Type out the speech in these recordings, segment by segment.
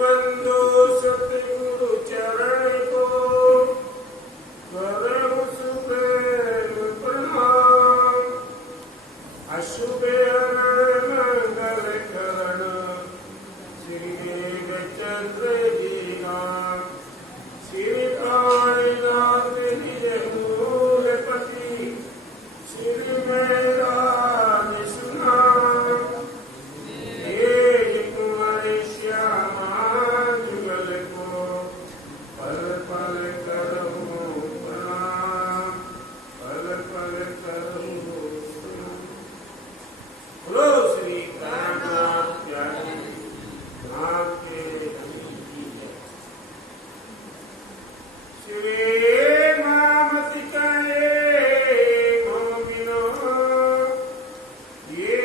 बंदो सतगुरु चरण को करहु सुबह प्रणाम। अशुभ मंगल करण श्री देव चंद्र जी नाम। श्री कालीनाथ निज मूलपति श्री मैदान सुनाम। तेज कुंवर श्यामा जुगल को पल पल करहु प्रणाम। पल पल करहु प्रणाम। बोलो श्री कामनाथ प्यारे नाम के शिवे मामति कहे मोमिनो ये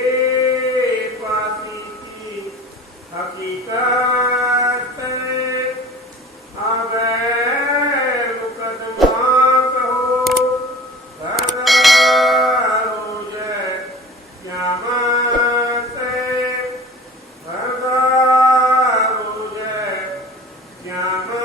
पाती की हकीकत आवे मुकदमा कहो भगवान जय न्यामत भगवान जय न्यामत।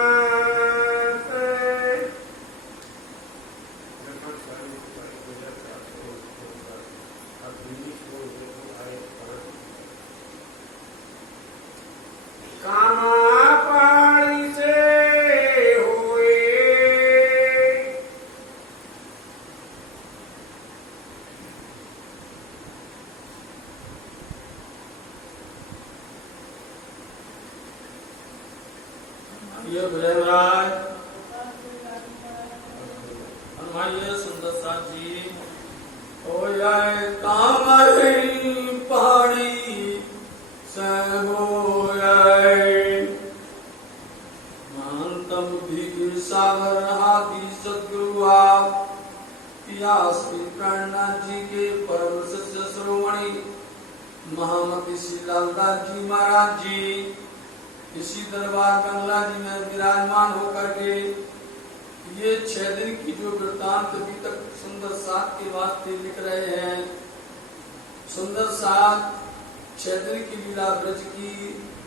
कामा पानी से होए ये विजयराज हनुमाइए सुंदर साथ जी हो जाए कामरी पहाड़ी से हो जाए महानतम भी सागर हाथी सदगुरु आप या श्री प्राणनाथ जी के परम शिष्य श्रोमणी महामती श्री लालदास जी महाराज जी इसी दरबार बंगला जी में विराजमान होकर के ये 6 दिन की जो वृत्तांत अभी तक सुंदर साथ के वास्ते लिख रहे हैं। सुंदर साथ 6 दिन की लीला ब्रज की,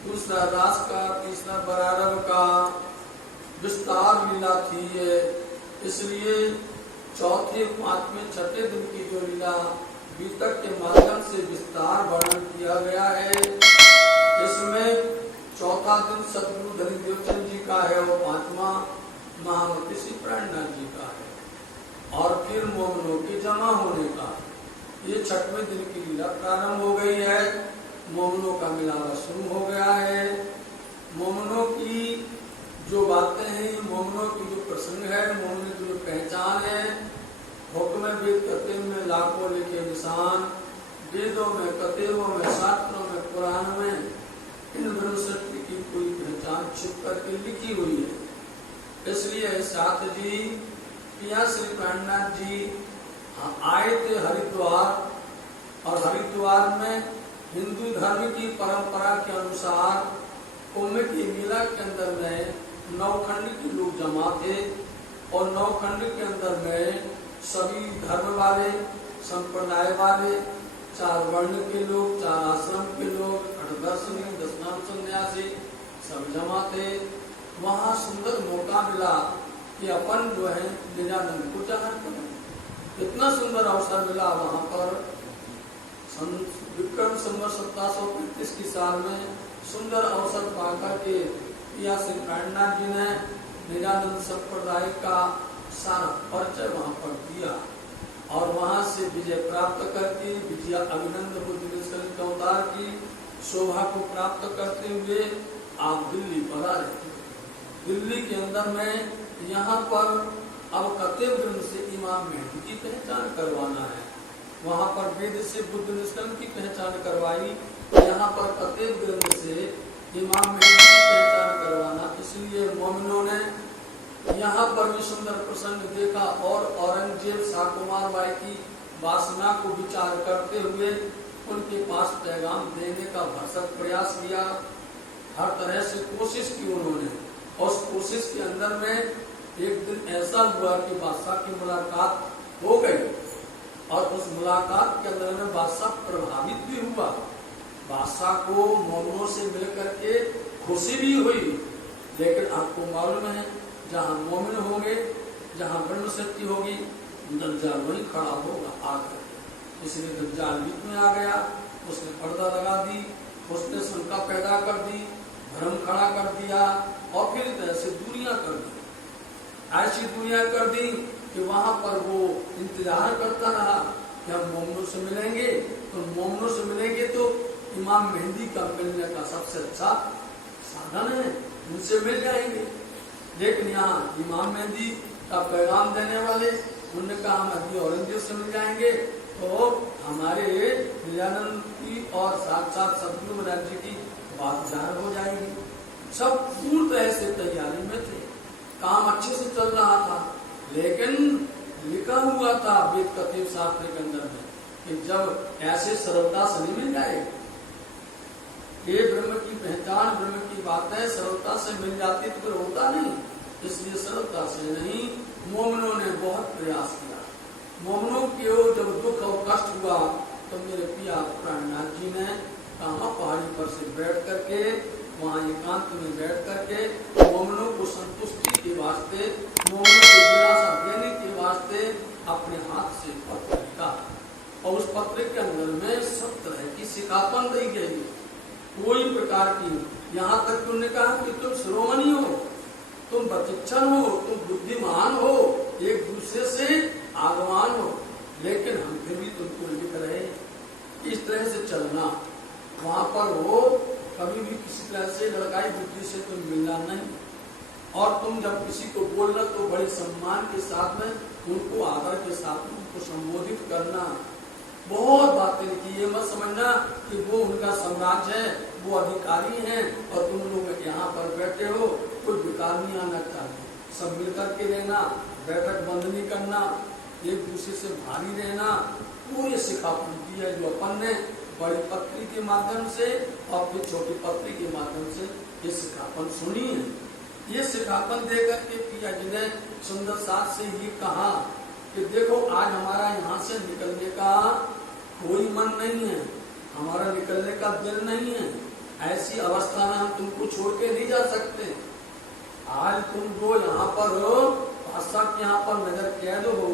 दूसरा रास का, तीसरा बरारव का विस्तार लीला थी ये। इसलिए चौथे, पांचवें, छठे दिन की जो लीला बीतक के माध्यम से विस्तार वर्णन किया गया है। इसमें चौथा दिन सदगुरु धनी देवचंद जी का है और पांचवा महामती श्री प्राणनाथ जी का है और फिर मोमनों के जमा होने का। ये 6वें दिन की लीला प्रारंभ हो गई है। मोमनों का मिलावा शुरू हो गया है। मोमनों की जो बातें हैं, मोमनों की जो प्रसंग है, मोमनों की जो पहचान है, हुक्म वेद कते में लाखों लिखे निशान, वेदों में, कतेवों में, शास्त्रों में, पुराण में इन ब्रह्मशक्ति की कोई पहचान छिप करके लिखी हुई है। इसलिए साथ जी पिया श्री प्राणनाथ जी आए थे हरिद्वार और हरिद्वार में हिंदू धर्म की परंपरा के अनुसार कुंभ की मेला के अंदर में 9 खंड के लोग जमा थे और 9 खंड के अंदर में सभी धर्म वाले, संप्रदाय वाले, 4 वर्ण के लोग, 4 आश्रम के लोग, 8 दर्शनी, 10 नाम सन्यासी सब जमा थे। वहाँ सुंदर मौका मिला कि अपन जो है निजानंद को जाकर करें। इतना सुंदर अवसर मिला वहाँ पर। विक्रम संवत 1735 की साल में सुंदर अवसर पाकर के पिया श्री प्राणनाथ जी ने निजानंद संप्रदाय का सारा परिचय वहाँ पर दिया और वहाँ से विजय प्राप्त करके विजय अभिनंदन बुद्ध अवतार की शोभा को प्राप्त करते हुए आप दिल्ली पर आ रहे थे। दिल्ली के अंदर में यहाँ पर अब कतेब ग्रंथ से इमाम मेहदी की पहचान करवाना है। वहाँ पर वेद से बुद्ध निष्कर्म की पहचान करवाई, यहाँ पर कतेब ग्रंथ से इमाम मेहदी की पहचान करवाना। इसलिए मोमिनों ने यहाँ पर भी सुंदर प्रसंग देखा और औरंगजेब शाहकुमार बाई की वासना को विचार करते हुए उनके पास पैगाम देने का भरसक प्रयास किया। हर तरह से कोशिश की उन्होंने और उस कोशिश के अंदर में एक दिन ऐसा हुआ कि बादशाह की मुलाकात हो गई और उस मुलाकात के अंदर में बादशाह प्रभावित भी हुआ। बादशाह को मोमिनों से मिलकर के खुशी भी हुई, लेकिन आपको मालूम है जहां मोमिन होंगे, जहां ब्रह्म शक्ति होगी, दज्जाल वहीं खड़ा होगा आकर। इसलिए दज्जाल बीच में आ गया, उसने पर्दा लगा दी, उसने शंका पैदा कर दी, भ्रम खड़ा कर दिया और फिर ऐसे दूरियां कर दी, ऐसी दूरियां कर दी कि वहां पर वो इंतजार करता रहा कि हम मोमिनों से मिलेंगे, तो मोमिनों से मिलेंगे तो इमाम मेहंदी का मिलने का सबसे अच्छा साधन है, उनसे मिल जाएंगे। लेकिन यहाँ इमाम मेहंदी का पैगाम देने वाले उन्होंने कहा हम अभी औरंगजेब से मिल जाएंगे तो हमारे निजानंद की और साक्षात सतगुरु महाराज जी की बात जाहिर हो जाएगी। सब पूर्ण तरह से तैयारी में थे, काम अच्छे से चल रहा था, लेकिन लिखा हुआ था वेद कथेव शास्त्र के अंदर में कि जब ऐसे सरलता से नहीं मिल जाए, ये ब्रह्म की पहचान, ब्रह्म की बातें सरलता से मिल जाती तो फिर होता नहीं। इसलिए सरलता से नहीं, मोमिनों ने बहुत प्रयास किया। मोमिनों को जब दुख और कष्ट हुआ तो मेरे पिया प्राणनाथ जी ने कामा पहाड़ी पर से बैठ करके, वहाँ एकांत में बैठ करके मोमिनों को संतुष्टि के वास्ते, मोमिनों को दिलासा देने के वास्ते अपने हाथ से पत्र लिखा और उस पत्र के अंदर में सब तरह की सिखापन दी गई, कोई प्रकार की, यहाँ तक तुमने कहा कि तुम शिरोमणि हो, तुम प्रशिक्षण हो, तुम बुद्धिमान हो, एक दूसरे से आगवान हो, लेकिन हम फिर भी तुमको लिख रहे इस तरह से चलना, वहां पर हो कभी भी किसी तरह से लड़काई बुद्धि से तुम मिलना नहीं, और तुम जब किसी को बोलना तो बड़े सम्मान के साथ में उनको आदर के साथ उनको संबोधित करना। बहुत बातें लिखी, ये मत समझना कि वो उनका साम्राज्य है, वो अधिकारी हैं और तुम लोग यहाँ पर बैठे हो, कोई विकार नहीं आना चाहिए, सब मिलकर के रहना, बैठक बंद नहीं करना, एक दूसरे से भारी रहना, पूरी सिखापन दी है जो अपन ने बड़ी पत्री के माध्यम से और फिर छोटी पत्री के माध्यम से ये सिखापन सुनी है। ये सिखापन देकर के पिया जी ने सुंदर साथ से ये कहा कि देखो आज हमारा यहाँ से निकलने का कोई मन नहीं है, हमारा निकलने का दिल नहीं है, ऐसी अवस्था में हम तुमको छोड़ के नहीं जा सकते। आज तुम जो यहाँ पर हो, पाशाह के यहाँ पर नगर कैद हो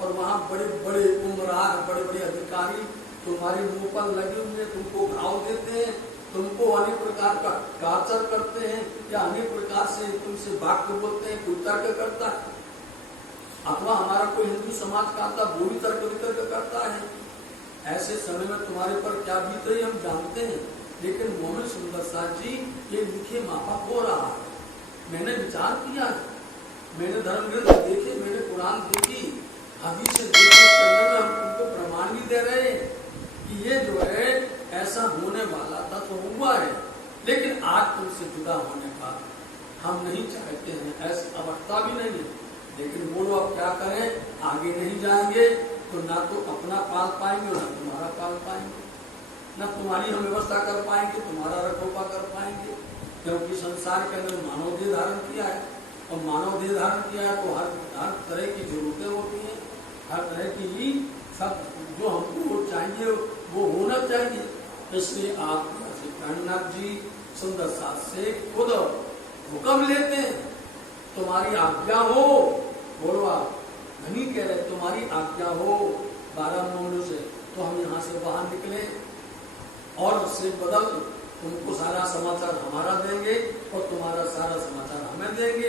और वहाँ बड़े बड़े उमराह, बड़े बड़े अधिकारी तुम्हारे मुंह पर लगे हुए, तुमको घाव देते हैं, तुमको अनेक प्रकार का टॉर्चर करते हैं या अनेक प्रकार से तुमसे वाक्य बोलते हैं, कोई तर्क करता है, अथवा हमारा कोई हिंदू समाज का आता वो भी तर्क वितर्क करता है। ऐसे समय में तुम्हारे पर क्या बीत रही हम जानते हैं, लेकिन मोहन सुंदर साथ जी ये लिखे माफक हो रहा है। मैंने विचार किया, मैंने धर्म ग्रंथ देखे, मैंने कुरान देखी, हदीस देखी, हम उनको प्रमाण भी दे रहे हैं कि ये जो है ऐसा होने वाला था तो हुआ है, लेकिन आज तुमसे जुदा होने का हम नहीं चाहते हैं, ऐसी अवस्था भी नहीं है। लेकिन बोलो अब क्या करें, आगे नहीं जाएंगे तो ना तो अपना पाल पाएंगे ना तुम्हारा पाल पाएंगे, ना तुम्हारी हम व्यवस्था कर पाएंगे, तुम्हारा रखोपा कर पाएंगे, क्योंकि संसार के अंदर मानव देह धारण किया है और मानव देह धारण किया है तो हर तरह की जरूरतें होती हैं, हर तरह की सब जो हमको चाहिए वो होना चाहिए। इसलिए आप प्राणनाथ जी सुंदर साथ से खुद हुक्म लेते हैं, तुम्हारी आज्ञा हो, बोलो आप नहीं कह रहे, तुम्हारी आज्ञा हो 12 मोमिनों से तो हम यहाँ से बाहर निकले और से बदल तुमको सारा समाचार हमारा देंगे और तुम्हारा सारा समाचार हमें देंगे।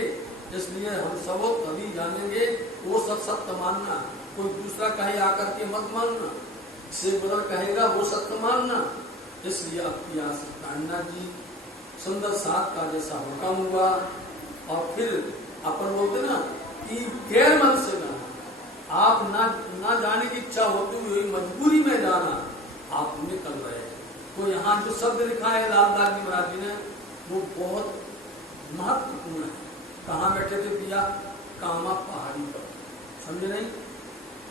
इसलिए हम सब तभी जानेंगे, वो सब सत्य मानना, कोई दूसरा कहे आकर के मत मानना, से बदल कहेगा वो सत्य मानना। इसलिए अब प्राणनाथ जी सुंदर साथ का जैसा हुक्म हुआ और फिर अपन बोलते ना कि गैर मन से जाना, आप ना जाने की इच्छा होती हुई मजबूरी में जाना, आप निकल रहे हैं। तो यहाँ जो शब्द लिखा है लालदास जी महाराज जी ने वो बहुत महत्वपूर्ण है। कहाँ बैठे थे पिया? कामा पहाड़ी पर, समझे नहीं?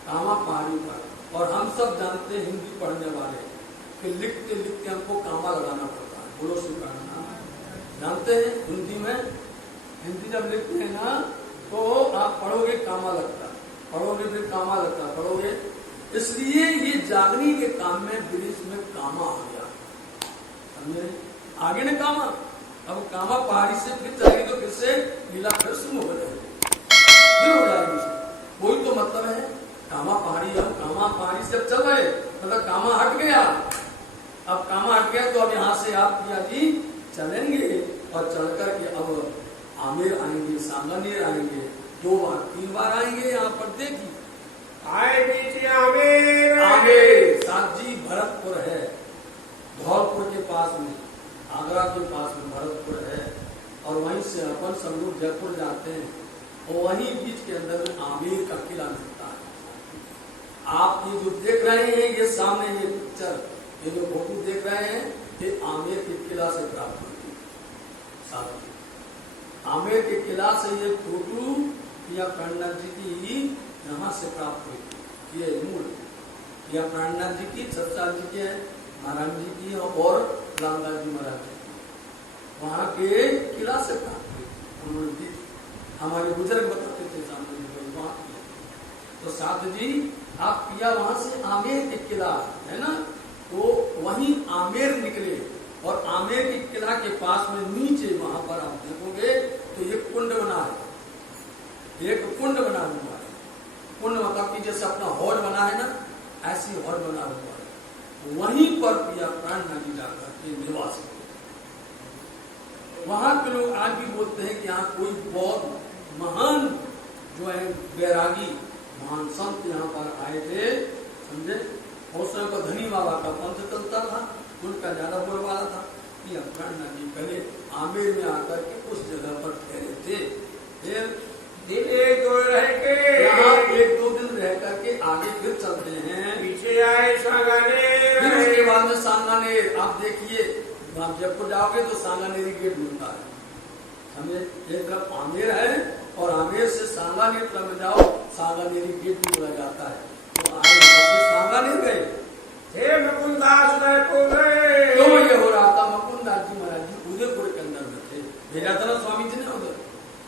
कामा पहाड़ी पर। और हम सब जानते हैं हिंदी पढ़ने वाले कि लिखते लिखते हमको कामा लगाना पड़ता है। बोलो श्री प्राण, जानते हैं हिंदी में, हिंदी जब लिखते हैं ना तो आप पढ़ोगे कामा लगता, पढ़ोगे फिर कामा लगता, पढ़ोगे। इसलिए ये जागने के काम में ब्रिज में कामा आ गया, समझे? आगे ने कामा, अब कामा पहाड़ी से फिर चलेगी तो फिर से लीला फिर शुरू हो जाएगी, फिर हो जाएगी उसमें। वही तो मतलब है कामा पहाड़ी। हम कामा पहाड़ी से अब चल रहे, मतलब कामा हट गया। अब कामा हट गया तो अब यहाँ से आप पिया जी चलेंगे और चल करके अब आमेर आएंगे, सांगानेर आएंगे, 2 बार 3 बार आएंगे यहाँ पर। देखिए आए बीच आमेर आमेर साथ जी भरतपुर है, धौलपुर के पास में, आगरा के पास में भरतपुर है। और वहीं से अपन सब लोग जयपुर जाते हैं और वहीं बीच के अंदर में आमेर का किला मिलता है। आप ये जो देख रहे हैं ये सामने ये पिक्चर, ये जो फोटो देख रहे हैं ये आमेर के किला से प्राप्त हुई थी। आमेर के किला से ये फोटो या प्राणनाथ जी की यहाँ से प्राप्त हुई थी। ये मूल या प्राणनाथ जी की, सत्साल जी के, नारायण जी की और रामदास जी महाराज जी की वहाँ के किला से प्राप्त हुई थी। उन्होंने दी, हमारे बुजुर्ग बताते थे सामने वहाँ की। तो साथ जी आप पिया वहां से आमेर के किला है ना, तो वहीं आमेर निकले और आमेर के किला के पास में नीचे वहां पर आप देखोगे तो एक कुंड बना है, एक कुंड बना हुआ है। कुंड मतलब कि जैसे अपना हौज बना है ना, ऐसी हौज बना हुआ है। वहीं पर पिया प्राणनाथ जी जाकर के निवास किए। वहां के लोग आज भी बोलते हैं कि यहाँ कोई बहुत महान जो है बैरागी महान संत यहाँ पर आए थे, समझे। उस समय पर धनी बाबा का पंथ चलता था, उनका ज्यादा बोलबाला था। प्राणनाथ जी पहले आमेर में आकर के उस जगह पर ठहरे थे। फिर 1-2 रह के यहाँ 1-2 दिन रह करके आगे फिर चलते हैं। पीछे आए सांगानेर, फिर उसके बाद में सांगानेर। आप देखिए आप जयपुर जाओगे तो सांगानेरी गेट मिलता है, समझे। एक तरफ आमेर है और आमेर से सांगानेर तरफ जाओ, सांगानेरी गेट भी बोला जाता है। तो आए सांगानेर गए, फिर मुकुंदास जयपुर गए। क्यों ये हो रहा था? मुकुंदास जी महाराज जी उदयपुर के अंदर में थे, भेजा था ना स्वामी जी ने उधर,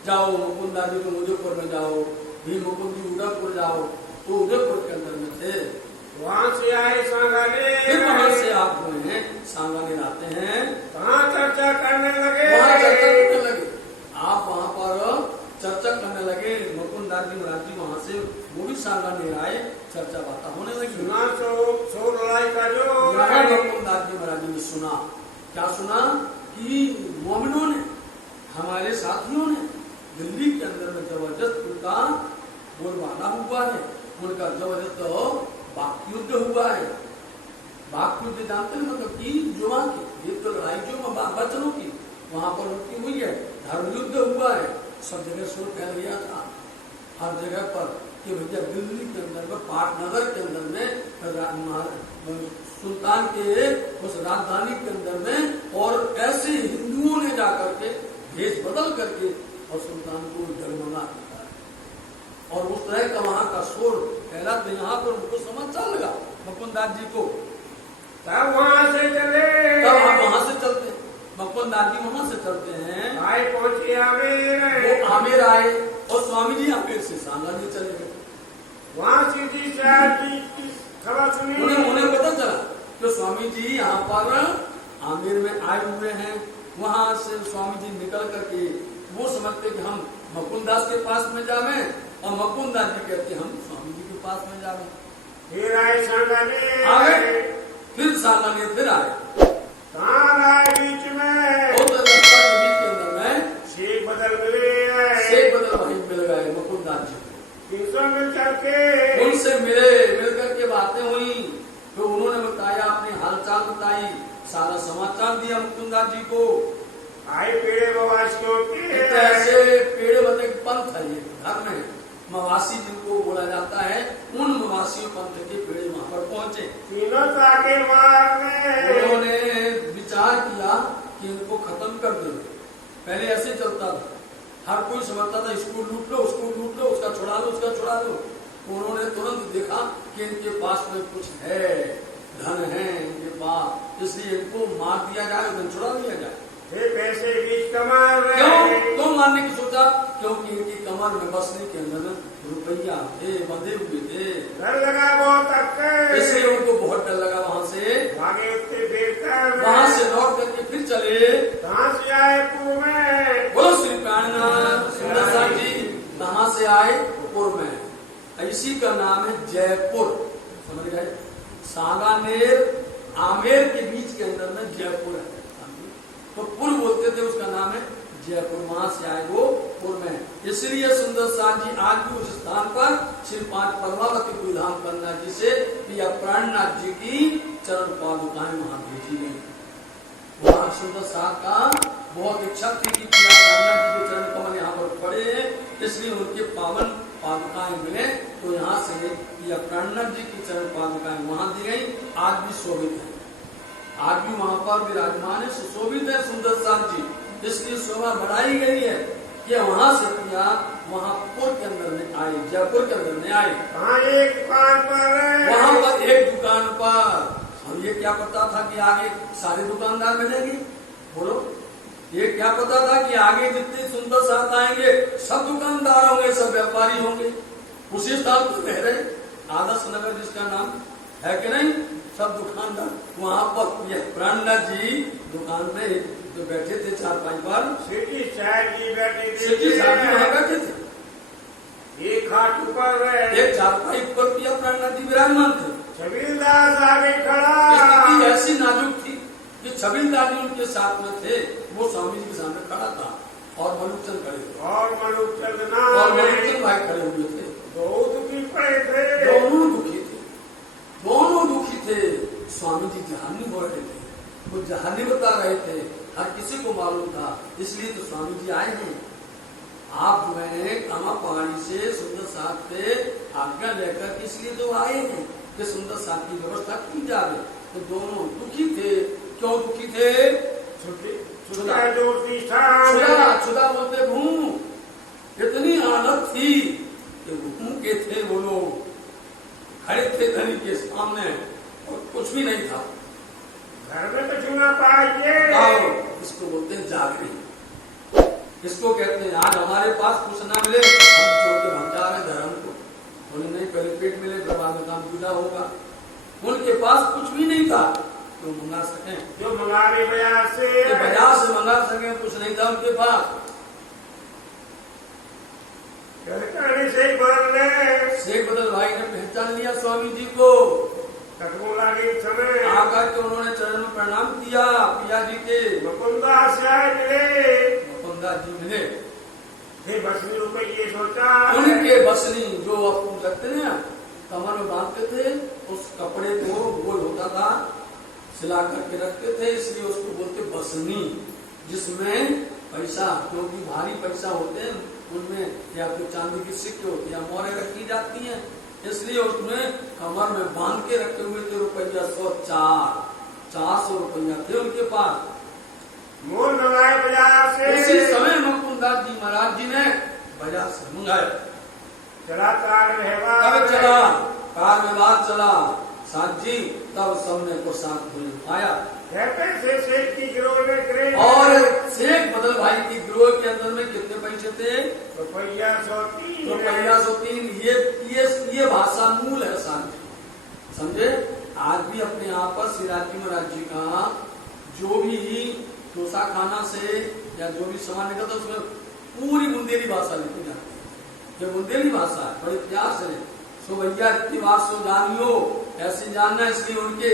जाओ मुकुंदास जी तुम उदयपुर में जाओ, भी मुकुंद जी उदयपुर जाओ, तो उदयपुर के अंदर में थे। वहां से आए सांगानेर, फिर वहां से आप जो है सांगानेर आते हैं, कहाँ चर्चा करने लगे, वहां चर्चा करने लगे। आप वहां पर चर्चा करने लगे। मुकुंदास जी महाराज जी वहां से वो भी सांगानेर आए, चर्चा बात होने लगी। सुना सो लड़ाई का जो मुकुंदास जी महाराज जी ने सुना, क्या सुना कि मोमिनों ने, हमारे साथियों ने दिल्ली के अंदर में जबरदस्त उनका बोलबाला हुआ है, उनका जबरदस्त वाक युद्ध हुआ है। वाक युद्ध जानते हैं मतलब कि जुआ की, ये तो लड़ाई जो वचनों की वहां पर उनकी हुई है। धर्म युद्ध हुआ है, सब जगह शोर फैल गया था हर जगह पर कि भैया दिल्ली के अंदर में, पाटनगर के अंदर में, सुल्तान के उस राजधानी के अंदर में, और ऐसे हिंदुओं ने जाकर के भेष बदल करके और सुल्तान को डगमगा दिया। और उस तरह का वहां का शोर फैला, तो यहाँ पर उनको समझ लगा मुकुंदास जी को। तब वहां से चले, तब हम वहां से चलते हैं, मुकुंदास जी वहां से चलते हैं। आए पहुंचे आमेर, वो आमेर आए और स्वामी जी आमेर से सांगानेर चले गए। वहां सीधी साहब की खबर सुनी, उन्हें पता चला कि स्वामी जी यहाँ पर आमेर में आए हुए हैं। वहां से स्वामी जी निकल करके वो समझते कि हम मुकुंदास के पास में जावे, और मुकुंदास जी कहते हम स्वामी जी के पास में जावे। फिर आए सांगानेर, आए फिर सांगानेर फिर आए, कहाँ आए बीच में, तो रास्ता के बीच के अंदर में शेख बदल मिले, शेख बदल वहीं मिल गए मुकुंदास जी को। किससे मिल करके, उनसे मिले, मिलकर के बातें हुई, तो उन्होंने बताया, अपनी हालचाल बताई, सारा समाचार दिया मुकुंदास जी को। आए पेड़े मवासियों के, ऐसे पेड़ बदे पंथ है, ये धर्म है, मवासी जिनको बोला जाता है, उन मवासी पंथ के पेड़े वहां पर पहुंचे। तीनों ताके मारने, उन्होंने विचार किया कि इनको खत्म कर दे। पहले ऐसे चलता था, हर कोई समझता था इसको लूट लो, उसको लूट लो, उसका छुड़ा लो, उसका छुड़ा लो। उन्होंने तुरंत देखा कि इनके पास में कुछ है, धन है इनके पास, इसलिए इनको मार दिया जाए, धन छुड़ा लिया जाए। पैसे बीच कमर, क्यों मारने की सोचा? क्योंकि इनकी कमर में बसने के अंदर रुपया थे, बंधे हुए थे, डर लगा बहुत अक्के, इसलिए उनको बहुत डर लगा। वहां से भागे उठते देर कर, वहां से लौट करके फिर चले, कहाँ से आए इसी का नाम है जयपुर। समझ गए? सांगानेर आमेर के बीच के अंदर में जयपुर है, तो पुर बोलते थे, उसका नाम है जयपुर। वहां से आए वो पुर में। इसलिए सुंदर साथ जी आज भी उस स्थान पर श्री 5 पद्मावती विधान पन्ना जी से पिया प्राणनाथ जी की चरण पादुकाएं वहां भेजी गई। वहां सुंदर साथ का बहुत इच्छा थी कि पिया प्राणनाथ जी के चरण कमल यहाँ पर पड़े हैं, इसलिए उनके पावन पादुकाएं मिले, तो यहाँ से पिया प्राणनाथ जी की चरण पादुकाएं वहां दी गई। आज भी शोभित है, आज भी वहां पर विराजमान है, सुशोभित है सुंदर साथ जी। इसलिए शोभा बढ़ाई गई है कि वहां से पिया वहां पुर के अंदर में आए, जयपुर के अंदर में आए। वहाँ एक दुकान पर वहां पर एक दुकान पर, और ये क्या पता था कि आगे सारे दुकानदार मिलेंगे? बोलो, ये क्या पता था कि आगे जितने सुंदर साथ आएंगे सब दुकानदार होंगे, सब व्यापारी होंगे। उसी स्थान पर रह रहे आदर्श नगर जिसका नाम है कि नहीं, सब दुकानदार। वहां पर यह प्राणनाथ जी दुकान में जो बैठे थे चारपाई पर, सिटी साहब जी बैठे थे, सिटी साहब जी वहां बैठे थे। एक खाट ऊपर एक चारपाई ऊपर पिया प्राणनाथ जी विराजमान थे। छबीलदास आगे खड़ा, स्थिति ऐसी नाजुक थी कि छबीलदास जी उनके साथ में थे, वो स्वामी जी के सामने खड़ा था और मलुकचंद खड़े थे, और मलुकचंद और मलुकचंद भाई खड़े हुए थे। बहुत दुखी पड़े थे, दोनों दुखी थे, दोनों दुखी थे। स्वामी जी जहानी हो रहे थे, वो जहानी बता रहे थे, हर किसी को मालूम था। इसलिए तो स्वामी जी आए हैं। आप जो है कामा पहाड़ी से सुंदर साथ पे आज्ञा लेकर, इसलिए तो आए हैं कि सुंदर साथ की व्यवस्था की जाए। तो दोनों दुखी थे। क्यों दुखी थे? छुदा छुदा बोलते घूम, इतनी हालत थी कि घूम के थे वो लोग, खड़े थे धनी के सामने और कुछ भी नहीं था। घर में तो चुना पाइए, इसको बोलते हैं जागरी। इसको कहते हैं आज हमारे पास कुछ ना मिले, हम छोड़ के भाग जा रहे हैं धर्म को। उन्हें नहीं, पहले पेट मिले, बाद में काम पूरा होगा। उनके पास कुछ भी नहीं था तो मंगा सके, जो मंगाने बाजार से मंगा सके, कुछ नहीं था उनके पास। शेख बदल भाई ने पहचान लिया स्वामी जी को, समय आकर के उन्होंने चरण में प्रणाम किया पिया जी के। मुकुंदास मिले, मुकुंदास जी मिले, फिर बसनी रुपये सोचा, उनके बसनी जो आप रखते हैं कमर में बांधते थे, उस कपड़े को गोल होता था, सिला करके रखते थे, इसलिए उसको बोलते बसनी, जिसमें पैसा, क्योंकि भारी पैसा होते हैं उनमें, या तो चांदी की सिक्के होती है, मोहरें रखी जाती हैं, इसलिए उसमें कमर में बांध के रखे हुए थे। रुपया 400 रुपया थे उनके पास। मोल मंगाए बाजार से, उसी समय मुकुंदास जी महाराज जी ने बाजार से मंगाए। चला कार तब चला, कार में बात चला साथ जी, तब सबने प्रसाद पाया। शेख की गिरोह में और शेख बदल भाई की गिरोह के अंदर में कितने पैसे थे? रुपया 103। रुपया 103। ये भाषा मूल है साथ, समझे? आज भी अपने यहाँ पर श्रीराज जी महाराज जी का जो भी डोसा खाना से या जो भी सामान निकलता है उसमें पूरी बुंदेली भाषा लिखी जाती है। ये बुंदेली भाषा है, बड़े प्यार से सो भैया इतनी बात सो जानियो, ऐसे जानना। इसलिए उनके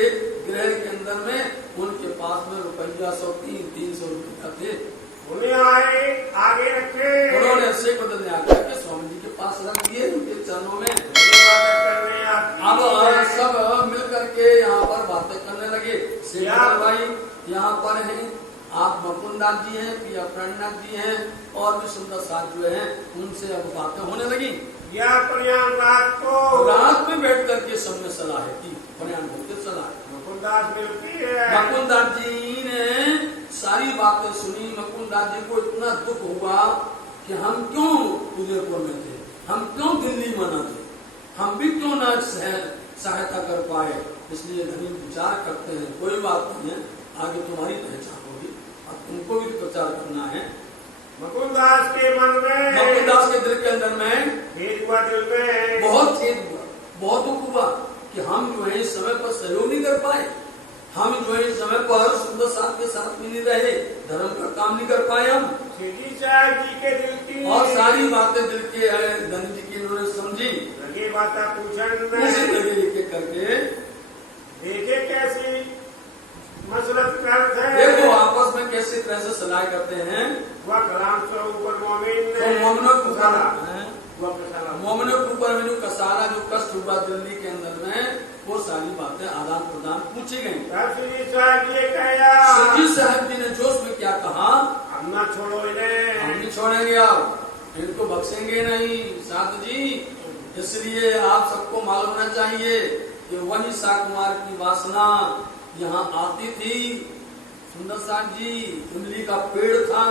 गृह के अंदर में उनके पास में रुपया 103-300 रुपया थे। उन्हें आए आगे रखे, उन्होंने शेख बदलने आकर के स्वामी जी के पास रख दिए उनके चरणों में। अब सब मिल करके यहाँ पर बातें करने लगे। शेख बदल भाई यहाँ पर हैं, आप मुकुंदास जी हैं, पिया प्राणनाथ जी हैं, और भी सुंदर साथ जो हैं, उनसे अब बातें होने लगी। रात में बैठ करके सबने सलाह की, बयान होते सलाह। मुकुंदास जी ने सारी बातें सुनी। मुकुंदास जी को इतना दुख हुआ कि हम क्यों उदयपुर में थे, हम क्यों दिल्ली में न थे, हम भी क्यों न सहायता कर पाए। इसलिए धनी विचार करते हैं, कोई बात नहीं है, आगे तुम्हारी पहचान होगी, अब तुमको भी प्रचार करना है। मुकुंदास के मन में, मुकुंदास के दिल के अंदर में खेद हुआ, दिल में बहुत खेद हुआ, बहुत दुख हुआ कि हम जो है इस समय पर सहयोग नहीं कर पाए, हम जो है इस समय पर सुंदर साथ के साथ में नहीं रहे, धर्म का काम नहीं कर पाए हम। जी के दिल की और सारी बातें दिल के धनी जी की इन्होंने समझी। लगे ये बात पूछन उसी लगे एक एक करके देखे कैसी मसरत करते हैं। देखो आपस में कैसे तरह से सलाह करते हैं। वह कलाम से ऊपर मोमिन तो मोमिनों के ऊपर मोमिनों के ऊपर में जो कसारा जो कष्ट हुआ दिल्ली के अंदर में वो सारी बातें आदान प्रदान पूछी गयी। सिद्धि साहब जी ने जोश में क्या कहा, हम ना छोड़ो इन्हें, हम नहीं छोड़ेंगे, आप इनको बख्शेंगे नहीं साधु जी। इसलिए आप सबको मालूम होना चाहिए कि वही साकुमार की वासना यहाँ आती थी। सुंदर साथ जी इमली का पेड़ था,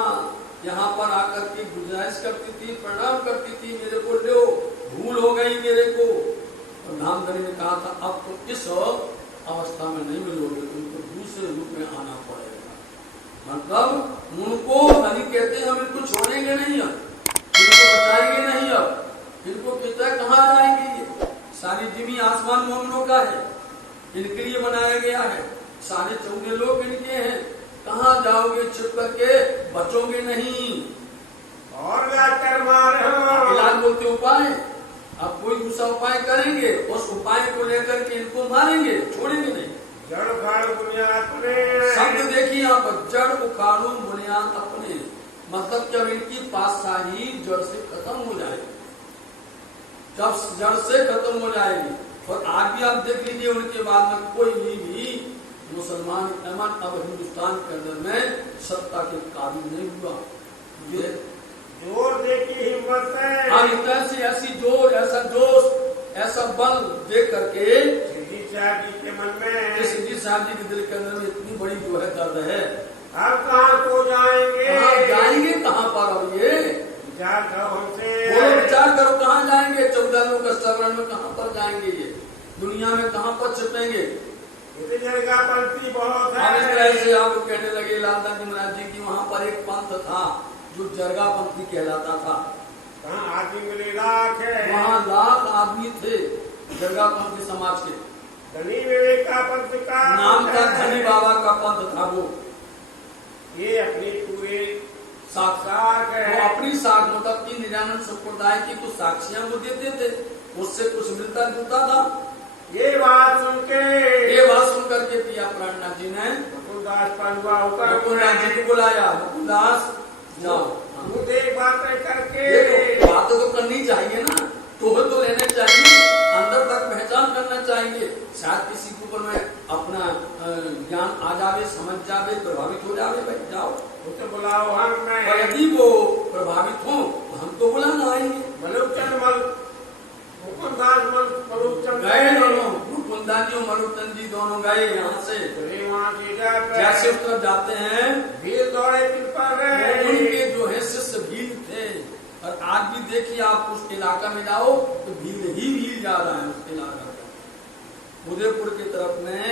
यहाँ पर आकर के गुजारिश करती थी, प्रणाम करती थी, मेरे को लो, भूल हो गई मेरे को। और धामधनी ने कहा था अब तो इस अवस्था में नहीं मिलोगे, तुमको दूसरे रूप में आना पड़ेगा। मतलब उनको हरि कहते हैं हम इनको छोड़ेंगे नहीं, अब इनको बचाएंगे नहीं, अब इनको कहता है कहाँ जाएंगे, ये सारी जिमी आसमान मोमनों का है, इनके लिए बनाया गया है, सारे 14 लोग इनके हैं, कहाँ जाओगे छिप करके, बचोगे नहीं। और कर मारे इलाज बोलते उपाय, अब कोई दूसरा उपाय करेंगे, उस उपाय को लेकर के इनको मारेंगे, छोड़ेंगे नहीं। जड़ उखाड़ बुनियाद अपने, शब्द देखिए यहाँ पर, जड़ उखाड़ू बुनियाद अपने, मतलब जब इनकी पातशाही जड़ से खत्म हो जाएगी, जब जड़ से खत्म हो जाएगी। और आज भी आप देख लीजिए उनके बाद में कोई भी मुसलमान अमन अब हिंदुस्तान के अंदर में सत्ता के काबिल नहीं हुआ। ये जोर देखी हिम्मत है, हाँ ऐसी ऐसी जोर, ऐसा जोश, ऐसा बल देख करके सिद्धि साहब जी के मन में, सिद्धि साहब जी के दिल के अंदर में इतनी बड़ी जो है दर्द है। अब कहाँ को जाएंगे, जाएंगे कहाँ पर, अब ये विचार करो हमसे, बोलो विचार करो कहाँ जाएंगे, 14 लोग कष्टवरण में कहाँ पर जाएंगे, ये दुनिया में कहाँ पर छिपेंगे। इतनी जगह पंथी बहुत है। इस तरह से आप कहने लगे लालदास जी महाराज जी की वहाँ पर एक पंथ था जो जरगा पंथी कहलाता था। कहाँ आदमी मिले लाख है, वहाँ लाख आदमी थे जरगा पंथी समाज के। धनी विवेक का पंथ का नाम था, धनी बाबा का पंथ था वो। ये अपनी पूरे साक्षात है, वो अपनी साख मतलब की निजानंद संप्रदाय की कुछ साक्षियां वो देते थे, उससे कुछ मिलता जुलता था। ये बात सुन करके पिया प्राणनाथ जी ने मुकुंदास पनुआ होकर मुकुंदास जी को बुलाया, मुकुंदास जाओ बातें करके, देखो बातें तो करनी चाहिए ना, टोहल तो लेने चाहिए, अंदर तक पहचान करना चाहिए। शायद किसी के ऊपर में अपना ज्ञान आ जावे, समझ जावे, प्रभावित हो जावे, भाई जाओ उसे बुलाओ। हम यदि वो प्रभावित हो तो हम तो बुलाना आएंगे। मलुकचंद मुकुंदास गए दोनों, मुकुंदास जी और मलुकचंद जी दोनों गए यहाँ से। जैसे उतर जाते हैं भीड़ दौड़े उनके जो है शिष्य भीड़ थे। और आज भी देखिए आप उस इलाका में जाओ तो भीड़ ही भीड़ जा रहा है उस इलाका का। उदयपुर की तरफ में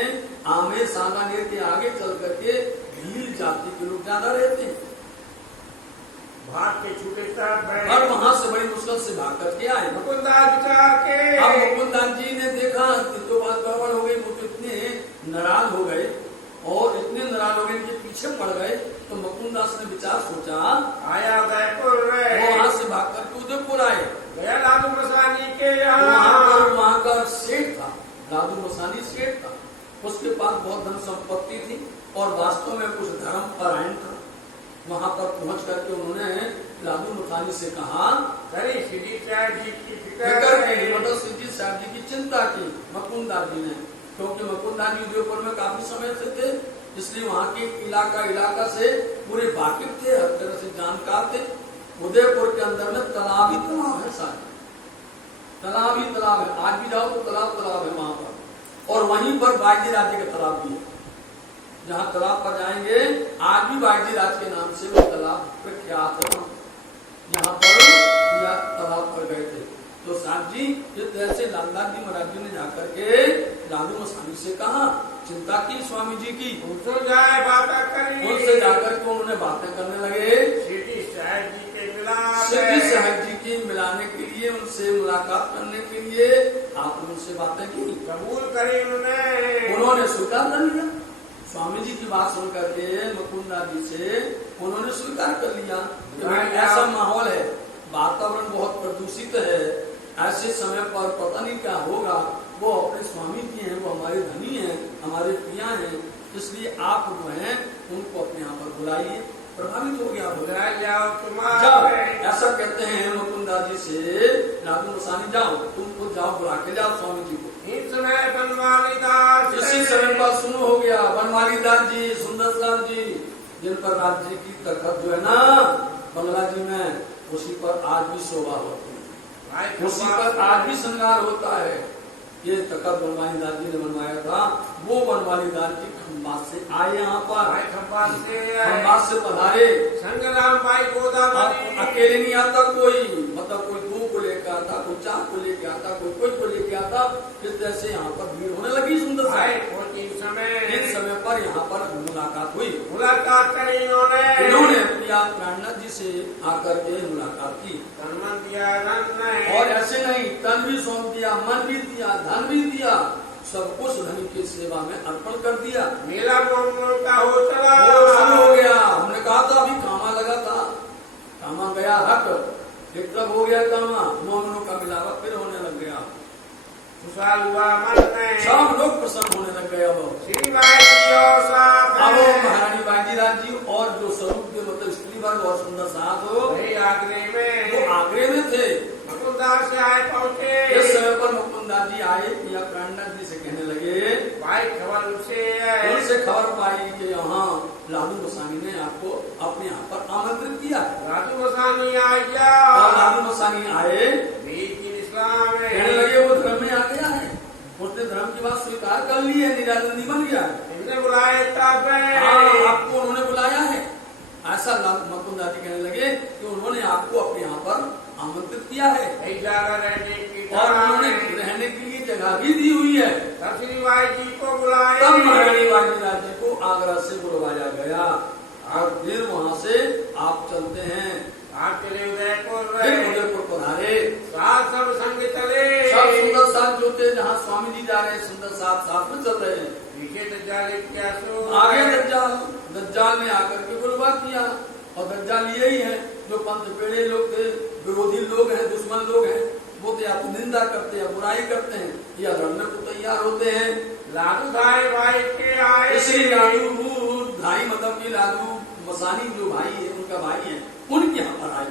आमेर सांगानेर के आगे चल करके भीड़ जाति के लोग ज्यादा रहते हैं। भाग के छूटे और वहाँ से बड़ी मुश्किल से भाग करके आए मुकुंदास के। अब मुकुंदास जी ने देखा तो बात गड़बड़ हो गई, वो तो इतने नाराज हो गए और इतने नाराज हो गए इनके पीछे पड़ गए। तो मुकुंदास ने विचार सोचा, आया उदयपुर, वहाँ से भाग करके उदयपुर आए। गया लादू मसानी के वहाँ का सेठ था, लादू मसानी सेठ था, उसके पास बहुत धन संपत्ति थी और वास्तव में कुछ धर्म परायण था। वहाँ पर पहुँच करके उन्होंने लादू मसानी से कहा, सिद्धि साहब जी की मतलब सिद्धि साहब जी की चिंता की मुकुंदास जी ने, क्योंकि मुकुंदास जी उदयपुर में काफी समय से थे, इसलिए वहाँ के इलाका से पूरे वाकिफ थे, हर तरह से जानकार थे। उदयपुर के अंदर में तालाब ही तालाब है, सारे तालाब ही तालाब है। आज भी जाओ तो तालाब है वहाँ पर। और वहीं पर बायजी राज्य का तालाब भी है, जहाँ तालाब पर जाएंगे आज भी बायजी राज के नाम से वो तालाब प्रख्यात है। यहाँ पर तालाब पर गए थे तो साहब जी जिस तरह से लालदास जी महाराज जी ने जाकर के लादू मसानी से कहा, चिंता की स्वामी जी की, उनसे जाकर के उन्होंने बातें करने लगे। सिद्धि साहब जी की मिलाने के लिए, उनसे मुलाकात करने के लिए आपने उनसे बातें की, कबूल करी उन्होंने स्वीकार कर लिया। स्वामी जी की बात सुन करके मुकुंदास जी से उन्होंने स्वीकार कर लिया कि ऐसा माहौल है, वातावरण बहुत प्रदूषित है, ऐसे समय पर पता नहीं क्या होगा। वो अपने स्वामी जी हैं, वो हमारे धनी हैं, हमारे पिया हैं, इसलिए आप जो हैं उनको अपने यहाँ पर बुलाइए। प्रभावित हो गया, बुला जाओ तुम्हारे। जाओ, ऐसा कहते हैं मुकुंदा जी से, लादू गोसानी जाओ, तुमको जाओ, बुला के जाओ स्वामी जी को। इस समय बनवाली दास, इसी समय पर शुरू हो गया। बनवाली दास जी, सुंदर दास जी, जिन पर राज्य की तखत जो है ना बंगला जी में, उसी पर आज भी शोभा होती है, उसी पर आज भी श्रृंगार होता है। ये तखत बनवाली दास जी ने बनवाया था। वो बनवाली दास जी खंबात से आए यहाँ पर, खंबात से पधारे। संग्राम भाई गोदावरी अकेले नहीं आता कोई, मतलब कोई 2 को लेकर आता, कोई 4 को लेकर आता, कोई को लेकर आता। इस तरह से यहाँ पर भीड़ होने लगी सुंदर से। इस समय पर यहाँ पर मुलाकात हुई, मुलाकात करी इन्होंने प्रिया प्राणनाथ जी से आकर के मुलाकात की। तन दिया, और ऐसे नहीं, तन भी सौंप दिया, मन भी दिया, धन भी दिया, सब कुछ धनी की सेवा में अर्पण कर दिया। मेला का हो चला, शुरू हो गया। हमने कहा था अभी कामा लगा था, कामा गया हक, एक तब हो गया कामा, मोमनों का मिलावा फिर होने लग गया। खुशहाल हुआ मन में, सब लोग प्रसन्न होने लग गए। अब श्री बाई महारानी बाजीराज जी और जो स्वरूप के मतलब स्त्री वर्ग और सुंदर साथ हो, आगरे में, वो आगरे में थे। मुकुंदास से आए पहुंचे। इस समय पर मुकुंदास जी आए, या प्राणनाथ जी से कहने लगे, भाई खबर उनसे खबर पाई कि यहाँ लादू गोसानी ने आपको अपने यहाँ पर आमंत्रित किया। लादू गोसानी आया, लादू गोसानी आए, कहने लगे वो धर्म में आ गया है, उसने धर्म की बात स्वीकार कर ली है, निरानंदी बन गया है, इन्हें बुलाया आपको उन्होंने बुलाया है। ऐसा मुकुंदा जी कहने लगे कि उन्होंने आपको अपने यहाँ पर आमंत्रित किया है, और उन्होंने रहने के लिए जगह भी दी हुई है। तब श्री बाई जी को बुलाया, तब महारानी बाजीराज जी को आगरा से बुलवाया गया, और फिर वहाँ से आप चलते हैं, आप चले उदयपुर पधारे। सब संग चले, सब सुंदर साथ जो थे, जहाँ स्वामी जी जा रहे हैं, सुंदर साथ में चल रहे हैं। पीछे दज्जाल आगे दज्जाल ने आकर के बुलवा किया, और दज्जाल यही है जो पंथ पेड़े लोग थे, विरोधी लोग हैं, दुश्मन लोग हैं, वो तो या तो निंदा करते हैं, बुराई करते हैं, या लड़ने को तैयार होते हैं। लादू धाई भाई के आए, इसी लादू धाई मतलब की लादू मसानी जो भाई है, उनका भाई है, उनके यहाँ पर आए,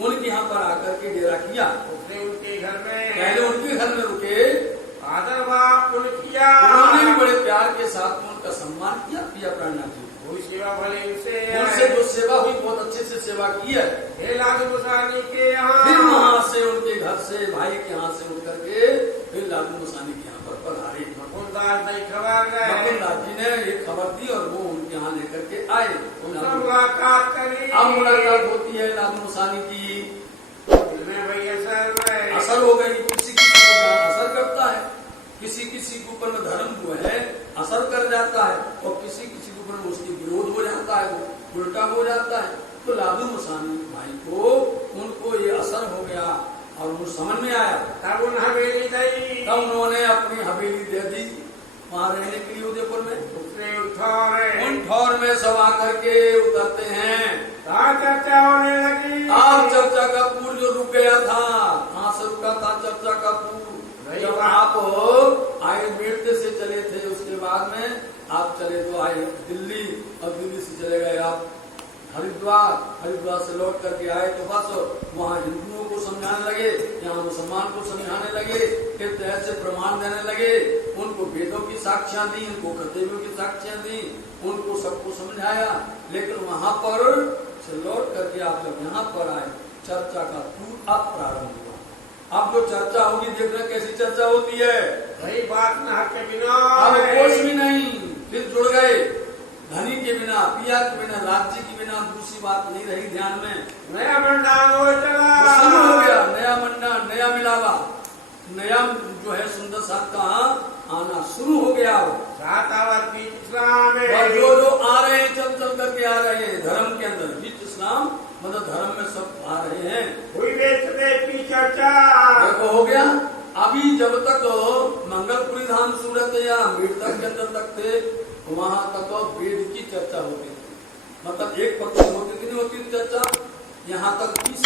उनके यहाँ पर आकर के डेरा किया। उसने उनके घर में, पहले उनके घर में रुके, आदर भाव किया, उन्होंने भी बड़े प्यार के साथ उनका सम्मान किया। प्रिया प्राणनाथ जी कोई सेवा भले उनसे जो सेवा हुई, बहुत अच्छे से सेवा की है। लादू गोसानी के यहाँ, फिर वहाँ से उनके घर से, भाई के यहाँ से उठ करके फिर लादू गोसानी के यहाँ पर पधारे। मुकुंदास जी खबर, मुकुंदास जी ने ये खबर दी, और वो उनके यहाँ लेकर के आए। मुलाकात करी, अब मुलाकात होती है लादू गोसानी की, असर हो गई। किसी किसी को ज्ञान असर करता है, किसी किसी के ऊपर में धर्म जो है असर कर जाता है, और किसी किसी के ऊपर में उसकी विरोध हो जाता है, वो उल्टा हो जाता है। तो लादू गोसानी भाई को, उनको ये असर हो गया, और उनको समझ में आया। तब उन हवेली दी, तब उन्होंने अपनी हवेली दे दी वहाँ रहने के लिए उदयपुर में। उन ठौर में सब आकर के उतरते हैं। चर्चा होने लगी, आप चर्चा का पूर जो रुक गया था, कहाँ से रुका था चर्चा का पूर? जब आप आयुर्वेद से चले थे, उसके बाद में आप चले तो आए दिल्ली, और दिल्ली से चले गए आप हरिद्वार, हरिद्वार से लौट करके आए तो बस वहाँ हिंदुओं को समझाने लगे, यहाँ मुसलमान को समझाने लगे, फिर तरह से प्रमाण देने लगे, उनको वेदों की साक्ष्यां दी, उनको कर्तव्यों की साक्ष्यां दी, उनको सबको समझाया। लेकिन वहाँ पर से लौट करके आप जब यहाँ पर आए, चर्चा का पूर अब प्रारंभ हुआ। अब जो चर्चा होगी, देखना कैसी चर्चा होती है। वही बात न के बिना, अब कुछ भी नहीं, फिर जुड़ गए। धनी के बिना, पिया के बिना, राज्य के बिना दूसरी बात नहीं रही ध्यान में। नया मंडान हो चला, शुरू हो गया, नया मंडान, नया मिलावा, नया जो है सुंदर साथ का आना शुरू हो गया। और जो जो आ रहे हैं, चल चल करके आ रहे हैं धर्म के अंदर, बीच इस्लाम मतलब धर्म में सब आ रहे हैं। की चर्चा देखो हो गया। अभी जब तक मंगलपुरी धाम सूरत या अम्बेडकर के अंदर तक थे, वहां तक वेद की चर्चा होती थी, मतलब एक पक्ष होती थी, नहीं होती थी चर्चा। यहाँ तक 20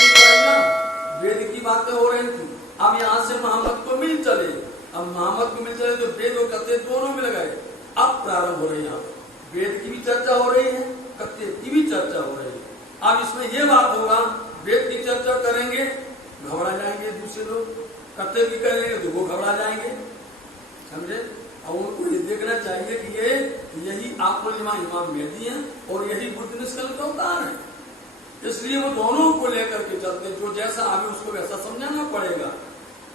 वेद की बातें हो रही थी। अब यहाँ से मोहम्मद को मिल चले, अब मोहम्मद को मिल चले तो वेद और कत्ते दोनों मिल गए। अब प्रारंभ हो रही है, यहाँ पर वेद की भी चर्चा हो रही है, कत्ते की भी चर्चा हो रही है। अब इसमें यह बात होगा, वेद की चर्चा करेंगे घबरा जाएंगे दूसरे लोग, कत्ते की करेंगे तो वो घबरा जाएंगे, समझे। और उनको ये देखना चाहिए कि ये यही आत्मलिमा इमाम मेहदी है और यही बुद्ध निष्कल का अवतार है। इसलिए वो दोनों को लेकर के चलते, जो जैसा आगे उसको वैसा समझाना पड़ेगा।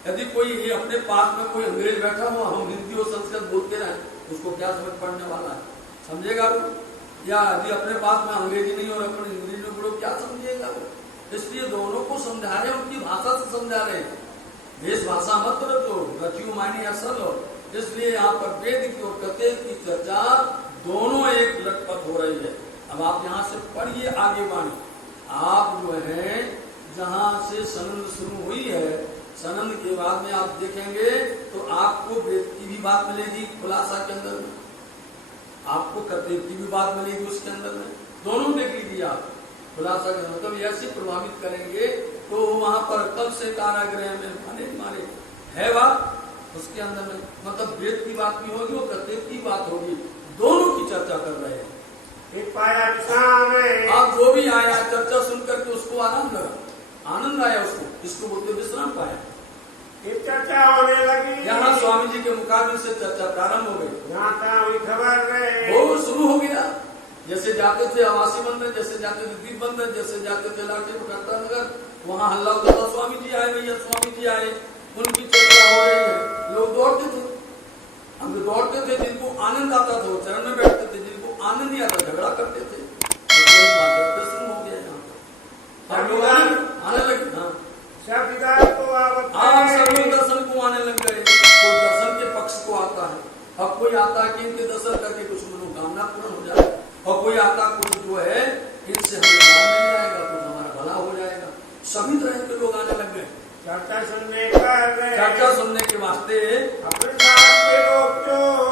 यदि कोई ये अपने पास में कोई अंग्रेज बैठा हुआ, हम हिंदी और संस्कृत बोलते रहे, उसको क्या समझ पड़ने वाला है, समझेगा वो। या यदि अपने पास में अंग्रेजी नहीं और अपने इंग्लिश में बोलो, क्या समझेगा वो। इसलिए दोनों को समझा रहे, उनकी भाषा से समझा रहे। देश भाषा मत रखो, रचियो मानी असल हो। इसलिए यहाँ पर वेद की और कत्ते की चर्चा दोनों एक लटपट हो रही है। अब आप यहाँ से पढ़िए आगे वाणी। आप जो है जहाँ से सनंद शुरू हुई है, सनंद के बाद में आप देखेंगे तो आपको वेद की भी बात मिलेगी खुलासा के अंदर में, आपको कत्ते की भी बात मिलेगी उसके अंदर में। दोनों देख लीजिए आप खुलासा के मतलब ऐसे प्रभावित करेंगे। तो वहां पर कब से कारागृह में मारे है बात, उसके अंदर में मतलब वेद की बात भी होगी और कत्ते की बात होगी, दोनों की चर्चा कर रहे हैं। आप जो भी आया चर्चा सुन करके उसको आनंद लगा, आनंद आया उसको, इसको बोलते विश्राम पाया। चर्चा होने लगी, यहाँ स्वामी जी के मुकाबले से चर्चा प्रारंभ हो गई। यहाँ हुई खबर वो शुरू हो गया। जैसे जाते थे आवासी मंदिर, जैसे जाते थे दीप मंदिर, जैसे जाते थे लाके नगर, वहाँ हल्ला होता था, स्वामी जी आए भैया, स्वामी जी आए, उनकी चर्चा हो रही है। लोग दौड़ते थे, हम तो दौड़ते थे, जिनको आनंद आता था वो चरण में बैठते थे, जिनको आनंद नहीं आता झगड़ा करते थे। दर्शन हो गया यहाँ पर, लोग आने लगे। हाँ, सब लोग दर्शन को आने लग गए। कोई दर्शन के पक्ष को आता है, अब कोई आता है कि इनके दर्शन करके कुछ मनोकामना पूर्ण हो जाए, और कोई आता कुछ जो है इनसे हमें ज्ञान मिल जाएगा, कुछ हमारा भला हो जाएगा। सभी तरह के लोग आने लग गए चर्चा सुनने के वास्ते। अपने साथ के लोग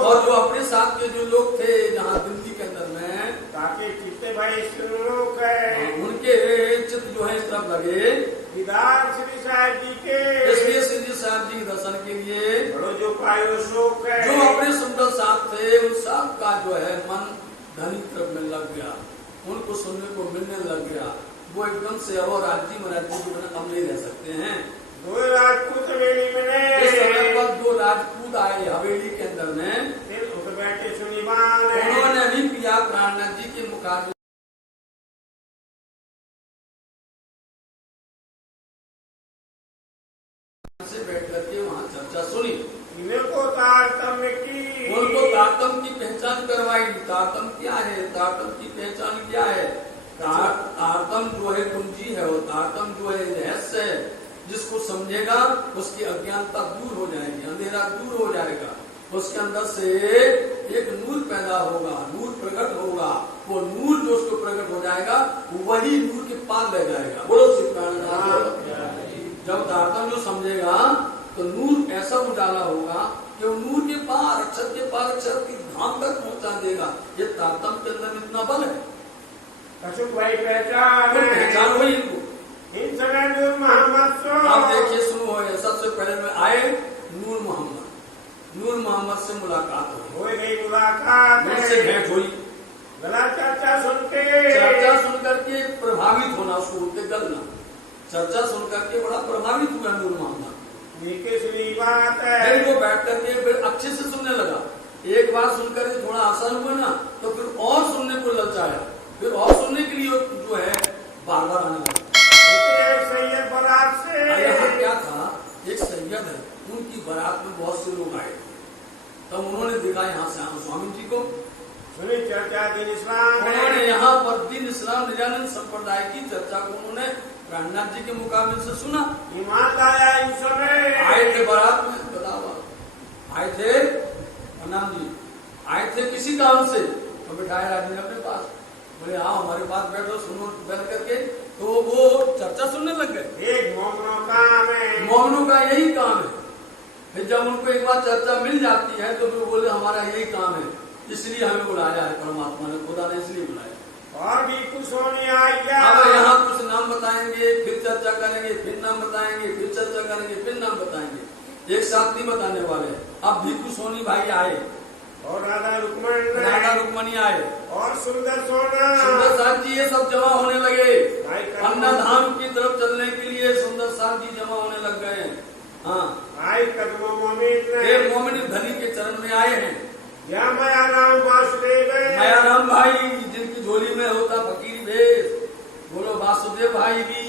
और जो अपने साथ के जो लोग थे जहाँ दिल्ली के अंदर में, ताकि चित्ते भाई लोग है, उनके चित्त जो है इस तरफ लगे दीदार श्री साहब जी के। इसलिए श्री जी साहब जी दर्शन के लिए जो पायो शोक है, जो अपने सुंदर साथ थे उन सब का जो है मन धनी तरफ में लग गया, उनको सुनने को मिलने लग गया। वो एकदम से अब राज्य महाराज जी हम नहीं रह सकते हैं। दो राजपूत हवेली में, इस समय पर दो राजपूत आए हवेली के अंदर में, फिर बैठे सुनीमान, उन्होंने भी पिया प्राणनाथ जी के मुखार से बैठ करके वहाँ चर्चा सुनी। इनको तारतम्य की, उनको तारतम्य की पहचान करवाई। तारतम्य क्या है, तारतम्य की पहचान क्या है। तारतम्य जो है कुंजी है, वो तारतम्य जो है रहस्य है, जिसको समझेगा उसकी अज्ञानता दूर हो जाएगी, अंधेरा दूर हो जाएगा, उसके अंदर से एक नूर पैदा होगा, नूर प्रकट होगा। वो नूर जो उसको प्रकट हो जाएगा वही नूर के पार ले जाएगा। बोलो श्री प्राणनाथ। जब तारतम्य जो समझेगा तो नूर ऐसा उजाला होगा कि वो नूर के पार, अक्षर के पार अक्षर की धाम तक पहुंचा देगा। ये तारतम्य के अंदर इतना बल है। पहचान हुई इनको। आप देखिए शुरू हो, सबसे पहले में आए नूर मोहम्मद, नूर मोहम्मद से मुलाकात हुई, मुलाकात उनसे भेंट हुई। चर्चा सुन करके प्रभावित होना, उसको बोलते गलना। चर्चा सुन करके बड़ा प्रभावित हुआ नूर मोहम्मद। बात है, फिर वो बैठ करके फिर अच्छे से सुनने लगा। एक बार सुनकर के थोड़ा आसान हुआ ना, तो फिर और सुनने को ललचाया, फिर और सुनने के लिए जो है बार बार आने लगा। सैयद बारात से यहाँ क्या था, एक सैयद है, उनकी बारात में बहुत से लोग आए। तब उन्होंने देखा यहाँ से स्वामी जी को, सुनी चर्चा दिन इस्लाम, उन्होंने यहाँ पर दिन इस्लाम निजानंद संप्रदाय की चर्चा को उन्होंने प्राणनाथ जी के मुकाबले से सुना। ईमान आया इन समय आए थे बारात में, बताओ आए थे प्रणाम जी, आए थे किसी काम से, तो बिठाए राजनी अपने पास, बोले आओ हमारे पास बैठो सुनो बैठ करके। तो वो चर्चा सुनने लग गए। एक मोमनों काम है, मोमनों का यही काम है। फिर जब उनको एक बार चर्चा मिल जाती है तो फिर बोले हमारा यही काम है, इसलिए हमें बुलाया है परमात्मा ने, खुदा ने इसलिए बुलाया। और भी कुछ होने आया। अब यहाँ कुछ नाम बताएंगे, फिर चर्चा करेंगे, फिर नाम बताएंगे, फिर चर्चा करेंगे, फिर नाम बताएंगे, एक साथ नहीं बताने वाले। अब भिक्षु सोनी भाई आए और राधा रुक्मणी आए और सुंदर सोना साथ जी, ये सब जमा होने लगे। अन्नधाम की तरफ चलने के लिए सुंदर साथ जी जमा होने लग गए। हाँ, ये मोमिन धनी के चरण में आए हैं। या मायाराम वासुदेव, मायाराम भाई जिनकी झोली में होता फकीर भेष, बोलो वासुदेव भाई भी,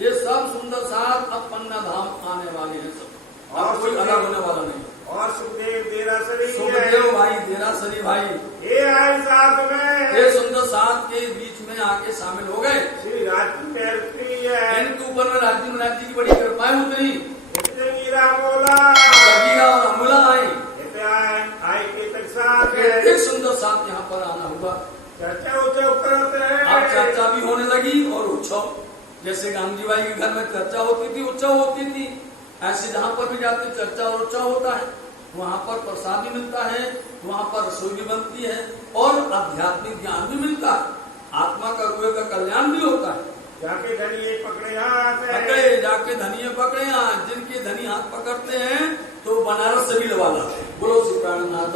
ये सब सुंदर साथ अब पन्ना धाम आने वाले हैं सब, और कोई अलग होने वाला नहीं। और सुखदेव देरासरी, सुखदेव भाई देरासरी भाई ये आए साथ में, ये सुंदर साथ के बीच में आके शामिल हो गए। श्री राज्य इनके ऊपर में राज्य की बड़ी कृपाएं उतरी। मोला और अमूला आए, एक सुंदर साथ यहाँ पर आना हुआ। चर्चा उत्सव करते हैं। अब चर्चा भी होने लगी और उत्सव, जैसे गांधी भाई के घर में चर्चा होती थी, उत्सव होती थी, ऐसे जहाँ पर भी जाते चर्चा और उत्सव होता है। वहाँ पर प्रसाद भी मिलता है, वहाँ पर रसोई भी बनती है और आध्यात्मिक ज्ञान भी मिलता है, आत्मा का रुए का कल्याण भी होता है। जाके धनिये पकड़े हाथ, जाके धनिये पकड़े हाथ, जिनके धनी हाथ पकड़ते हैं तो बनारस से भी लगा लाते हैं। बोलो श्री प्राणनाथ,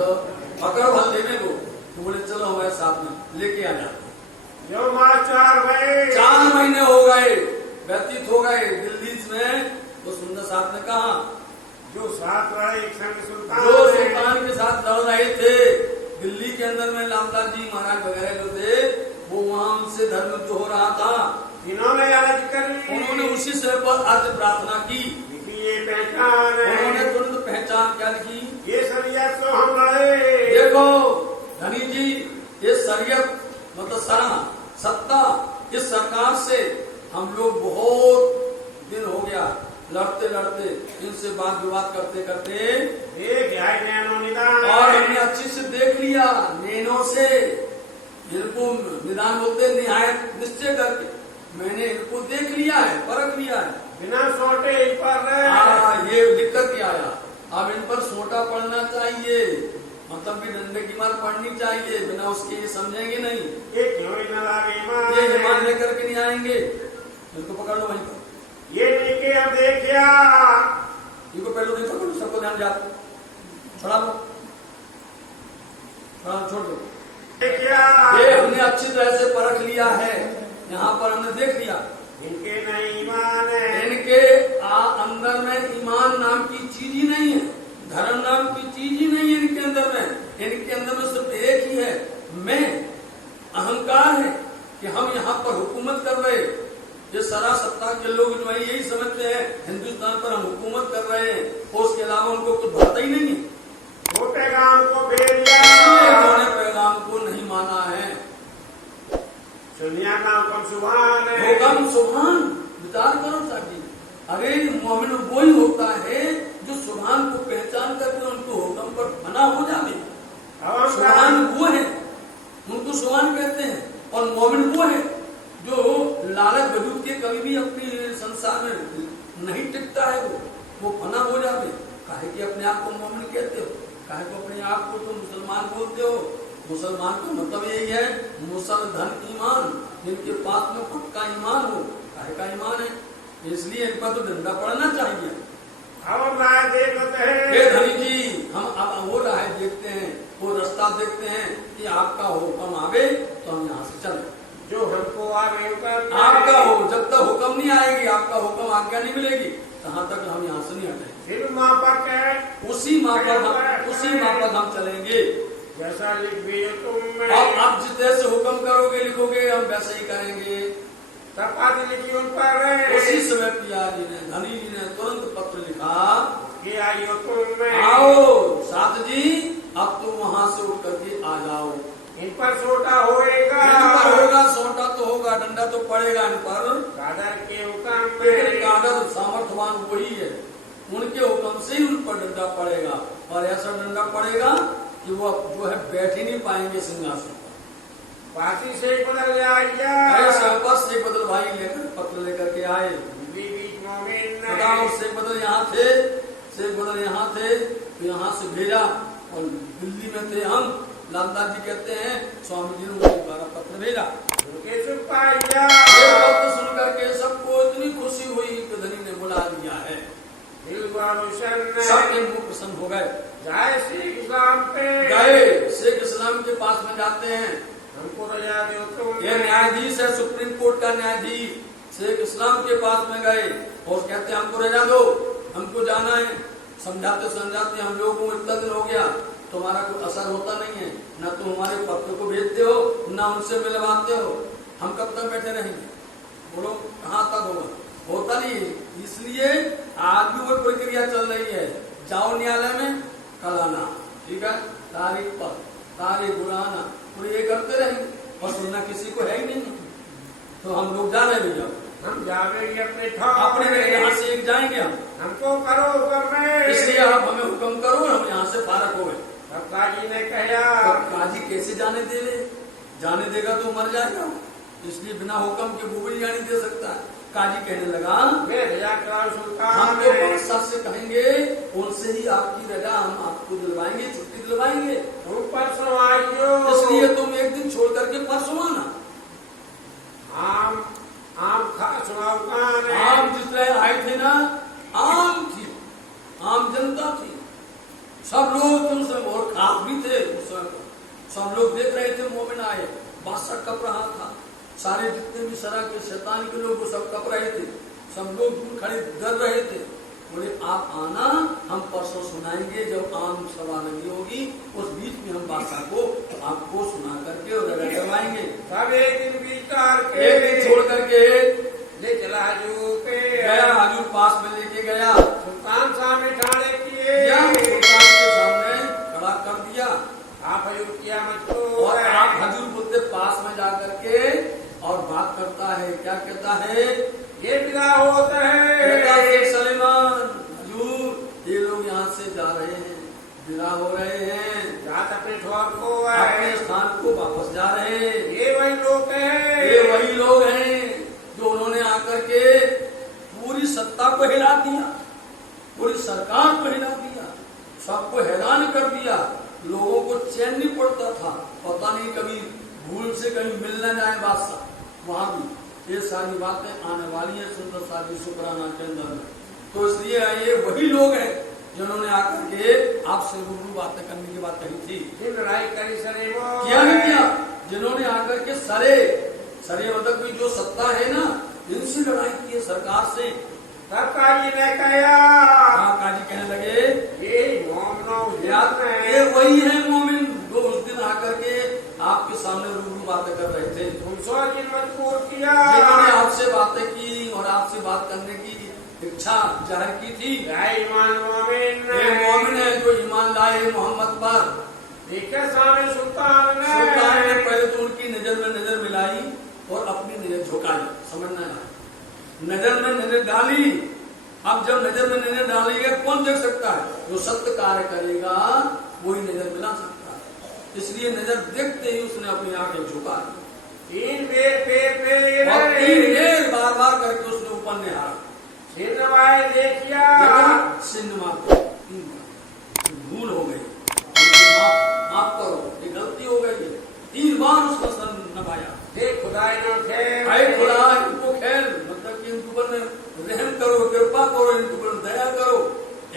पकड़ भल लेने को, तो बोले चलो हमारे साथ में लेके आ जाते। जो माँ 4 महीने हो गए, व्यतीत हो गए दिल्ली में। तो सुंदर साथ ने कहा, जो साथ रहे एक संग सुल्तान, जो सुल्तान के साथ लड़ रहे थे दिल्ली के अंदर में, लामलाल जी महाराज वगैरह जो थे, वो वहाँ उनसे धर्म जो हो रहा था, इन्होंने अर्ज कर ली, उन्होंने उसी से पर अर्ज प्रार्थना की। ये पहचान, उन्होंने तुरंत पहचान क्या लिखी, ये शरीयत तो हम लड़े। देखो धनी जी, ये शरीयत मतलब सत्ता, इस सरकार से हम लोग बहुत दिन हो गया लड़ते लड़ते, इनसे बात विवाद करते करते और हमने अच्छी से देख लिया, नैनों से इनको निदान बोलते, निहायत निश्चय करके मैंने इनको देख लिया है, परख लिया है, बिना सोटे पर ये दिक्कत क्या आया। अब इन पर सोटा पड़ना चाहिए, मतलब कि डंडे की मार पड़नी चाहिए, बिना उसके ये समझेंगे नहीं, ये क्यों ये हिमान लेकर के नहीं आएंगे। इनको पकड़ लो वहीं पर, ये लेके अब देखिया, इनको पहले देखो करो, सबको ध्यान जाता, छोड़ा लो, छोड़ दो। ये हमने अच्छी तरह से परख लिया है, यहाँ पर हमने देख लिया, इनके नहीं ईमान है, इनके अंदर में ईमान नाम की चीज ही नहीं है, धर्म नाम की चीज ही नहीं है इनके अंदर में। इनके अंदर में सिर्फ एक ही है, मैं, अहंकार है कि हम यहाँ पर हुकूमत कर रहे। ये सारा सत्ता के लोग जो है यही समझते हैं हिंदुस्तान पर हम हुकूमत कर रहे हैं, और उसके अलावा उनको कुछ भाता ही नहीं है। वो पैगाम को भेज दिया, उन्होंने पैगाम को नहीं माना है। सुनिया का हुक्म सुभान है, हुक्म सुभान, विचार करो साथी। अरे मोमिन वही होता है जो सुभान को पहचान करके उनको हुक्म पर बना हो जाए। सुभान वो है, उनको सुभान कहते हैं, और मोमिन वो है जो लालच वजूद के कभी भी अपने संसार में नहीं टिकता है, वो फना हो जाए। काहे कि अपने आप को मोमिन कहते हो, काहे को अपने आप को तो मुसलमान बोलते हो। मुसलमान का मतलब यही है मुसलधन ईमान, जिनके पास में पक्का ईमान हो। काहे का ईमान है, इसलिए इन पर तो डंडा पड़ना चाहिए। हम राय देखते हैं, हे धनी जी, हम अब वो राय देखते हैं, वो रास्ता देखते हैं कि आपका हुक्म आवे तो हम यहाँ से चले। जो हमको आवे आपका हो, जब तक हुक्म नहीं आएगी, आपका हुक्म आज्ञा नहीं मिलेगी, तहाँ तक हम यहाँ से नहीं हटेंगे। फिर मापक है, उसी मापक हम चलेंगे। जैसा लिख भी तुम अब जिस तरह से हुक्म करोगे लिखोगे, हम वैसे ही करेंगे। तपाती लिखी उन पर, उसी समय पिया जी ने, धनी जी ने तुरंत पत्र लिखा कि आइयो तुम, आओ साथ जी, अब तुम वहाँ से उठ करके आ जाओ। इन पर सोटा होएगा, इन पर होगा, सोटा तो होगा, डंडा तो पड़ेगा इन पर। कादर के हुक्म लेकिन कादर सामर्थ्यवान वही है, उनके हुक्म से ही उन पर डंडा पड़ेगा, और ऐसा डंडा पड़ेगा कि वो जो है बैठ ही नहीं पाएंगे सिंहासन पर। पासी से बदल जाएगा, शेख बदल भाई लेकर पत्र लेकर के आए। बताओ, शेख बदल यहाँ थे, शेख बदल यहाँ थे, तो यहाँ से भेजा, और दिल्ली में थे हम, लालदास जी कहते हैं स्वामी जी ने उनको दोबारा पत्र भेजा। उनके सिपाहिया ये पत्र सुन करके सबको इतनी खुशी हुई कि धनी ने बुला लिया है। सबके मुंह प्रसन्न हो गए। जाए शेख इस्लाम पे गए शेख इस्लाम के पास में जाते हैं। हमको रजा दो तुम। ये न्यायाधीश है, सुप्रीम कोर्ट का न्यायाधीश, शेख इस्लाम के पास में गए और कहते हैं हमको रजा दो, हमको जाना है। समझाते समझाते हम लोगों को इतना दिन हो गया, तुम्हारा कोई असर होता नहीं है, ना तुम हमारे पत्र को भेजते हो, ना उनसे मिलवाते हो, हम कब तक बैठे रहेंगे? बोलो कहाँ तक होगा? होता नहीं है। इसलिए आज भी वो प्रक्रिया चल रही है। जाओ न्यायालय में, कल आना, ठीक है, तारीख पर तारीख बुलाना, और ये करते रहेंगे और सुनना किसी को है ही नहीं। तो हम लोग जा रहे भैया, हम जावेंगे अपने अपने यहाँ से एक जाएंगे हम, हमको करो हुक्म, इसलिए आप हमें हुक्म करो, हम यहाँ से फारक हो गए। तब काजी ने कहा काजी कैसे जाने दे ले? जाने देगा तो मर जाएगा, इसलिए बिना हुक्म के वो भी नहीं दे सकता है। काजी कहने लगा मैं रजा कराऊं सुल्तान, हम तो बादशाह से कहेंगे, उनसे ही आपकी रजा हम आपको दिलवाएंगे, छुट्टी दिलवाएंगे। तुम परसों आइयो, इसलिए तुम एक दिन छोड़ करके परसों आना। आम सुनाऊंगा, आम जिस तरह आए थे ना, आम थी, आम जनता थी, सब लोग तुमसे बहुत खास भी थे उस समय पर। सब लोग देख रहे थे मोमिन आए, बादशाह कप रहा था, सारे जितने भी सरा के शैतान के लोग वो सब कप रहे थे, सब लोग दूर खड़े डर रहे थे। बोले आप आना, हम परसों सुनाएंगे जब आम सभा लगी होगी, उस बीच में हम बादशाह को आपको सुना करके और रजा करवाएंगे। सब एक दिन विचार के एक दिन छोड़ करके ले चला हजूर पे गया, हजूर पास में लेके गया, सुल्तान सामने ठाणे किए, सुल्तान के सामने खड़ा कर दिया। आप हजूर किया मुझको, और आप हजूर बोलते पास में जाकर के और बात करता है, क्या कहता है? ये विदा होता है शेख सलेमान, हजूर ये लोग यहाँ से जा रहे हैं, विदा हो रहे हैं, जात अपने ठोर को अपने स्थान को वापस जा रहे हैं। ये वही लोग हैं, ये वही लोग हैं जो उन्होंने आकर के पूरी सत्ता को हिला दिया, पूरी सरकार को हिला दिया, सबको हैरान कर दिया, लोगों को चैन नहीं पड़ता था, पता नहीं कभी भूल से कहीं मिल न जाए बादशाह, वहां भी ये सारी बातें आने वाली है सुंदर सारी शुक्राना के अंदर में। तो इसलिए ये वही लोग हैं जिन्होंने आकर के आपसे रूबरू बातें करने की बात कही थी। लड़ाई करी सरे वो किया नहीं किया? जिन्होंने आकर के सरे मतलब की जो सत्ता है ना, इनसे लड़ाई की है सरकार से। तब काजी ने कहा, काजी कहने लगे ये ये वही है मोमिन जो उस दिन आकर के आपके सामने रूबरू बातें कर रहे थे, मजबूर किया, जिन्होंने आपसे बातें की और आपसे बात करने की इच्छा जाहिर की थी। ईमान मोमिन है जो ईमान लाए मोहम्मद पर। देखे सामने सुल्तान ने पहले तो उनकी नजर में नजर मिलाई और अपनी नजर झुकाई, समझना है, नजर में नजर डाली। अब जब नजर में नजर डालेगा कौन देख सकता है? जो सत्य कार्य करेगा वही नजर मिला सकता है। इसलिए नजर देखते ही उसने अपनी आंखें झुका दी। 3 बेर और 3 बेर बार बार करके उसने ऊपर निहारा, सिन्नवाए देखिया, सिन्न मार, भूल हो गई, माफ करो, ये गलती हो गई है। 3 बार उसका सर नभाया, खुदाई न खेल, खुदा इनको खेल, मतलब कि इनको पर रहम करो, कृपा करो, इनको पर दया करो,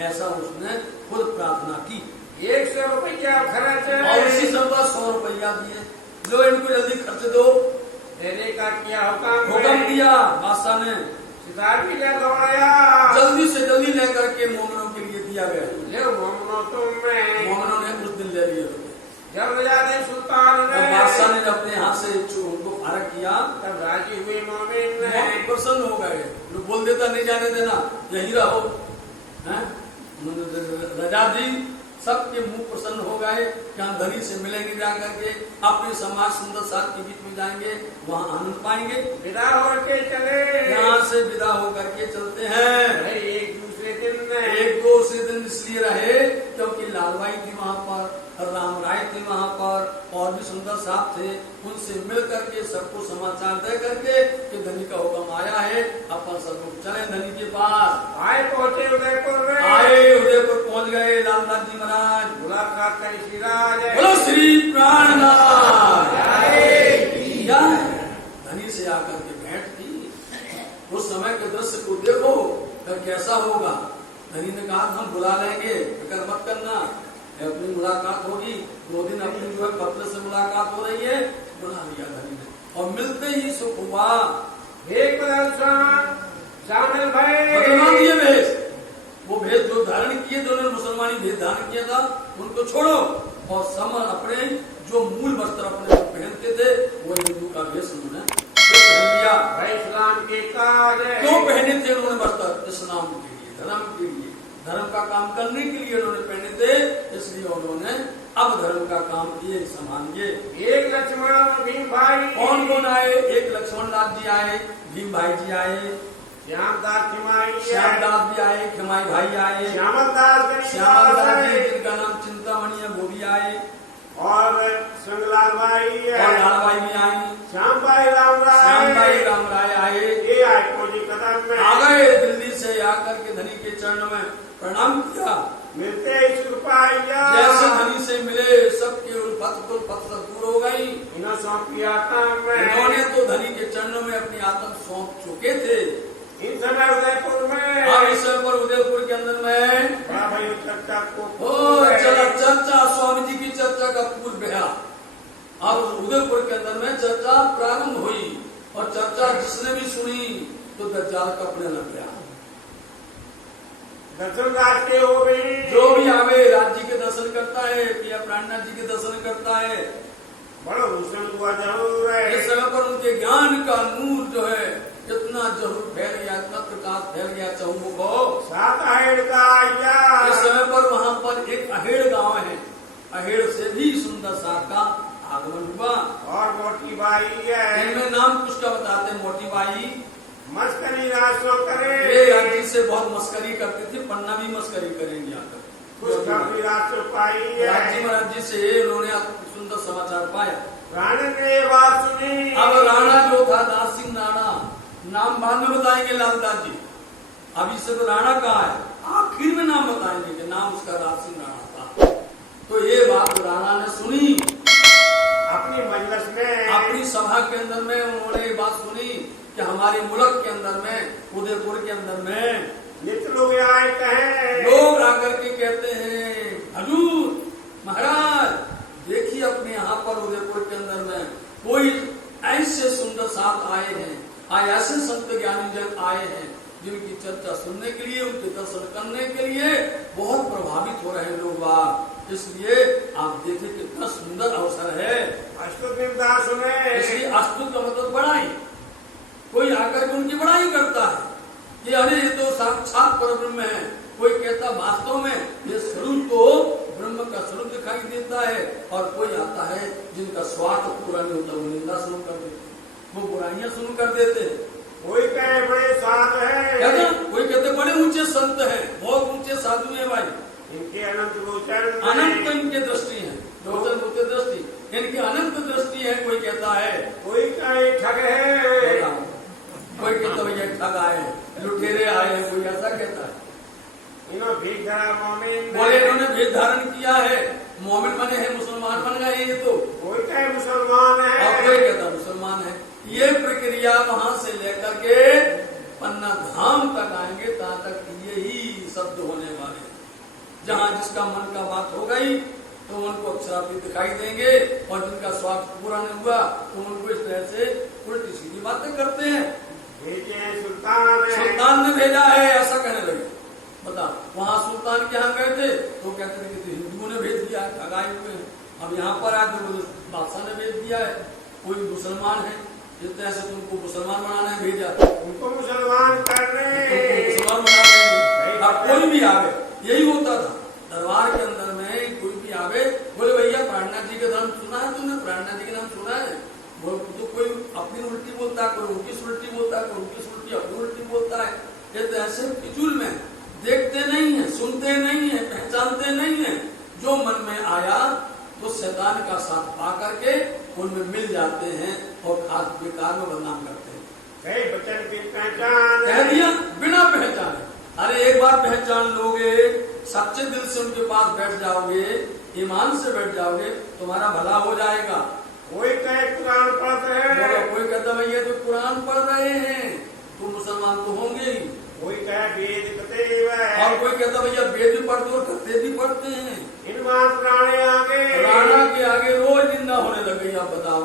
ऐसा उसने खुद प्रार्थना की। 100 रुपया खर्च और इसी सब 100 रुपया दिए, लो इनको जल्दी खर्च दो, देने का किया हुक्म दिया बादशाह ने। सितार भी ले दौड़ाया, जल्दी से जल्दी लेकर के मोमिनों के लिए दिया गया। ले मोमिनों ने उस दिन ले लिए। जब रजा दे सुल्तान ने, बादशाह ने अपने हाथ से उनको फारक किया, तब राजी हुए मोमिन ने, प्रसन्न हो गए। बोल देता नहीं जाने देना, यही रहो, रजा दी, सबके मुंह प्रसन्न हो गए कि हम धनी से मिलेंगे, जाकर के अपने समाज सुंदर साथ के बीच में जाएंगे, वहाँ आनंद पाएंगे। विदा होकर चले, यहाँ से विदा होकर के चलते हैं। एक दूसरे दिन इसलिए रहे क्योंकि लालबाई थी वहाँ पर, राम राय थे वहाँ पर, और भी सुंदर साहब थे, उनसे मिल करके सबको समाचार दे करके कि धनी का हुक्म आया है, अपन सब लोग चले धनी के पास। आए पहुँचे उदयपुर में, आए उदयपुर पहुँच गए। लालदास जी महाराज मुलाकात करी श्री राज, बोलो श्री कैसा होगा? धनी ने कहा हम बुला लेंगे, फिक्र मत करना, अपनी मुलाकात होगी। 2 दिन अपनी जो है पत्र से मुलाकात हो रही है, बुला लिया धनी ने, और मिलते ही सुख हुआ। एक शामिल भाई मुसलमान दिए भेष, वो भेष जो धारण किए, जो मुसलमानी भेष धारण किया था, उनको छोड़ो और समर अपने जो मूल वस्त्र अपने पहनते थे वो हिंदू का भेष उन्होंने पहन लिया। इस्लाम के कार्य क्यों पहने थे उन्होंने वस्त्र? इस्लाम के लिए, धर्म के लिए, धर्म का काम करने के लिए उन्होंने पहने थे, इसलिए उन्होंने अब धर्म का काम किए संभालिए। एक लक्ष्मण और भीम भाई। कौन कौन आए? एक लक्ष्मण दास जी आए, भीम भाई जी आए, श्यामदास खिमाई, श्यामदास भी आए, खिमाई भाई आए, श्यामदास श्यामदास जी जिनका नाम चिंतामणि है वो भी आए, और श्रृंगलाल भाई और लाल भाई भी आई, श्याम भाई राम राय आए। ये आए कोजी कदम में आ गए दिल्ली से, आकर के धनी के चरण में प्रणाम किया। मिलते ही सुरपाइया जैसे धनी से मिले सबके उल्फत सब दूर हो गई। इन्होंने सौंपी आत्म में, इन्होंने तो धनी के चरणों में अपनी आत्म सौंप चुके थे। इन समय उदयपुर में, अब इस समय पर उदयपुर के अंदर में बड़ा भाई चर्चा को चला चर्चा, स्वामी जी की चर्चा का पूर्व है। अब उदयपुर के अंदर में चर्चा प्रारंभ हुई, और चर्चा जिसने भी सुनी तो दज्जाल कपड़े लग गया। दर्शन राज के हो गई, जो भी आवे राज्य के दर्शन करता है या प्राणनाथ जी के दर्शन करता है, बड़ा भूषण हुआ जरूर है। इस समय पर उनके ज्ञान का नूर जो है इतना जरूर फैल गया, इतना प्रकाश फैल गया चहुमुख हो। 7 अहेड़ का आया। इस समय पर वहाँ पर एक अहेड़ गांव है, अहेड़ से भी सुंदर सा का आगमन हुआ। और मोटी बाई है, इनमें नाम कुछ का बताते हैं। मोटी बाई मस्करी राशो करे, ये राज्य से बहुत मस्करी करते थे, पन्ना भी मस्करी करेंगे आकर। कुछ कभी राशो पाई है। राज्य महाराज से उन्होंने सुंदर समाचार पाया। राणा ने बात सुनी। अब राणा जो था दास सिंह राणा, नाम बाद में बताएंगे लालदास जी, अभी से तो राणा कहा है, आखिर में नाम बताएंगे कि नाम उसका दास सिंह राणा था। तो ये बात राणा ने सुनी, अपनी मजलिस में, अपनी सभा के अंदर में उन्होंने ये बात सुनी कि हमारे मुल्क के अंदर में, उदयपुर के अंदर में नित्य लोग आए कहे, लोग आकर के कहते हैं हजूर महाराज देखिए अपने यहाँ पर उदयपुर के अंदर में कोई ऐसे सुंदर साथ आए हैं, ऐसे संत ज्ञानी जन आए हैं जिनकी चर्चा सुनने के लिए, उनके दर्शन करने के लिए बहुत प्रभावित हो रहे हैं लोग बाग। इसलिए आप देखें कितना सुंदर अवसर है। अष्टोत्तर सुने, इसलिए अस्तुत का मतलब बड़ाई, कोई आकर के उनकी बड़ाई करता है कि अरे ये तो साक्षात परब्रह्म है। कोई कहता वास्तव में ये स्वरूप तो ब्रह्म का स्वरूप दिखाई देता है, और कोई आता है जिनका स्वार्थ पूरा नहीं होता, वो निंदा शुरू कर देते, वो बुराइयां शुरू कर देते। कोई कहे बड़े साधु है, कोई कहते बड़े ऊंचे संत हैं, बहुत ऊंचे साधु हैं भाई, इनके अनंत गोचर, अनंत इनके दृष्टि है, गोचर होते दृष्टि, इनकी अनंत दृष्टि है। कोई कहता है, कोई कहे ठग है, कोई कहता भैया ठग आए, लुटेरे आए, कोई ऐसा कहता है। इन्होंने भेद धरा मोमिन, बोले इन्होंने भेद धारण किया है, मोमिन बने हैं, मुसलमान बन गए ये तो। कोई कहे मुसलमान है, और कोई कहता मुसलमान है। ये प्रक्रिया वहां से लेकर के पन्ना धाम तक आएंगे, तहाँ तक यही शब्द होने वाले। जहाँ जिसका मन का बात हो गई तो उनको अक्षरापी दिखाई देंगे, और जिनका स्वार्थ पूरा नहीं हुआ तो उनको इस तरह से उल्टी सीधी बातें करते हैं। भेजे सुल्तान, सुल्तान ने भेजा है ऐसा कहने लगे। बता, वहाँ सुल्तान के यहाँ गए थे तो कहते थे कि हिंदुओं ने भेज दिया है, ठगाए हुए हैं। अब यहाँ पर आए तो बादशाह ने भेज दिया है, कोई मुसलमान है, जिस तरह से तुमको मुसलमान बनाने भेजा, उनको मुसलमान करने, मुसलमान बना देंगे। अब कोई भी आवे, यही होता था दरबार के अंदर में, कोई भी आवे बोले भैया प्राणनाथ जी का नाम सुना है तुमने, प्राणनाथ जी का नाम सुना है, बोल तो कोई अपनी उल्टी बोलता है, कोई उनकी उल्टी बोलता है, कोई उनकी उल्टी अपनी उल्टी बोलता है। ये तो ऐसे फिजूल में देखते नहीं है, सुनते नहीं है, पहचानते नहीं है। जो मन में आया तो शैतान का साथ पा करके उनमें मिल जाते हैं और खास बेकार में बदनाम करते हैं। कई बचन की पहचान, कह दिया बिना पहचाने। अरे एक बार पहचान लोगे, सच्चे दिल से उनके पास बैठ जाओगे, ईमान से बैठ जाओगे, तुम्हारा भला हो जाएगा। कोई कहे कुरान पढ़ते हैं, कोई कहता भैया तो कुरान पढ़ रहे हैं, तो मुसलमान तो होंगे ही, कोई कहे वेद कतेव और कोई कहता भैया वेद भी पढ़ते और कते भी पढ़ते हैं। इनमान प्राणे आगे राणा के आगे रोज निंदा होने लग गई। आप बताओ,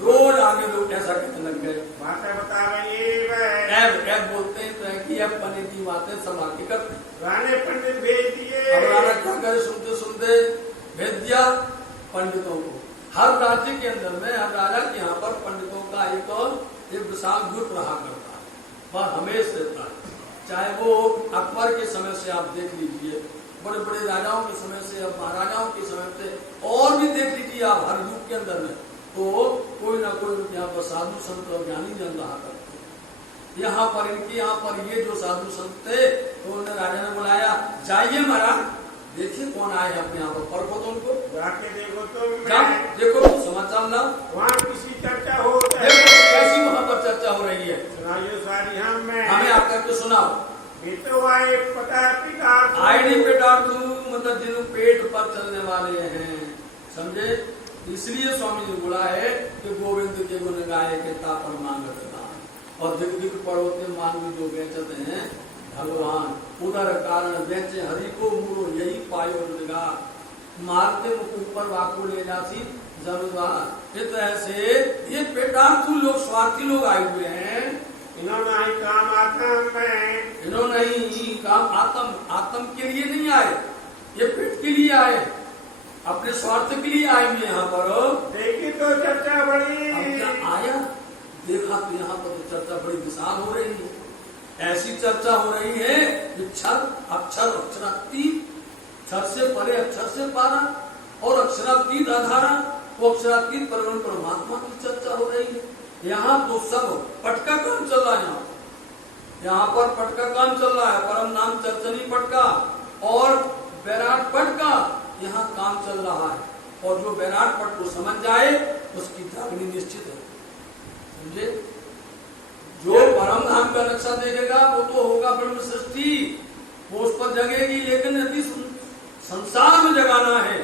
रोज आगे लोग ऐसा कहने लग गए। भाषा बतावे ऐब बोलते हैं तो है कि अब पने की बातें सब आके करते हैं। राणे पंडित भेज दिए। अब राणा क्या करे, सुनते सुनते भेज दिया पंडितों को। हर राज्य के अंदर में हर राजा के यहाँ पर पंडितों का एक विशाल ग्रुप रहा करता है, वह हमेशा रहता है। चाहे वो अकबर के समय से आप देख लीजिए, बड़े बड़े राजाओं के समय से, अब महाराजाओं के समय से, और भी देख लीजिए आप हर युग के अंदर में, तो कोई ना कोई यहाँ पर साधु संत और ज्ञानी जन रहा करते हैं। यहाँ पर इनके यहाँ पर ये जो साधु संत थे, तो उन्होंने राजा ने बुलाया, जाइए महाराज देखिए कौन आए अपने यहाँ पर, परखो तो उनको, जाके देखो तो देखो तो समाचार लाओ, वहाँ किसी चर्चा हो कैसी वहाँ पर चर्चा हो रही है, सुनाइए सारी हमें आकर के सुनाओ। तो आए पता आईडी पेटार्थु मतलब जिन पेट पर चलने वाले हैं, समझे। इसलिए स्वामी जी बोला है कि गोविंद के गुण गाये के तापर मांगत दान, और दिग दिग पड़ोते मांग जो बेचते हैं भगवान, उधर कारण बेचे हरि को मुड़ो यही पायो रोजगार, मारते मुख ऊपर वाको ले जाती जरूर। इस तरह से ये पेटार्थु लोग, स्वार्थी लोग आए हुए हैं। इन्होंने ही काम आत्म में, इन्होंने ही काम आत्म के लिए नहीं आए, ये पेट के लिए आए, अपने स्वार्थ के लिए आए हुए यहाँ पर। देखी तो चर्चा बड़ी, अब क्या आया देखा तो यहाँ पर तो चर्चा बड़ी विशाल हो रही है। ऐसी चर्चा हो रही है कि क्षर अक्षर अक्षरातीत, क्षर से परे अक्षर से पारा, और अक्षरातीत आधारा, वो अक्षरातीत परम परमात्मा की चर्चा हो रही है। यहाँ तो सब पटका काम चल रहा है, यहाँ पर पटका काम चल रहा है, परम नाम चर्चनी पटका और वैराट पटका, यहाँ काम चल रहा है। और जो वैराट पट को समझ जाए उसकी जागनी निश्चित है, समझे। जो परम धाम का नक्शा देखेगा वो तो होगा ब्रह्म सृष्टि, वो उस पर जगेगी, लेकिन यदि संसार में जगाना है,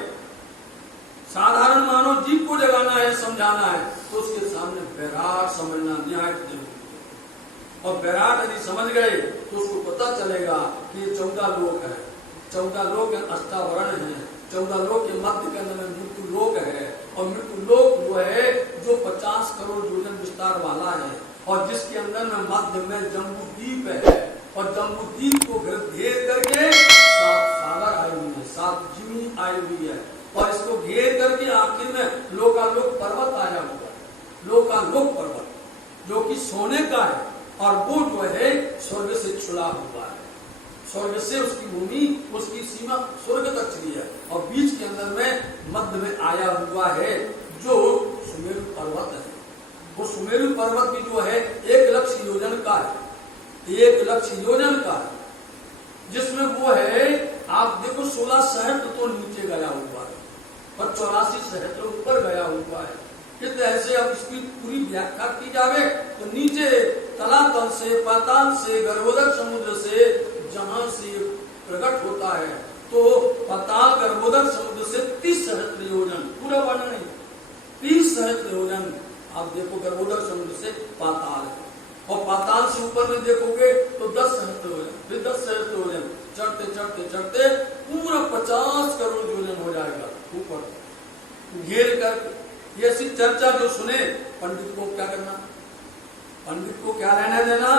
साधारण मानव जीव को जगाना है, समझाना है, तो उसके सामने वैराट समझना न्याय जरूरी है। और वैराट यदि समझ गए तो उसको पता चलेगा कि ये 14 लोक है, 14 लोक अष्टावरण है, 14 लोक के मध्य के अंदर में मृत्यु लोक है, और मृत्यु लोक जो है जो 50 करोड़ योजन विस्तार वाला है, और जिसके अंदर में मध्य में जम्बू द्वीप है, और जम्बू द्वीप को घेर करके 7 सागर आए हुए हैं, 7 जमी आई हुई है, और इसको घेर करके आखिर में लोकालोक पर्वत आया हुआ है, लोकालोक पर्वत जो कि सोने का है, और वो जो है स्वर्ग से छुड़ा हुआ है, स्वर्ग से उसकी भूमि, उसकी सीमा स्वर्ग तक चली है, और बीच के अंदर में मध्य में आया हुआ है जो सुमेरु पर्वत है। वो सुमेरु पर्वत भी जो है 1 लाख योजन का है, 1 लाख योजन का है, जिसमें वो है आप देखो 16 सहस्त्र तो नीचे गया हुआ है, और 84 सहस्त्र ऊपर गया हुआ है। किस ऐसे अब इसकी पूरी व्याख्या की जावे तो नीचे तलातल से, पाताल से, गर्भोदक समुद्र से, जहां से प्रकट होता है, तो पाताल गर्भोदक समुद्र से 30 सहस्त्र योजन, पूरा वर्णन नहीं, 30 सहस्त्र योजन आप देखो गर्भोदक समुद्र से पाताल है, और पाताल से ऊपर में देखोगे तो 10 सहस्त्र योजन, फिर 10 सहस्त्र योजन, चढ़ते चढ़ते चढ़ते पूरा 50 करोड़ योजन हो जाएगा ऊपर घेर कर। ये ऐसी चर्चा जो सुने, पंडित को क्या करना, पंडित को क्या रहना देना,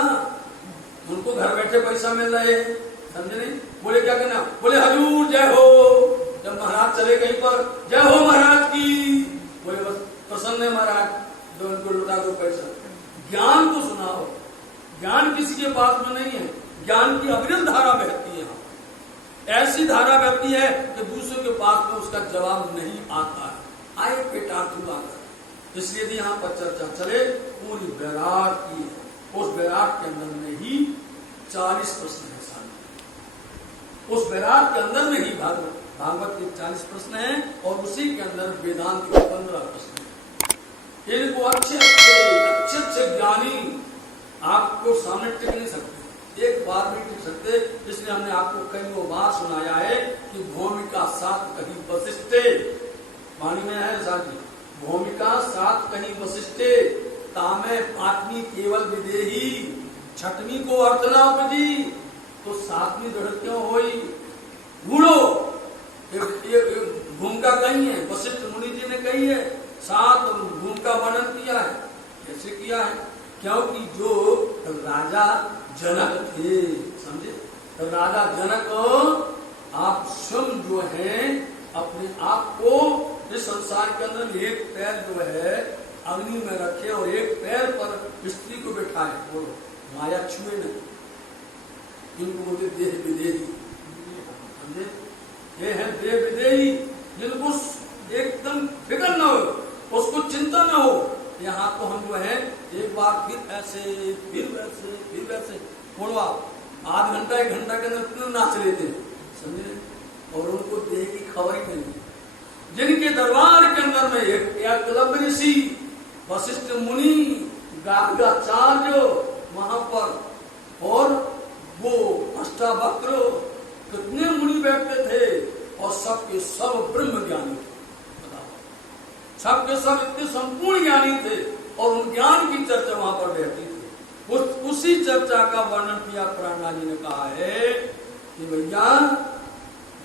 उनको घर बैठे पैसा मिल रहे हैं, समझे नहीं। बोले क्या करना, बोले हजूर जय हो, जब महाराज चले कहीं पर जय हो महाराज की, बोले बस प्रसन्न है महाराज, तो उनको लुटा दो पैसा। ज्ञान को सुनाओ, ज्ञान किसी के पास में नहीं है, ज्ञान की अविरल धारा बहती है, ऐसी धारा बहती है कि दूसरे के पास में उसका जवाब नहीं आता है। आए पेटार्थु आकर, इसलिए यदि यहाँ पर चर्चा चले पूरी वैराट की, उस वैराट के अंदर में ही 40 प्रश्न है सामने, उस वैराट के अंदर में ही भागवत के 40 प्रश्न हैं, और उसी के अंदर वेदांत के 15 प्रश्न हैं। इनको अच्छे ज्ञानी आपको सामने टिक नहीं सकते, एक बार नहीं टिक सकते। इसलिए हमने आपको कई वो बात सुनाया है कि भूमिका 7 कहीं वशिष्ठे, वाणी में है साथी, भूमिका 7 कहीं वशिष्ठे, तामे पाटनी केवल विदेही, छठवीं को अर्थ ना उपजी तो सातवीं दृढ़ क्यों होई। ढूंढो एक भूमिका कही है, वशिष्ठ मुनि जी ने कही है, 7 भूमिका वर्णन किया है। कैसे किया है? क्योंकि जो राजा जनक थे, समझे, तो राजा जनक आप स्वयं जो है अपने आप को इस संसार के अंदर एक पैर जो है अग्नि में रखे और एक पैर पर स्त्री को बैठाए, बोलो माया छुए नहीं। इनको बोलते देह विदेही, समझे, ये है देह विदेही, जिनको एकदम फिक्र न हो, उसको चिंता न हो। यहाँ तो हम जो है एक बार फिर ऐसे फिर वैसे फिर वैसे, बोलो आप आध घंटा 1 घंटा के अंदर क्यों नाच लेते हैं, समझे, और उनको देह की खबर ही नहीं। जिनके दरबार के अंदर में एकलव्य ऋषि, वशिष्ठ मुनि, गार्गाचार्य वहां पर, और वो अष्टावक्र, कितने मुनि बैठते थे, और सबके सब ब्रह्म ज्ञानी थे। सबके सब इतने संपूर्ण ज्ञानी थे, और उन ज्ञान की चर्चा वहां पर रहती थी। उसी चर्चा का वर्णन किया प्राणनाथ जी ने कहा है कि भैया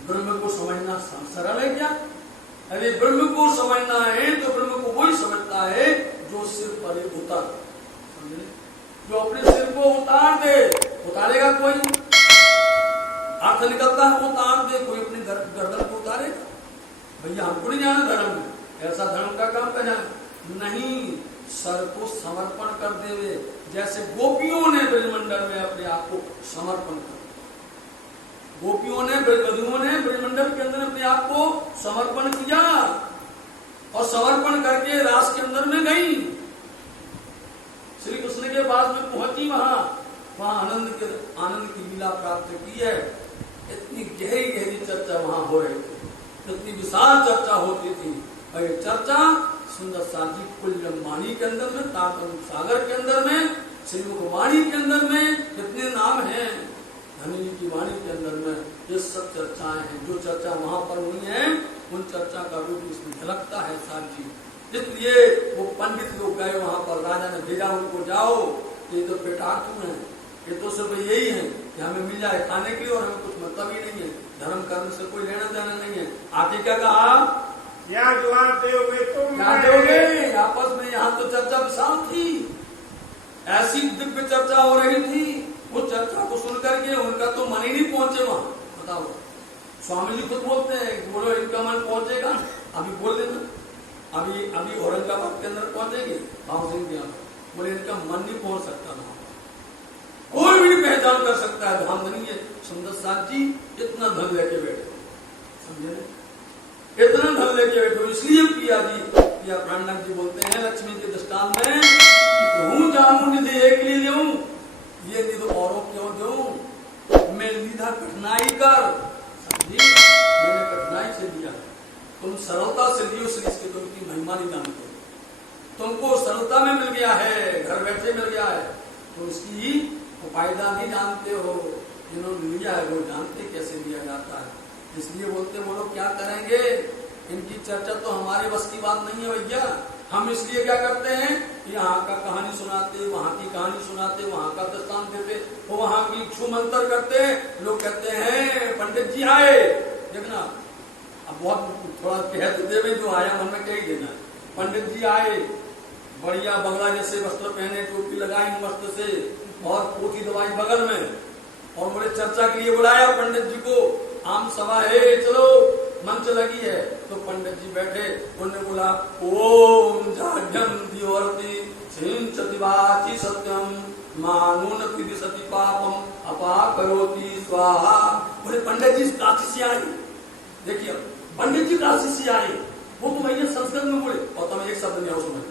ब्रह्म को समझना सरल है क्या? अरे ब्रह्म को समझना है तो ब्रह्म को वही समझता है जो सिर पर उतर, जो अपने सिर को उतार दे। उतारेगा कोई? अर्थ निकलता है उतार दे, कोई अपनी गर्दन को उतारेगा? भैया हमको नहीं जाना धर्म, ऐसा धर्म का काम करना नहीं। सर को समर्पण कर देवे, जैसे गोपियों ने ब्रजमंडल में अपने आप को समर्पण कर, गोपियों ने ब्रजवधुओं ने ब्रजमंडल के अंदर अपने आप को समर्पण किया, और समर्पण करके रास के अंदर में गई, श्री कृष्ण के पास में पहुंची, वहां आनंद की लीला प्राप्त की है। इतनी गहरी गहरी चर्चा वहां हो रही थी, इतनी विशाल चर्चा होती थी। और ये चर्चा सुंदर साजी कुल्लवाणी के अंदर में, तारतम्य सागर के अंदर में, श्रीमुखवाणी के अंदर में, कितने नाम हैं, धनी जी की वाणी के अंदर में, ये सब चर्चाएं हैं। जो चर्चा वहां पर हुई है उन चर्चा का रूप इसमें झलकता है सारी। इसलिए वो पंडित लोग गए वहां पर, राजा ने भेजा उनको, जाओ ये तो पेटार्थु है, ये तो सिर्फ यही है कि हमें मिल जाए खाने के लिए, और हमें कुछ मतलब ही नहीं है, धर्म कर्म से कोई लेना देना नहीं है। आके क्या कहा? क्या जवाब दोगे तुम? क्या दोगे? आपस में यहाँ तो चर्चा विशाल थी, ऐसी दिव्य चर्चा हो रही थी। उस चर्चा को सुनकर के उनका तो मन ही नहीं पहुंचे वहां। बताओ, स्वामी जी खुद बोलते हैं, बोलो इनका मन पहुंचेगा, अभी बोल देना, अभी औरंगाबाद के अंदर पहुंचेंगे भाव सिंह के यहाँ, बोले इनका मन नहीं पहुंच सकता ना, कोई भी नहीं पहचान कर सकता है। धाम नहीं है। सुंदर साथ जी इतना धन लेके बैठे, समझे, इतना धन लेके बैठो। इसलिए किया जी, या प्राणनाथ जी बोलते हैं लक्ष्मी के दृष्टांत में, हूं जानू निधि एक लिए लूं, ये निधि औरों क्यों दूं, मैं लीधा कठिनाई कर, समझी, मैंने कठिनाई से दिया, तुम सरलता से लियो, इसलिए इसकी तुमकी महिमा नहीं जानते, तुमको सरलता में मिल गया है, घर बैठे मिल गया है, तो उसकी फायदा नहीं जानते हो। जिन्होंने लिया है वो जानते कैसे लिया जाता है। इसलिए बोलते वो लोग क्या करेंगे, इनकी चर्चा तो हमारे बस की बात नहीं है भैया। हम इसलिए क्या करते हैं, यहाँ का कहानी सुनाते, वहाँ की कहानी सुनाते, वहाँ का दृष्टांत देते, वो वहाँ की छूमंतर करते हैं। लोग कहते हैं पंडित जी आए, देखना अब बहुत थोड़ा कह देवे, जो आया मन में कह ही देना। पंडित जी आए, बढ़िया बंगला जैसे वस्त्र पहने, टोपी लगाई मस्त से, और पोथी दवाई बगल में, और मुझे चर्चा के लिए बुलाया पंडित जी को। आम सभा है, चलो मंच लगी है, तो पंडित जी बैठे, उन्होंने बोला ओम जाड्यम दियोरति सिंचति वाचि सत्यम मानून पिदिशति पापम अपा करोति स्वाहा। बोले पंडित जी काशी से आए, देखिए पंडित जी काशी से आए, वो तो भैया संस्कृत में बोले, और तुम एक शब्द नहीं आओ समझ,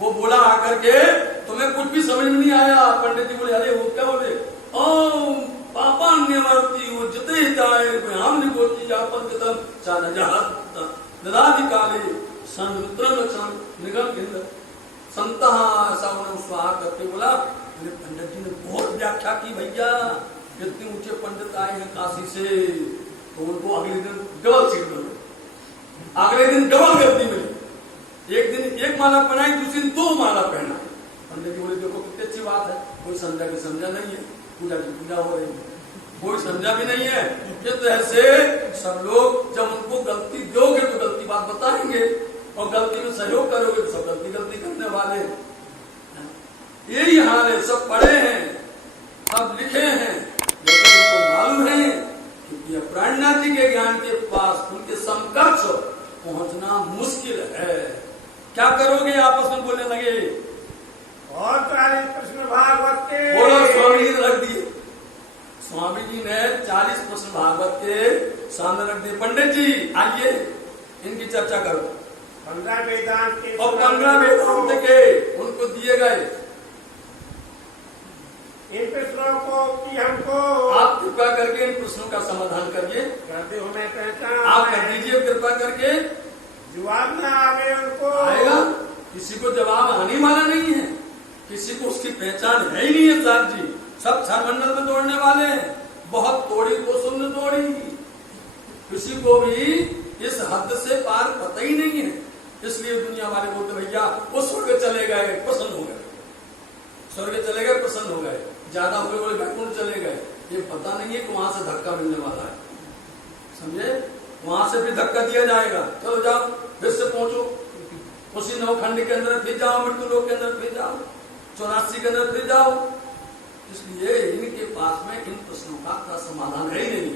वो बोला आकर के, तुम्हें कुछ भी समझ में नहीं आया। पंडित जी बोले अरे वो क्या बोले, ओम पापा निवर्ती वो जिते जाए हम निकोती जापन कदम चान जहात ददादि काले संतरन निगम केंद्र संतः ऐसा उन्हें स्वाहा करते बोला। पंडित जी ने बहुत व्याख्या की, भैया इतने ऊंचे पंडित आए हैं काशी से, तो उनको अगले दिन डबल सीट मिली, अगले दिन डबल गद्दी मिली। एक दिन एक माला पहनाई, दूसरे दिन 2 माला पहना, पंडित जी बोले देखो कितनी अच्छी बात है, कोई समझा कि समझा नहीं है, पूजा की पूजा हो रही है, कोई समझा भी नहीं है। ये तो ऐसे सब लोग जब उनको गलती दोगे तो गलती बात बताएंगे, और गलती में सहयोग करोगे तो सब गलती करने वाले। यही हाल है, सब पढ़े हैं, सब लिखे हैं, लेकिन उनको मालूम है कि प्रणनाथ जी के ज्ञान के पास उनके समकक्ष पहुंचना मुश्किल है। क्या करोगे? आपस में बोलने लगे। और 40 प्रश्न भागवत के बोलो, स्वामी जी ने रख दिए। स्वामी जी ने 40 प्रश्न भागवत के सामने रख दिए। पंडित जी आइए, इनकी चर्चा करो। 15 वेदांत के और 15 वेदांत के उनको दिए गए। इन प्रश्नों को कि हमको आप कृपा करके इन प्रश्नों का समाधान करिए। करते हुए पहचान आप कर दीजिए कृपा करके। जवाब न आवे उनको आएगा, किसी को जवाब आने वाला नहीं है, किसी को उसकी पहचान है ही नहीं है। साहब जी सब छामंडल में तोड़ने वाले हैं, बहुत तोड़ी तो सुन तोड़ी, किसी को भी इस हद से पार पता ही नहीं है। इसलिए दुनिया वाले बोलते भैया वो स्वर्ग चले गए, प्रसन्न हो गए, स्वर्ग चले गए, प्रसन्न हो गए, ज्यादा हुए बोले वैकुंठ चले गए। ये पता नहीं है कि वहां से धक्का मिलने वाला है, समझे? वहां से भी धक्का दिया जाएगा, चलो जाओ फिर से पहुंचो उसी नवखंड के अंदर, फिर जाओ मृत्यु लोक के अंदर, फिर जाओ 84 के अंदर, फिर जाओ। इसलिए इनके पास में इन प्रश्नों का समाधान है ही नहीं,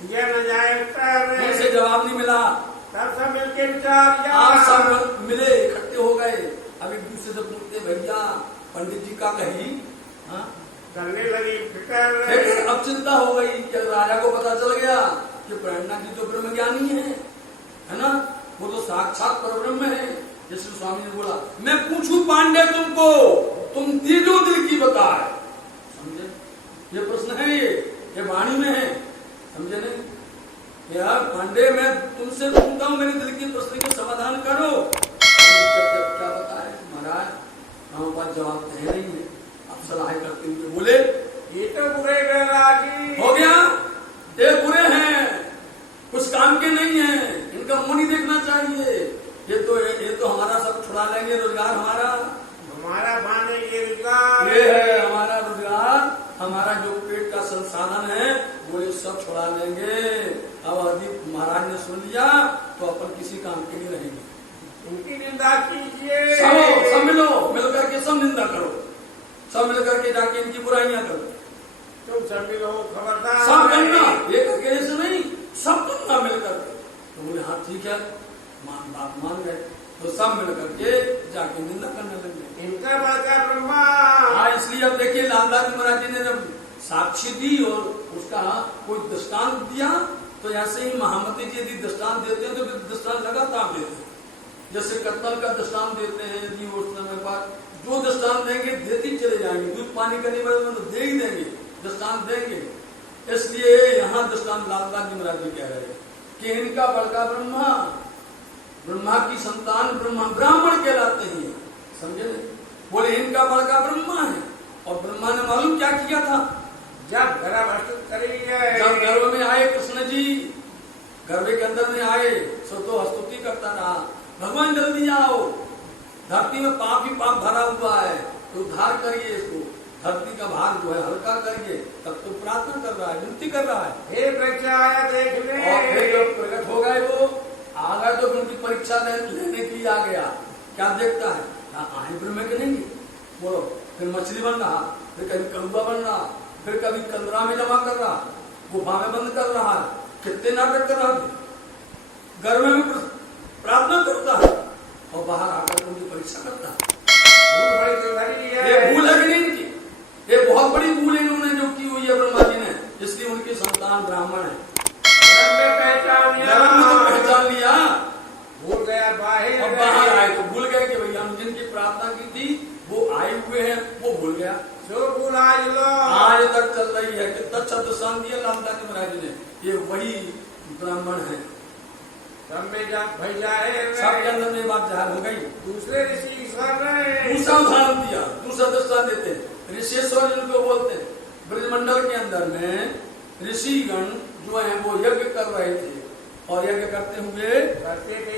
दिया न जाए उत्तर, इनसे जवाब नहीं मिला। तब सब मिलके विचार आप सब मिले, इकट्ठे हो गए, अब एक दूसरे से पूछते भैया पंडित जी का कही, हाँ? करने लगी फिकर। लेकिन अब चिंता हो गई कि राजा को पता चल गया कि प्रणनाथ जी तो ब्रह्म ज्ञानी है ना, वो तो साक्षात परब्रह्म है। जैसे स्वामी ने बोला मैं पूछूं पांडे तुमको, तुम दिलो दिल की बताए, समझे? ये प्रश्न है, ये वाणी में है, समझे नहीं? यार पांडे मैं तुमसे पूछता हूँ, मेरे दिल की प्रश्न के समाधान करो। क्या बताए महाराज, हमारे पास जवाब तो है नहीं है। अब सलाह करते हुए बोले ये तो बुरे गैरागी हो गया, ये बुरे हैं, कुछ काम के नहीं है, इनका मुंह नहीं देखना चाहिए। ये तो हमारा सब छुड़ा लेंगे, रोजगार हमारा बाने ये रोजगार, ये है हमारा रोजगार, हमारा जो पेट का संसाधन है वो ये सब छुड़ा लेंगे। अब यदि महाराज ने सुन लिया तो अपन किसी काम के लिए रहेंगे। इनकी निंदा कीजिए, सब मिलो, मिलकर के सब निंदा करो, सब मिलकर के जाके इनकी बुराइयां करो। तुम सब मिलो, खबरदार सब करना, एक अकेले से नहीं, सब करना मिलकर। तो बोले हाँ ठीक है, बात मान गए। तो सब मिलकर के जाके निंदा करने लगे। इनका बड़का ब्रह्मा। हाँ, इसलिए अब देखिए लालदास महाराज जी ने जब साक्षी दी और उसका कोई दृष्टांत दिया, तो ऐसे ही महामती जी यदि दृष्टांत देते हैं तो दृष्टांत लगातार देते हैं। जैसे कत्तल का दृष्टांत देते हैं, यदि उस समय पर जो दृष्टांत देंगे देते चले जाएंगे, दूध पानी का नहीं बदल तो दे ही देंगे, दृष्टांत देंगे। इसलिए यहाँ दृष्टांत लालदास जी महाराज जी कह रहे हैं कि इनका बड़का ब्रह्मा की संतान ब्राह्मण कहलाते हैं, समझे? बोले इनका बड़का ब्रह्मा है, और ब्रह्मा ने मालूम क्या किया था? जब जब गर्भ में आए कृष्ण जी, गर्भ के अंदर में आए, सो तो स्तुति करता रहा, भगवान जल्दी आओ, धरती में पाप ही पाप भरा हुआ है, तो उद्धार करिए इसको, धरती का भार जो है हल्का करिए। तब तो प्रार्थना कर रहा है, विनती कर रहा है। हे प्रजा देख ले, और फिर जब प्रकट हो गए वो आ गए तो उनकी परीक्षा लेने के लिए आ गया। क्या देखता है? आए ब्रह्म के नहीं, बोलो। फिर मछली बन रहा, फिर कभी कलुआ बन रहा, फिर कभी कंदरा में जमा कर रहा, गुफा में बंद कर रहा है, कितने नाटक कर रहा है, गर्भ में प्रार्थना करता है और बाहर आकर उनकी परीक्षा करता है। ये भूल है कि नहीं इनकी? ये बहुत बड़ी भूल इन्होंने जो की हुई है ब्रह्मा जी ने, इसलिए उनकी संतान ब्राह्मण है। पहचान लिया, भूल गया, बाहर आए तो भूल गए कि भैया हम जिनकी प्रार्थना की थी वो आए हुए हैं, वो भूल गया। जो भूल आज तक चल रही है। कितना अच्छा दृष्टांत दिया लालदास जी महाराज ने, ये वही ब्राह्मण है। सब में सबके अंदर में बात जाहिर हो गई। दूसरे ऋषि दूसरा उदाहरण दिया, दूसरा दृष्टांत देते हैं। ऋषेश्वर जिनको बोलते हैं, ब्रजमंडल के अंदर में ऋषिगण जो है वो यज्ञ कर रहे थे, और यज्ञ करते हुए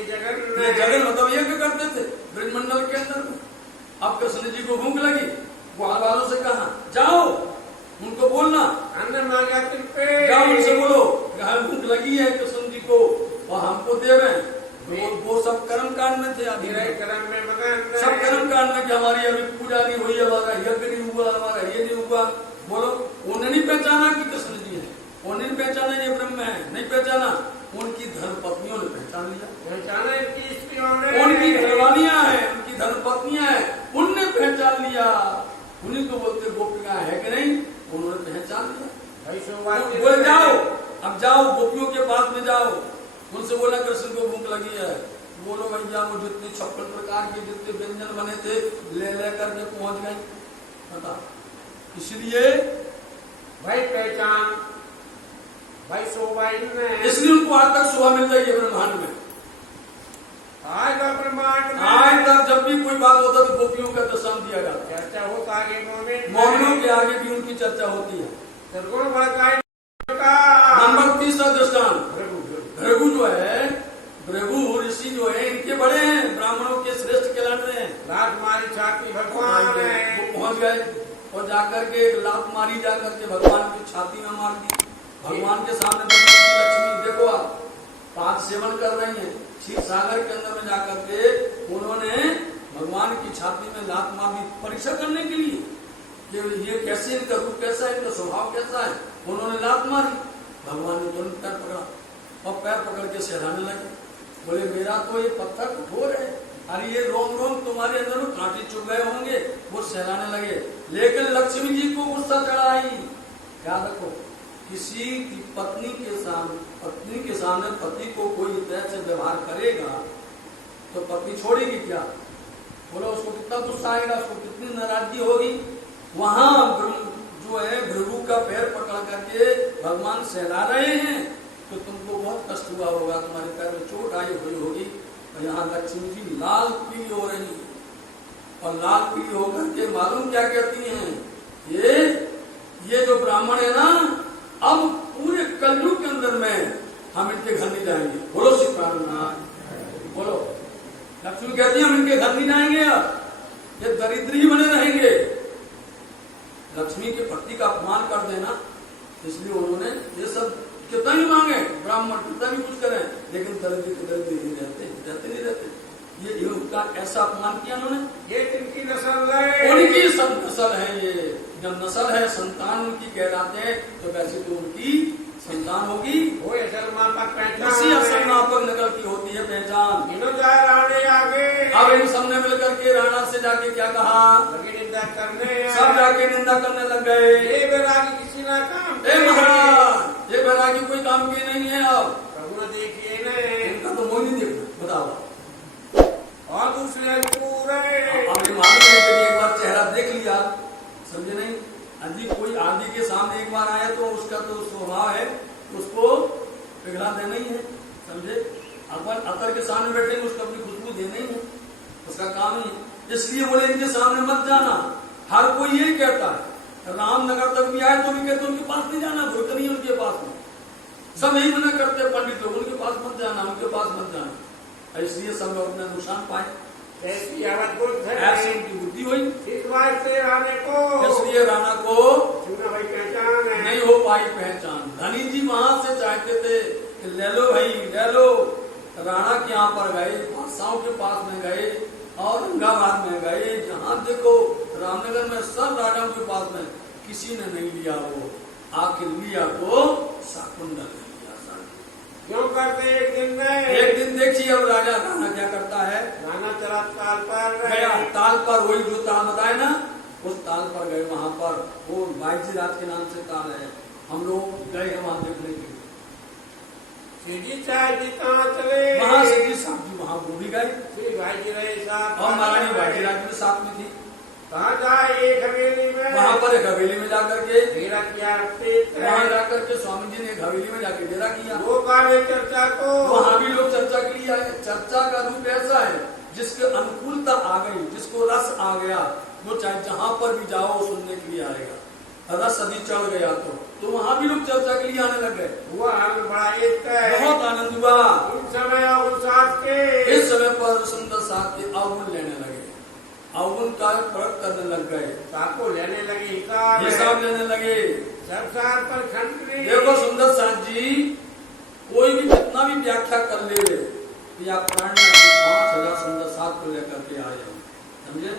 जगन मतलब यज्ञ करते थे ब्रजमंडल के अंदर में। अब कृष्ण जी को भूख लगी, ग्वाल वालों से कहा जाओ उनको बोलना, अन्न मांगा तुम पे जाओ उनसे बोलो भूख लगी है कृष्ण जी को और हमको दे रहे हैं। वो सब कर्म कांड में थे, आदि कर्म में मगन सब कर्म कांड में कि हमारी अभी पूजा नहीं हुई, हमारा यज्ञ नहीं हुआ, हमारा ये नहीं हुआ। बोलो उन्हें नहीं पहचाना कि कृष्ण जी है, उन्हें नहीं पहचाना ये ब्रह्म है, नहीं पहचाना। उनकी धर्म पत्नियों ने पहचान लिया, पहचाना इनकी स्त्रियों ने, उनकी घरवालियां हैं, उनकी धर्म पत्नियां हैं, उनने पहचान लिया। उन्हीं को बोलते गोपियां है कि नहीं, उन्होंने पहचान लिया। बोले जाओ, अब जाओ गोपियों के पास में जाओ, उनसे बोला कृष्ण को भूख लगी है। बोलो भैया वो जितने 56 प्रकार के जितने व्यंजन बने थे ले करके पहुंच गए। बता इसलिए भाई पहचान भाई शोभा इसलिए उनको आज तक शोभा मिल रही है ब्रह्मांड में। आज का ब्रह्मांड में आज तक जब भी कोई बात होता तो गोपियों का दर्शन दिया जाता है, चर्चा होता आगे मोमिनों के आगे भी उनकी चर्चा होती है। निर्गुण बड़काई का नंबर 30 दृष्टांत भृगु जो है, भृगु ऋषि जो है इनके बड़े हैं, ब्राह्मणों के श्रेष्ठ कहलाते रहे हैं। लात मारी छाती भगवान है, वो पहुंच गए और जाकर के एक लात मारी जाकर के भगवान की छाती में मार दी। भगवान के सामने लक्ष्मी देखो आप पाद सेवन कर रही हैं, क्षीर सागर के अंदर में जाकर के उन्होंने भगवान की छाती में लात मार दी परीक्षा करने के लिए कि ये कैसे, इनका रूप कैसा है, इनका स्वभाव कैसा है। उन्होंने लात मारी, भगवान ने तुरंत पैर पकड़ा और पैर पकड़ के सहलाने लगे। बोले मेरा तो ये पत्थर कठोर है, अरे ये रोम रोम तुम्हारे अंदर में कांटे चुभ गए होंगे। वो सहलाने लगे, लेकिन लक्ष्मी जी को गुस्सा चढ़ा आई। याद रखो किसी की पत्नी के सामने पति को कोई तरह से व्यवहार करेगा तो पत्नी छोड़ेगी क्या? बोलो उसको कितना गुस्सा आएगा, उसको कितनी नाराजगी होगी। वहां जो है भृगु का पैर पकड़ करके भगवान सहला रहे हैं तो तुमको बहुत कष्ट हुआ होगा, तुम्हारे पैर में चोट आई हुई होगी। और यहाँ लक्ष्मी जी लाल पीली हो रही और लाल पीली होकर के मालूम क्या कहती हैं, ये जो ब्राह्मण है ना, अब पूरे कलयुग के अंदर में हम इनके घर नहीं जाएंगे। बोलो श्री प्राणनाथ, बोलो लक्ष्मी कहती है हम इनके घर नहीं जाएंगे, अब ये दरिद्र ही बने रहेंगे। लक्ष्मी के पति का अपमान कर देना, इसलिए उन्होंने ये सब कितना ही मांगे, ब्राह्मण कितना भी कुछ करें, लेकिन दरिद्र के दरिद्र ही रहते नहीं रहते। ये उनका ऐसा अपमान किया उन्होंने। ये इनकी नस्ल है, उनकी सब नस्ल है, ये जब नस्ल है संतान उनकी कहलाते हैं तो वैसे तो उनकी संतान होगी। वो असल मापक पहचान, उसी असल मापक नकल की होती है पहचान। राणे आगे अब इन सबने मिलकर के राणा से जाके क्या कहा, निंदा करने, सब जाके निंदा करने लग गए। ये बैरागी किसी ना काम, महाराज ये बैरागी कोई काम की नहीं है। अब प्रभु देखिए न, इनका तो मोह नहीं देखना, बताओ। और दूसरे पूरे अब मालूम है कि एक बार चेहरा देख लिया, समझे नहीं, यदि कोई आदि के सामने एक बार आया तो उसका तो स्वभाव है उसको पिघला देना ही है, समझे। अपन अतर के सामने बैठेंगे उसको अपनी खुशबू देना ही है, उसका काम ही है। इसलिए बोले इनके सामने मत जाना। हर कोई ये कहता है, रामनगर तक भी आए तो भी कहते उनके पास नहीं जाना, भूख नहीं उनके पास में, सब यही मना करते पंडित लोग, उनके पास मत जाना, उनके पास मत जाना। इसलिए सब लोग अपना नुकसान पाए, ऐसी बुद्धि ऐसी उनकी बुद्धि हुई। इस बात से राणे को, इसलिए राणा को भाई पहचान है, नहीं हो पाई पहचान। धनी जी वहां से चाहते थे कि ले लो भाई ले लो। राणा के यहाँ पर गए, बादशाहों के पास में गए, औरंगाबाद में गए, जहाँ देखो रामनगर में सब राजाओं के पास में, किसी ने नहीं लिया। वो आखिर लिया तो शाकुंतल ने लिया। क्यों करते एक दिन में, एक दिन देखिए अब राजा राणा क्या करता है, राणा चला ताल पर गया, ताल पर वही जो ताल बताए ना, उस ताल पर गए। वहां पर वो बाईजी राज के नाम से ताल है, हम लोग गए वहां देखने के लिए। सीधी चाय जी कहाँ चले, वहां से जी साहब जी वहां वो भी गए, श्री भाई जी रहे साथ, और महारानी बाईजी राज भी साथ में थी। कहाँ जाए एक हवेली में, वहां पर एक हवेली में जाकर के डेरा किया, वहां जाकर के स्वामी जी ने एक हवेली में जाके डेरा किया। वो काले चर्चा को, वहां भी लोग चर्चा के लिए आए। चर्चा का रूप ऐसा है जिसके अनुकूलता आ गई, जिसको रस आ गया, वो चाहे जहां पर भी जाओ सुनने के लिए आएगा। रस यदि चढ़ गया तो वहां भी लोग चर्चा के लिए आने लग गए। वो आनंद बड़ा एक है, बहुत आनंद हुआ। उस समय और साथ के, इस समय पर सुंदर साथ के अवगुण लेने लगे। अवगुण का सबको लेने लगे हिसाब लेने लगे। संसार पर खंड नहीं। देखो सुंदर साथ जी, कोई भी कितना भी व्याख्या कर ले कि आप प्राणनाथ जी 5000 सुंदर साथ को लेकर के आए हो, समझे।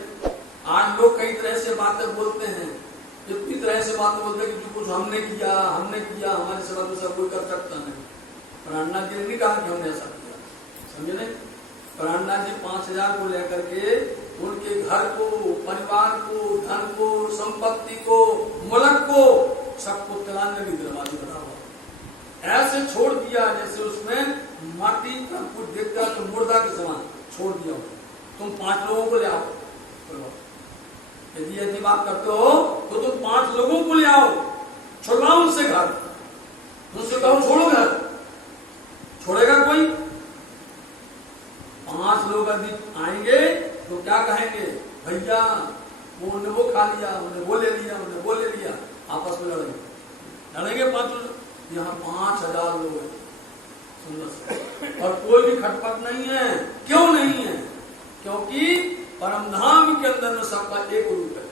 आज लोग कई तरह से बातें बोलते हैं, इतनी तरह से बातें बोलते हैं कि जो कुछ हमने किया हमारे सिवा दूसरा कोई कर सकता नहीं। प्राणनाथ जी ने नहीं कहा कि हमने ऐसा किया, समझे नहीं। प्राणनाथ जी 5000 को लेकर के उनके घर को, परिवार को, धन को, संपत्ति को, मुल्क को, सबको तिलाने की दरवाजे बना हुआ ऐसे छोड़ दिया जैसे उसमें माटी का कुछ देखता तो मुर्दा के समान छोड़ दिया। तुम 5 लोगों को ले आओ, यदि ऐसी बात करते हो तो तुम 5 लोगों को ले आओ, छुड़वाओ उनसे घर, उनसे कहो छोड़ो घर, छोड़ेगा कोई? 5 लोग यदि आएंगे तो क्या कहेंगे, भैया उन्होंने वो खा लिया, उन्होंने वो ले लिया, उन्होंने वो ले लिया, आपस में लड़ेंगे 5 लोग। यहाँ 5000 लोग हैं सुंदर से, और कोई भी खटपट नहीं है। क्यों नहीं है? क्योंकि परमधाम के अंदर में सबका एक रूप है।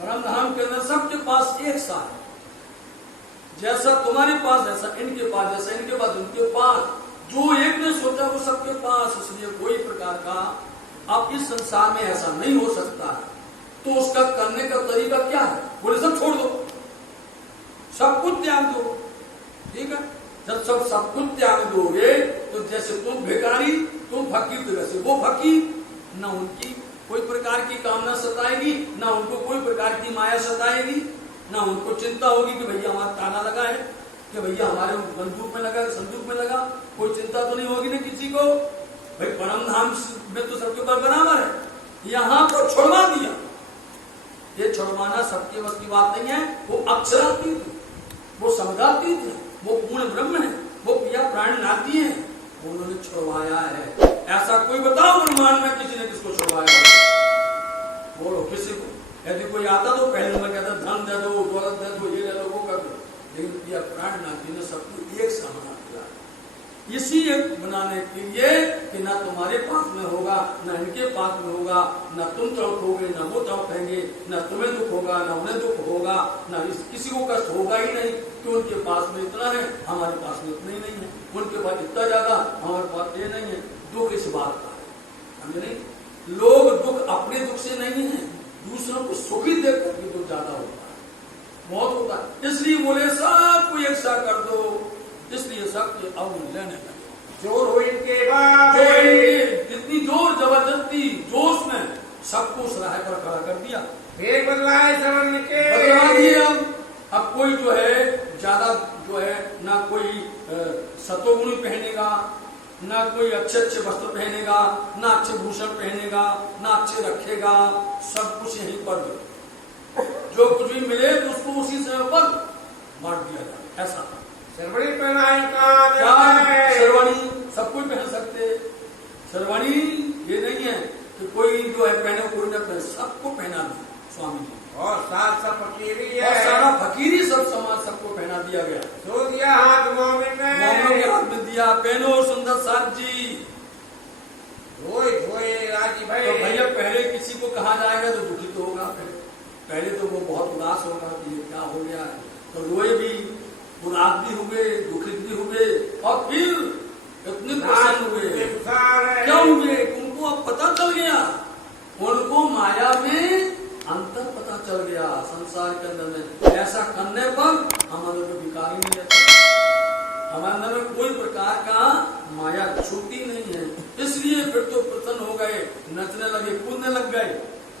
परमधाम के अंदर सबके पास एक सा है, जैसा तुम्हारे पास जैसा इनके पास, जैसा इनके पास उनके पास, जो एक ने सोचा वो सबके पास। इसलिए कोई प्रकार का अब इस संसार में ऐसा नहीं हो सकता है। तो उसका करने का तरीका क्या है? बोले सब छोड़ दो, सब कुछ त्याग दो, ठीक है। जब सब कुछ त्याग दोगे तो जैसे तुम भिखारी, तुम फकीर, तो वैसे वो फकीर। न उनकी कोई प्रकार की कामना सताएगी, न उनको कोई प्रकार की माया सताएगी, न उनको चिंता होगी कि भैया हमारा ताला लगा है, कि भैया हमारे बंदूक में लगा, संदूक में लगा। कोई चिंता तो नहीं होगी ना किसी को। भाई परम धाम में तो सबके ऊपर बराबर है। यहाँ को छुड़वा दिया। ये छुड़वाना सबके बस की बात नहीं है। वो अक्षरातीत है, वो समझातीत है, वो पूर्ण ब्रह्म है, वो प्रिया प्राणनाथी है, उन्होंने छुड़वाया है। ऐसा कोई बताओ ब्रह्मांड में किसी ने किसको छुड़वाया हो? बोलो किसी को। यदि कोई आता तो पहले नंबर कहता धन दे दो, दौलत दे दो, ये ले लो, वो कर दो। लेकिन प्रिया प्राणनाथ जी ने सबको एक सा बना दिया। इसी एक बनाने के लिए कि ना तुम्हारे पास में होगा, ना इनके पास में होगा, ना तुम तड़पोगे, ना वो तड़पेंगे, ना तुम्हें दुख होगा, ना उन्हें दुख होगा, ना किसी को कष्ट होगा ही नहीं कि उनके पास में इतना है, हमारे पास में इतना ही नहीं है, उनके पास इतना ज्यादा, हमारे पास ये नहीं है। दुख इस बात का है, समझे नहीं। लोग दुख अपने दुख से नहीं है, दूसरों को सुखी देख करके दुख ज्यादा होता है, बहुत होता है। इसलिए बोले सबको एक सा कर दो, इसलिए सबके अब लेने लगे। जोर हो इनके बाद, इतनी जोर जबरदस्ती जोश में सबको उस राह पर खड़ा कर दिया। फिर बदलाए समझ के बदला दिया। अब कोई जो है ज्यादा जो है ना कोई सतोगुणी पहनेगा, ना कोई अच्छे अच्छे वस्त्र पहनेगा, ना अच्छे भूषण पहनेगा, ना अच्छे रखेगा, सब कुछ यहीं पर जो कुछ भी मिले तो उसको उसी समय पर बांट दिया जाए। ऐसा सरवणी पहनाई सरवणी सब कोई पहन सकते। सरवणी ये नहीं है कि कोई जो है पहने कोई न पहने, सबको पहना दिया स्वामी जी। और साथ सब फकीरी है, और सारा फकीरी सब समाज सबको पहना दिया गया। तो दिया हाथ मोमिन ने, मोमिनों के हाथ में दिया। पहनो सुंदर साथ जी। धोए धोए राजी भाई। तो भैया पहले किसी को कहा जाएगा तो दुखी तो होगा, पहले तो वो बहुत उदास होगा कि ये क्या हो गया है, तो रोए भी, उदास भी हुए, दुखित भी हुए, और फिर इतने प्रसन्न हुए। क्यों हुए? उनको अब पता चल गया, उनको माया में अंतर पता चल गया। संसार के अंदर में ऐसा करने पर हमारे को विकार ही नहीं रहता, हमारे अंदर में कोई प्रकार का माया छूटी नहीं है। इसलिए फिर तो प्रसन्न हो गए, नचने लगे, कूदने लग गए।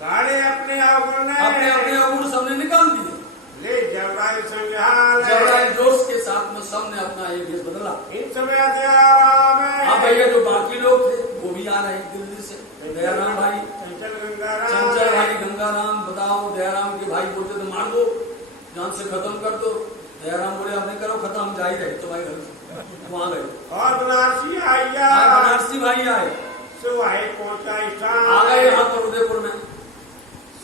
सारे अपने अपने अवगुण सबने निकाल दिए। ले जबराइल संहार, जबराइल जोश के साथ में सबने अपना एक भेष बदला। इन समय दयाराम है। हाँ भैया, जो बाकी लोग थे वो भी आ रहे हैं दिल्ली से। दयाराम भाई, चंचल भाई, गंगाराम, बताओ दयाराम के भाई बोलते तो मार दो, जान से खत्म कर दो। दयाराम बोले अब नहीं करो खत्म, हम जा ही रहे तुम्हारे घर से। वहाँ गए और बनारसी बनारसी भाई आए, सुहाई पहुंचा स्थान आ गए यहाँ पर उदयपुर में।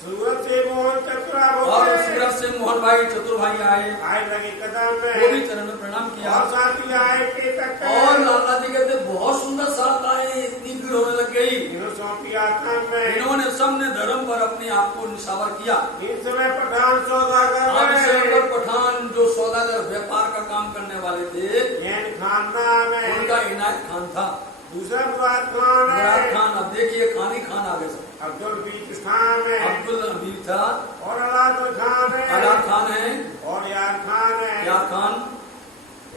सूरत से मोहन चतुरा, और सूरत से मोहन भाई चतुर भाई आए लगे कदम में, वो भी चरण में प्रणाम किया। और साथी आए के तक, और लाला जी कहते बहुत सुंदर साथ आए, इतनी भीड़ होने लग गई। सौंपी आसन में, इन्होंने सबने धर्म पर अपने आप आपको निशावर किया। इस समय पठान सौदागर आप है। इस समय पठान जो सौदागर व्यापार का काम करने वाले थे, यह खान नाम है। उनका इनायत खान था। दूसरा मुराद खान है। मुराद खान, अब देखिए खान ही खान आगे से। अब्दुल बीच खान है। अब्दुल अमीर था। और अलाद खान है। अलाद खान है। और यार खान है। यार खान,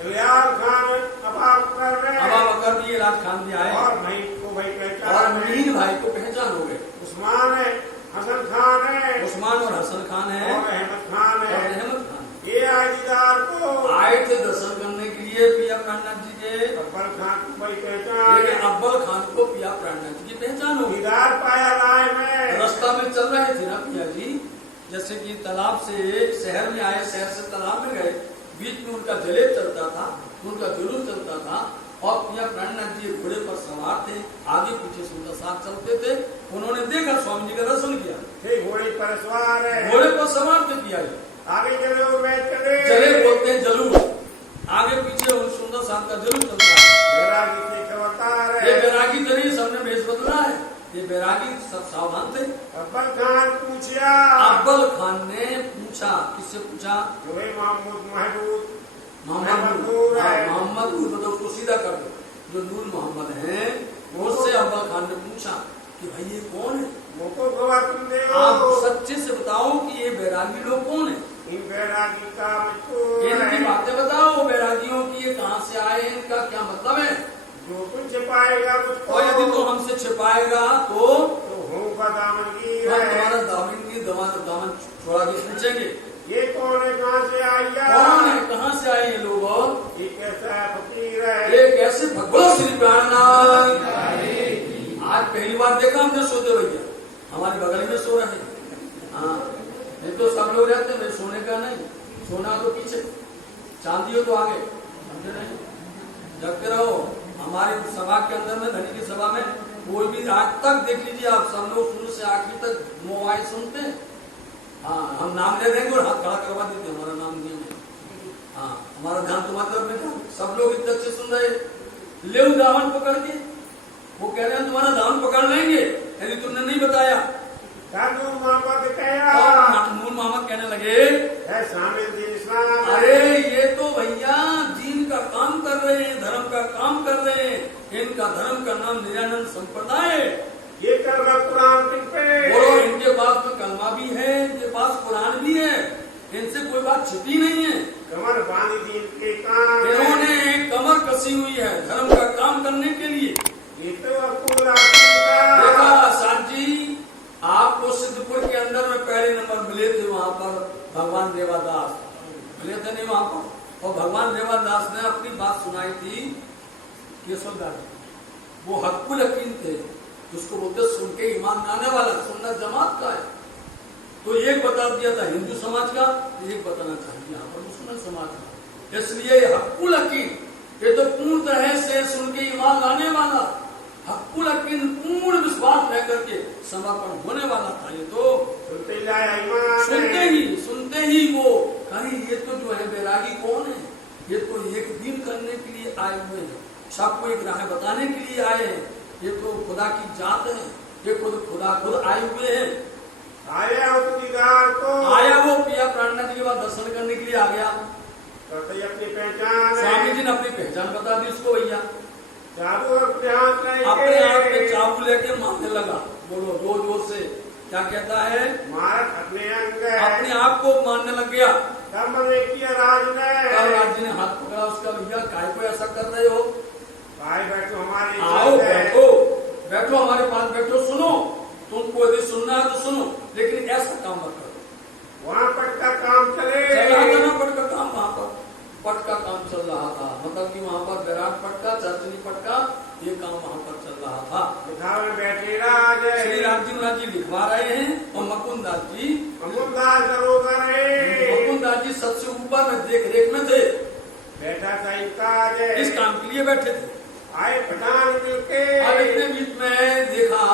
इलियास खान अबाबकर है। अबाबकर भी, इलाज खान भी आए। और भाई को भाई और पहचान है। अमीन भाई को पहचान हो गए। उस्मान है, हसन खान है। उस्मान और हसन खान है और अहमद खान और है। अहमद खान ये आजीदार को आए थे दर्शन करने के लिए पिया प्राणनाथ जी के। अब्बल खान को भाई पहचान लेकिन है। अब्बल खान को पिया प्राणनाथ जी की पहचान हो गई। दीदार पाया राय में। रास्ता में चल रहे थे ना पिया जी, जैसे कि तालाब से शहर में आए, शहर से तालाब में गए, बीच में उनका जलेब चलता था, उनका जुलूस चलता था और पिया प्राणनाथ जी घोड़े पर सवार थे, आगे पीछे सुंदर साथ चलते थे। उन्होंने देखा स्वामी जी का दर्शन किया। हे घोड़े पर सवार है। घोड़े पर सवार थे पिया जी। आगे चले और मैं चले। जलेब बोलते हैं जलूस, आगे पीछे उन सुंदर साथ का जलूस चलता है। बैरागी से खबरदार है। ये बैरागी तो नहीं, सबने भेष बदला है। ये बैरागी सब सावधान थे। अब्बल खान पूछा। अब्बल खान ने पूछा, किससे पूछा? जो है महमूद महमूद मोहम्मद है। मोहम्मद तो उसको सीधा कर दो, जो नूर मोहम्मद है, उससे अब्बल खान ने पूछा कि भाई ये कौन है? मुझको खबर तुम दे। आप सच्चे से बताओ कि ये बैरागी लोग कौन है? इन बैरागी का मुझको इनकी बातें बताओ, बैरागियों की ये कहाँ से आए, इनका क्या मतलब है? जो कुछ छिपाएगा मुझको। और यदि तो हमसे छिपाएगा तो होगा दामनगीर हम है। तुम्हारा दामन छोड़ा के पूछेंगे ये कौन है, कहाँ से आया? कौन है, कहाँ से आए ये लोग? ये कैसा फकीर है? ये कैसे भगवान श्री प्राणनाथ। आज पहली बार देखा हमने सोते भैया, हमारे बगल में सो रहे हैं। हाँ, नहीं तो सब लोग रहते हैं, सोने का नहीं, सोना तो पीछे, चांदी हो तो आगे, समझे नहीं? जगते रहो। हमारी सभा के अंदर में, धनी की सभा में कोई भी आज तक देख लीजिए आप, सब लोग शुरू से आखिर तक मोबाइल सुनते हैं। हाँ, हम नाम ले देंगे और हाथ खड़ा करवा देते हैं, हमारा नाम नहीं है। हाँ, हमारा ध्यान तुम्हारी तरफ में था। सब लोग इतने अच्छे सुन रहे, ले दामन पकड़ के, वो कह रहे हैं तुम्हारा दामन पकड़ लेंगे यदि तुमने नहीं बताया। नूर मोहम्मद कहा। और नूर मोहम्मद कहने लगे, है शामिल दीन इस्लाम। अरे ये तो भैया दीन का काम कर रहे हैं, धर्म का काम कर रहे हैं। इनका धर्म का नाम निरानंद संप्रदाय है। ये कलमा कुरान पे। बोलो, इनके पास तो कलमा भी है, इनके पास कुरान भी है, इनसे कोई बात छिपी नहीं है। कमर बांधी दीन के काम। इन्होंने कमर कसी हुई है धर्म का काम करने के लिए। ये तो अब्दुल का। देखा साथ जी, आपको सिद्धपुर के अंदर में पहले नंबर मिले थे, वहाँ पर भगवान देवादास मिले थे नहीं वहाँ पर। और भगवान देवादास ने अपनी बात सुनाई थी केशवदास जी, वो हक्कुल यकीन थे, जिसको बोलते सुन के ईमान आने वाला, सुन्नत जमात का है। तो एक बता दिया था हिंदू समाज का, एक बताना चाहिए यहाँ पर मुसलमान समाज का। इसलिए हक्कुल यकीन, ये तो पूर्ण तरह से सुन के ईमान लाने वाला, हक्कुल यकीन पूर्ण विश्वास लेकर के समर्पण होने वाला था। ये तो सुनते ही वो कहीं ये तो जो है बैरागी कौन है, ये तो एक दिन करने के लिए आए हुए हैं, सबको एक राह बताने के लिए आए हैं। ये तो खुदा की जात है, ये खुदा खुद आए हुए हैं। आया वो पिया प्राणनाथ जी के बाद दर्शन करने के लिए आ गया। अपनी पहचान। स्वामी जी ने अपनी पहचान बता दी उसको भैया। अपने हाथ में चाबू लेके मारने लगा। बोलो जोर जोर से, क्या कहता है? अपने अंग अपने आप को मारने लग गया। तब किया राज ने। तब राज जी ने हाथ पकड़ा उसका, भैया काय को ऐसा कर रहे हो? भाई बैठो हमारे, आओ बैठो हमारे पास बैठो, सुनो, तुमको यदि सुनना है तो सुनो, लेकिन ऐसा काम मत करो। वहाँ पट का काम चले। चल रहा था ना पट का काम, वहाँ पर पट का काम चल रहा था, मतलब कि वहाँ पर विराट पट का, चर्चनी पट का ये काम वहाँ पर चल रहा था। में बैठे राज श्री रामजी जी लिखवा रहे हैं और मुकुंदास जी जी सबसे ऊपर में देख रेख में थे, बैठा था इस काम के लिए बैठे थे। आए पठान मिलके। अब इतने बीच में देखा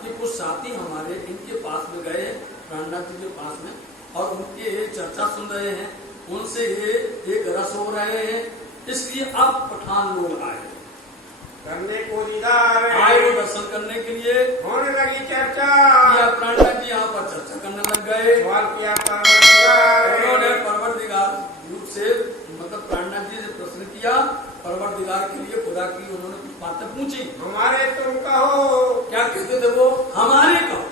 कि कुछ साथी हमारे इनके पास में गए, प्राणनाथ जी के पास में, और उनके चर्चा सुन रहे हैं, उनसे ये एक रस हो रहे हैं। इसलिए अब पठान लोग आए करने को दीदार आए वो दर्शन करने के लिए। होने लगी चर्चा। प्राणनाथ जी यहाँ पर चर्चा करने गए? सवाल किया परवरदिगार। उन्होंने परवरदिगार रूप से मतलब प्राणनाथ जी से प्रश्न किया, परवरदिगार के लिए खुदा की उन्होंने कुछ बातें पूछी। हमारे तुम कहो। क्या कहते थे वो? हमारे कहो।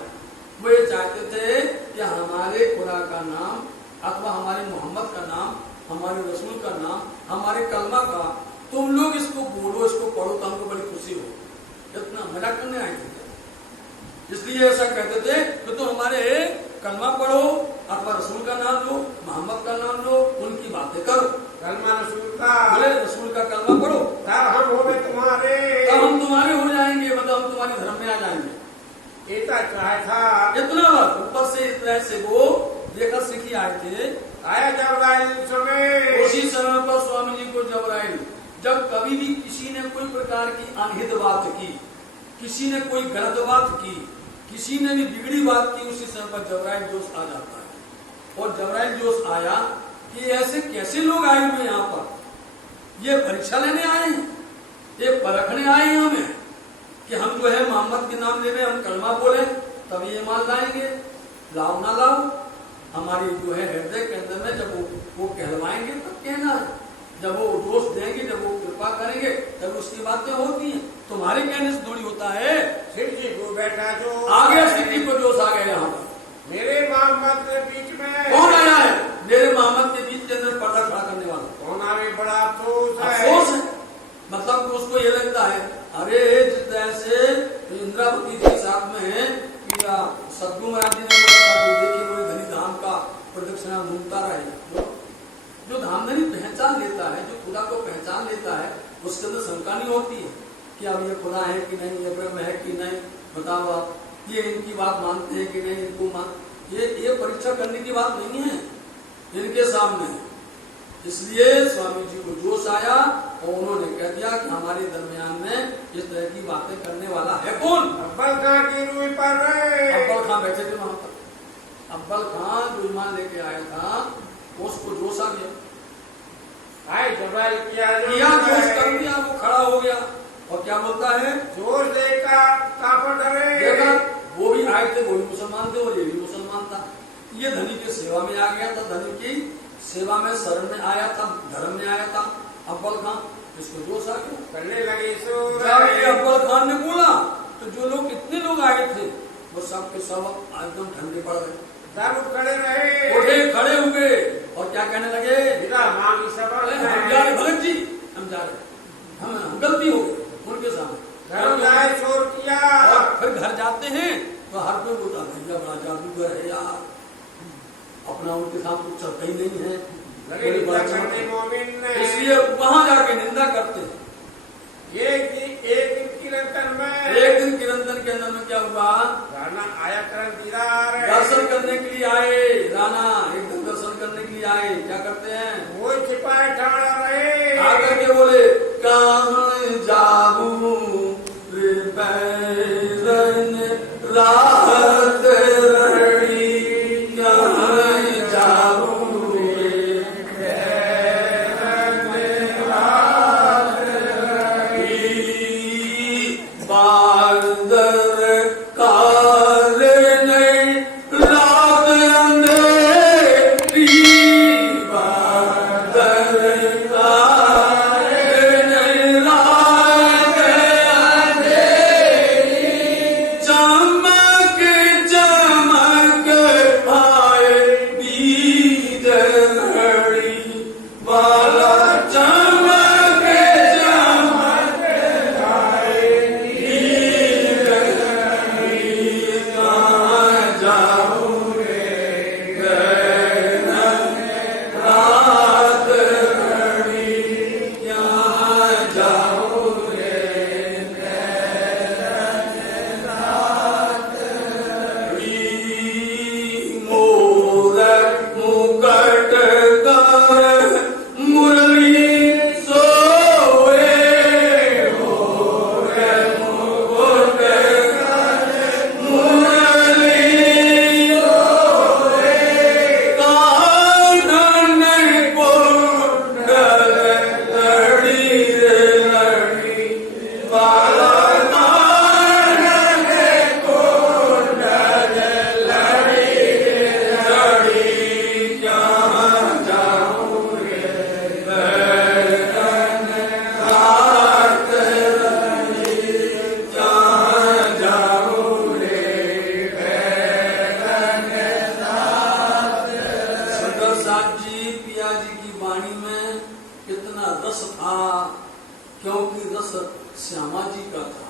वो ये चाहते थे कि हमारे खुदा का नाम अथवा हमारे मोहम्मद का नाम, हमारे रसूल का नाम, हमारे कलमा का तुम लोग इसको बोलो, इसको पढ़ो तो हमको बड़ी खुशी हो। इतना मजाक करने आए थे, इसलिए ऐसा कहते थे कि तुम हमारे कलमा पढ़ो अथवा रसूल का नाम लो, मोहम्मद का नाम लो, उनकी बातें करो। कलमा रसूल का। बोले रसूल का कलमा पढ़ो, तब हम होंगे तुम्हारे। तब हम तुम्हारे हो जाएंगे, मतलब हम तुम्हारे धर्म में आ जाएंगे। ऐसा चाहे था। इतना ऊपर से इस तरह से वो लेकर सीखी आए थे। आया जबराइल समय। उसी समय पर स्वामी जी को जबराइल, जब कभी भी किसी ने कोई प्रकार की अनहित बात की, किसी ने कोई गलत बात की, किसी ने भी बिगड़ी बात की, उसी समय पर जबराइल जोश आ जाता है। और जबराइल जोश आया कि ऐसे कैसे लोग आए हुए यहाँ पर, ये परीक्षा लेने आए हैं, ये परखने आए हैं हमें कि हम जो है मोहम्मद के नाम लेवे, हम कलमा बोले तब ये मान लाएंगे, लाओ ना लाओ। हमारी जो है हृदय के अंदर में जब वो कहलवाएंगे तब कहना है, जब वो दोष देंगे, जब वो कृपा करेंगे तब उसकी बातें होती हैं। तुम्हारे कहने से थोड़ी होता है। सिर जी को बैठा जो आगे सिद्धि को जोश आ गया यहाँ पर। मेरे मोहम्मद के बीच में कौन आया है? मेरे मोहम्मद के बीच के अंदर पर्दा खड़ा करने वाला कौन आवे? बड़ा अफसोस है। अफसोस है, मतलब कि उसको ये लगता है अरे जिस तरह से इंद्रावती के साथ में सदगुरु महाराज जी ने देखिए कोई धनी धाम का प्रदक्षिणा घूमता रहे, जो धामधनी पहचान लेता है, जो खुदा को पहचान लेता है, उसके अंदर शंका नहीं होती है कि अब ये खुदा है कि नहीं, ये ब्रह्म है कि नहीं, बताओ आप, ये इनकी बात मानते हैं कि नहीं, इनको मान ये परीक्षा करने की बात नहीं है इनके सामने। इसलिए स्वामी जी को जोश आया और उन्होंने कह दिया कि हमारे दरमियान में इस तरह की बातें करने वाला है कौन? अब्बल खां की रूई पर रहे। अब्बल खां बैठे थे वहां पर। अब्बल खां जो ईमान लेके आया था उसको जोश आ गया। आए जबराइल किया जोश कर दिया, वो खड़ा हो गया और क्या बोलता है? जोश देखा काफर डरे। देखा वो भी आए थे, वो भी मुसलमान थे और ये भी मुसलमान था। ये धनी की सेवा में आ गया था, धनी की सेवा में शरण में आया था, धर्म में आया था अब्बल खां। इसको जोश आ गया, करने लगे सो। जब ये अब्बल खान ने बोला तो जो लोग इतने लोग आए थे वो सब के सब एकदम ठंडे पड़ गए, सब खड़े रहे, उठे खड़े हुए और क्या कहने लगे? मांगी सबर हम जा रहे भगत जी, हम जा रहे, हम गलती हो गई उनके सामने। घर जाए शोर किया और फिर घर जाते हैं तो हर कोई बोलता भैया बड़ा जादूगर है यार, अपना उनके साथ कुछ चलता ही नहीं है, लगे करने मोमिन ने। इसलिए वहां जाके निंदा करते हैं। एक दिन किरंतन में, एक दिन किरंतन के अंदर में क्या हुआ? राणा आया करन दीदार दर्शन करने के लिए आए। राणा एक दिन दर्शन करने के लिए आए, क्या करते हैं? वो छिपाए ठाड़ा रहे, आकर के बोले कहाँ जाऊं रे बैरन रात रड़ी, कहाँ जाऊं रे बैरन रात श्यामा जी का था।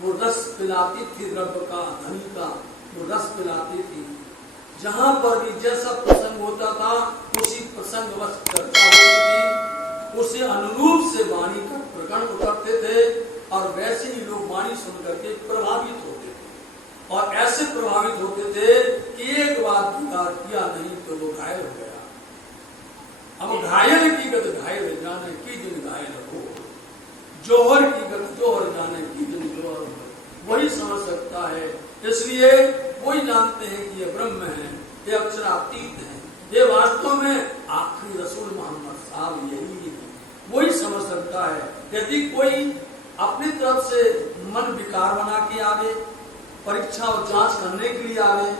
वो रस पिलाती थी, रब का, धनी का वो रस पिलाती थी। जहां पर भी जैसा प्रसंग होता था उसी प्रसंग वश चर्चा होती थी, उसी अनुरूप से वाणी का प्रकरण करते थे और वैसे ही लोग वाणी सुन करके प्रभावित होते थे। और ऐसे प्रभावित होते थे कि एक बार दीदार किया नहीं तो वो घायल हो गया। अब घायल की गत घायल जाने की दिन घायल हो, जोहर की गत जोहर जाने की दिन जोहर हो, वही समझ सकता है। इसलिए वही जानते हैं कि ये ब्रह्म है, ये अक्षरातीत है, ये वास्तव में आखिरी रसूल मोहम्मद साहब यही है, वही समझ सकता है। यदि कोई अपनी तरफ से मन विकार बना के आवे, परीक्षा और जांच करने के लिए आवे,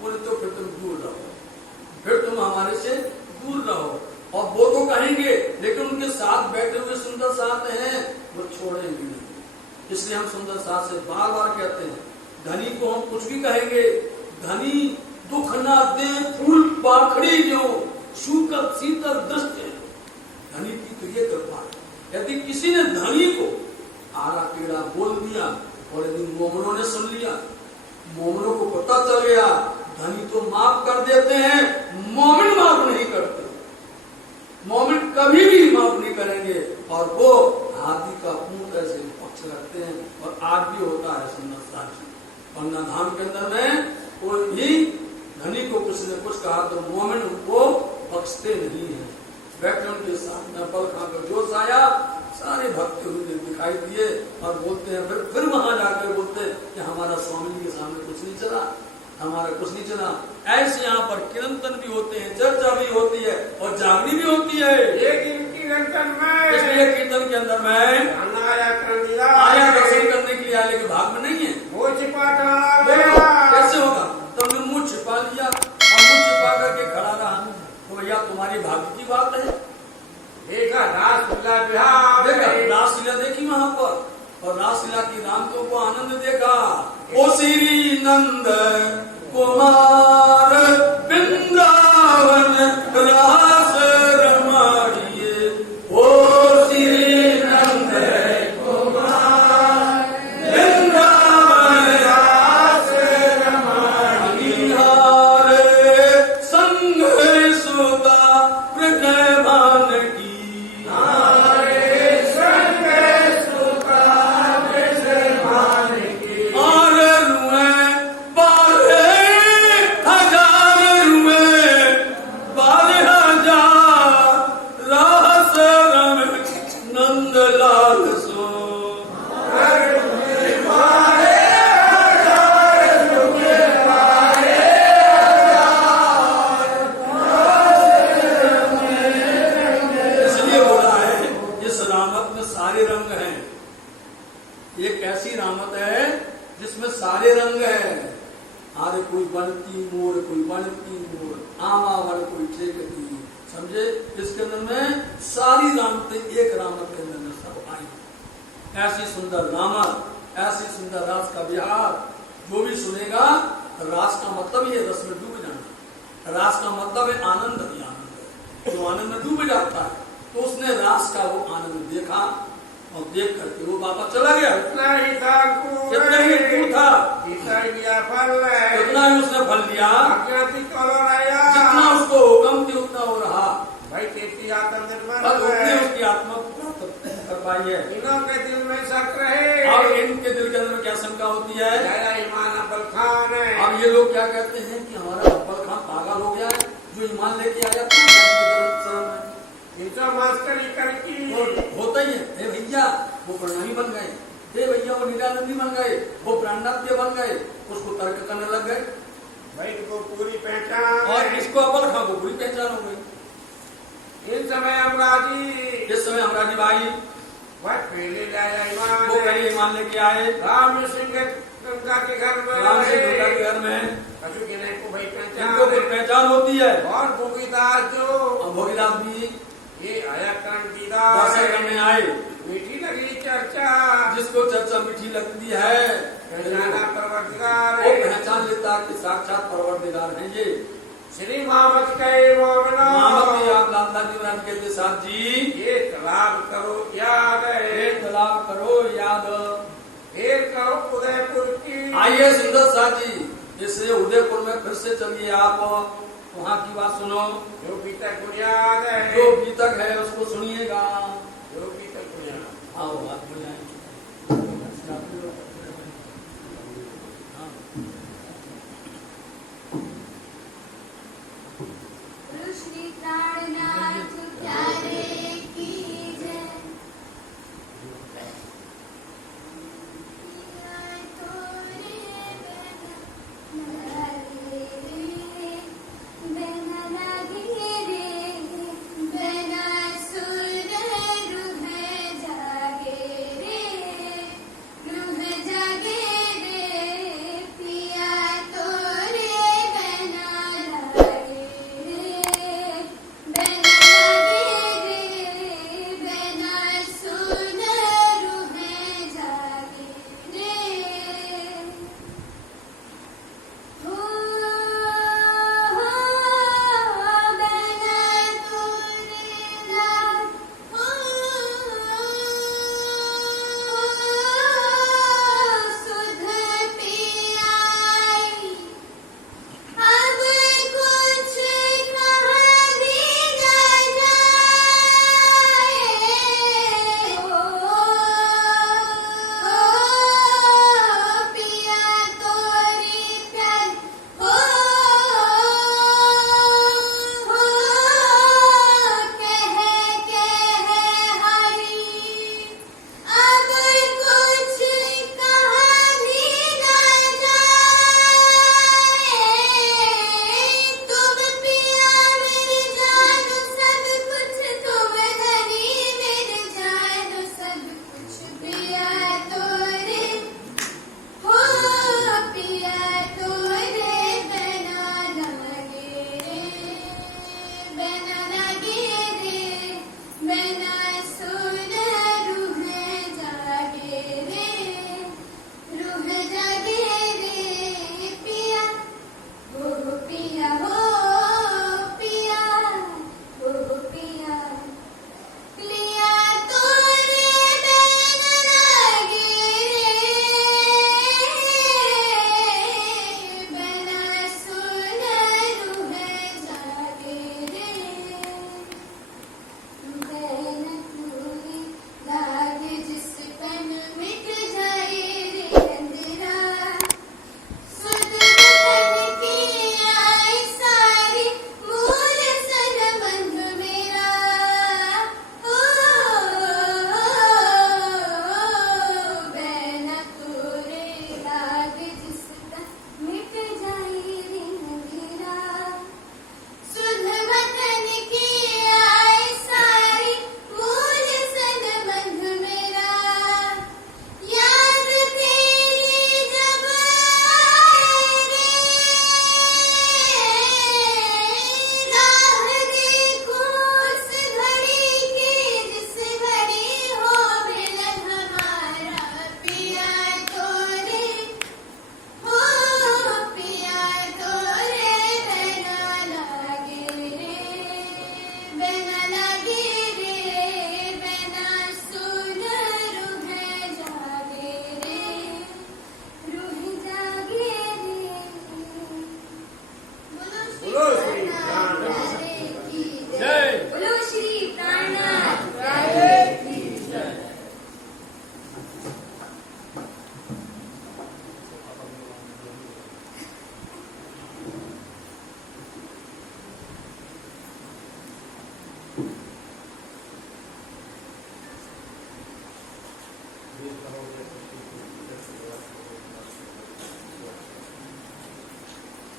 बोले तो फिर तुम दूर रहो, फिर तुम हमारे से दूर रहो। और वो तो कहेंगे, लेकिन उनके साथ बैठे हुए सुंदर साथ हैं, वो छोड़ेंगे नहीं। इसलिए हम सुंदर साथ से बार बार कहते हैं, धनी को हम कुछ भी कहेंगे, धनी दुख ना दे फूल पाखड़ी जो सूखल शीतल दृष्टि, धनी की तो ये कृपा है। यदि किसी ने धनी को आरा टेढ़ा बोल दिया और यदि मोमनों ने सुन लिया, मोमनों को पता चल गया, धनी तो माफ कर देते हैं, मोमिन माफ नहीं करते। मोमिन कभी भी माफ नहीं करेंगे और वो हाथी का पूंछ ऐसे पक्ष रखते हैं। और आज भी होता है सुंदर साक्षी पन्ना धाम के अंदर में, कोई भी धनी को कुछ ने कुछ कहा तो मोमिन उनको बख्शते नहीं है। बैठे उनके साथ में पल खाकर जोश आया, सारे भक्त हुए दिखाई दिए और बोलते हैं, फिर वहां जाकर बोलते हैं कि हमारा स्वामी जी के सामने कुछ नहीं चला, हमारा कुछ नहीं चला। ऐसे यहाँ पर कीर्तन भी होते हैं, चर्चा भी होती है और जागनी भी होती है। इसलिए कीर्तन के अंदर में आया दर्शन करने के लिए आया, लेकिन भाग में नहीं है। कैसे होगा? तुमने मुंह छिपा लिया और मुंह छिपा करके खड़ा रहा, तो भैया तुम्हारी भाग्य की बात है। देखा रासलीला देखी वहां पर, और रासलीला की रामों को आनंद देखा। ओ श्री नंद कुमार वृंदावन रास रमाड़िए, ओ श्री नंद कुमार वृंदावन रास रमाड़िए, संग सुदा वृषभान की, सारे रंग है। आरे कोई बनती मोर, कोई बनती मोर, आमा वन कोई ठेकती, समझे? इसके अंदर में सारी रामते एक रामत के अंदर में सब आई। ऐसी सुंदर रामत, ऐसी सुंदर रास का विहार, जो भी सुनेगा रास का मतलब ये रस में डूब जाना। रास का मतलब है आनंद ही आनंद है। जो आनंद में डूब जाता है तो उसने रास का वो आनंद देखा और देख करके वो वापस चला गया। इतना ही था कितना ही दूर था, इतना ही फल है, कितना ही उसने फल लिया, जितना उसको हुक्म थी उतना हो रहा। भाई तेरी आत्मा निर्मल है, उसकी आत्मा कर पाई है। इनों के दिल में शक रहे, और इनके दिल के अंदर में क्या शंका होती है? ईमान अब्बल खान है। अब ये लोग क्या कहते हैं कि हमारा अब्बल खान पागल हो गया है, जो ईमान लेके आया मास्टरी करके होता ही है। भैया वो प्रणामी बन गए, हे भैया वो निरानंदी बन गए, वो प्राणात्य बन गए, उसको तर्क करने लग गए। भाई को पूरी पहचान, और इसको अब्बल खान को पूरी पहचान हो गई। इस समय अमराजी, इस समय अमराजी भाई पहले लाया ईमान, वो पहले ईमान लेके आए राम सिंह गंगा के घर में, राम सिंह गंगा के घर में। अशोक को भाई पहचान होती है। और भोगीदास जो भोगीदास भी ये आया दर्शन करने आए। मीठी लगी चर्चा, जिसको चर्चा मीठी लगती है पहचाना परवरदिगार, वो पहचान लेता कि साक्षात परवरदिगार है ये। श्री मोहम्मद के मोमिनो मोहम्मद आप लाला जी महाराज कहते साहब जी ये तलाब करो याद है, एक तलाब करो याद। फिर करो उदयपुर की। आइए सुंदर साहब जी इस उदयपुर में फिर से चलिए आप वहाँ की बात सुनो जो भी तक बुनियाद है, जो गीतक है उसको सुनिएगा। जो भी तक बुनियाद। हाँ वो बात बोल श्री प्राणनाथ प्यारे की जय।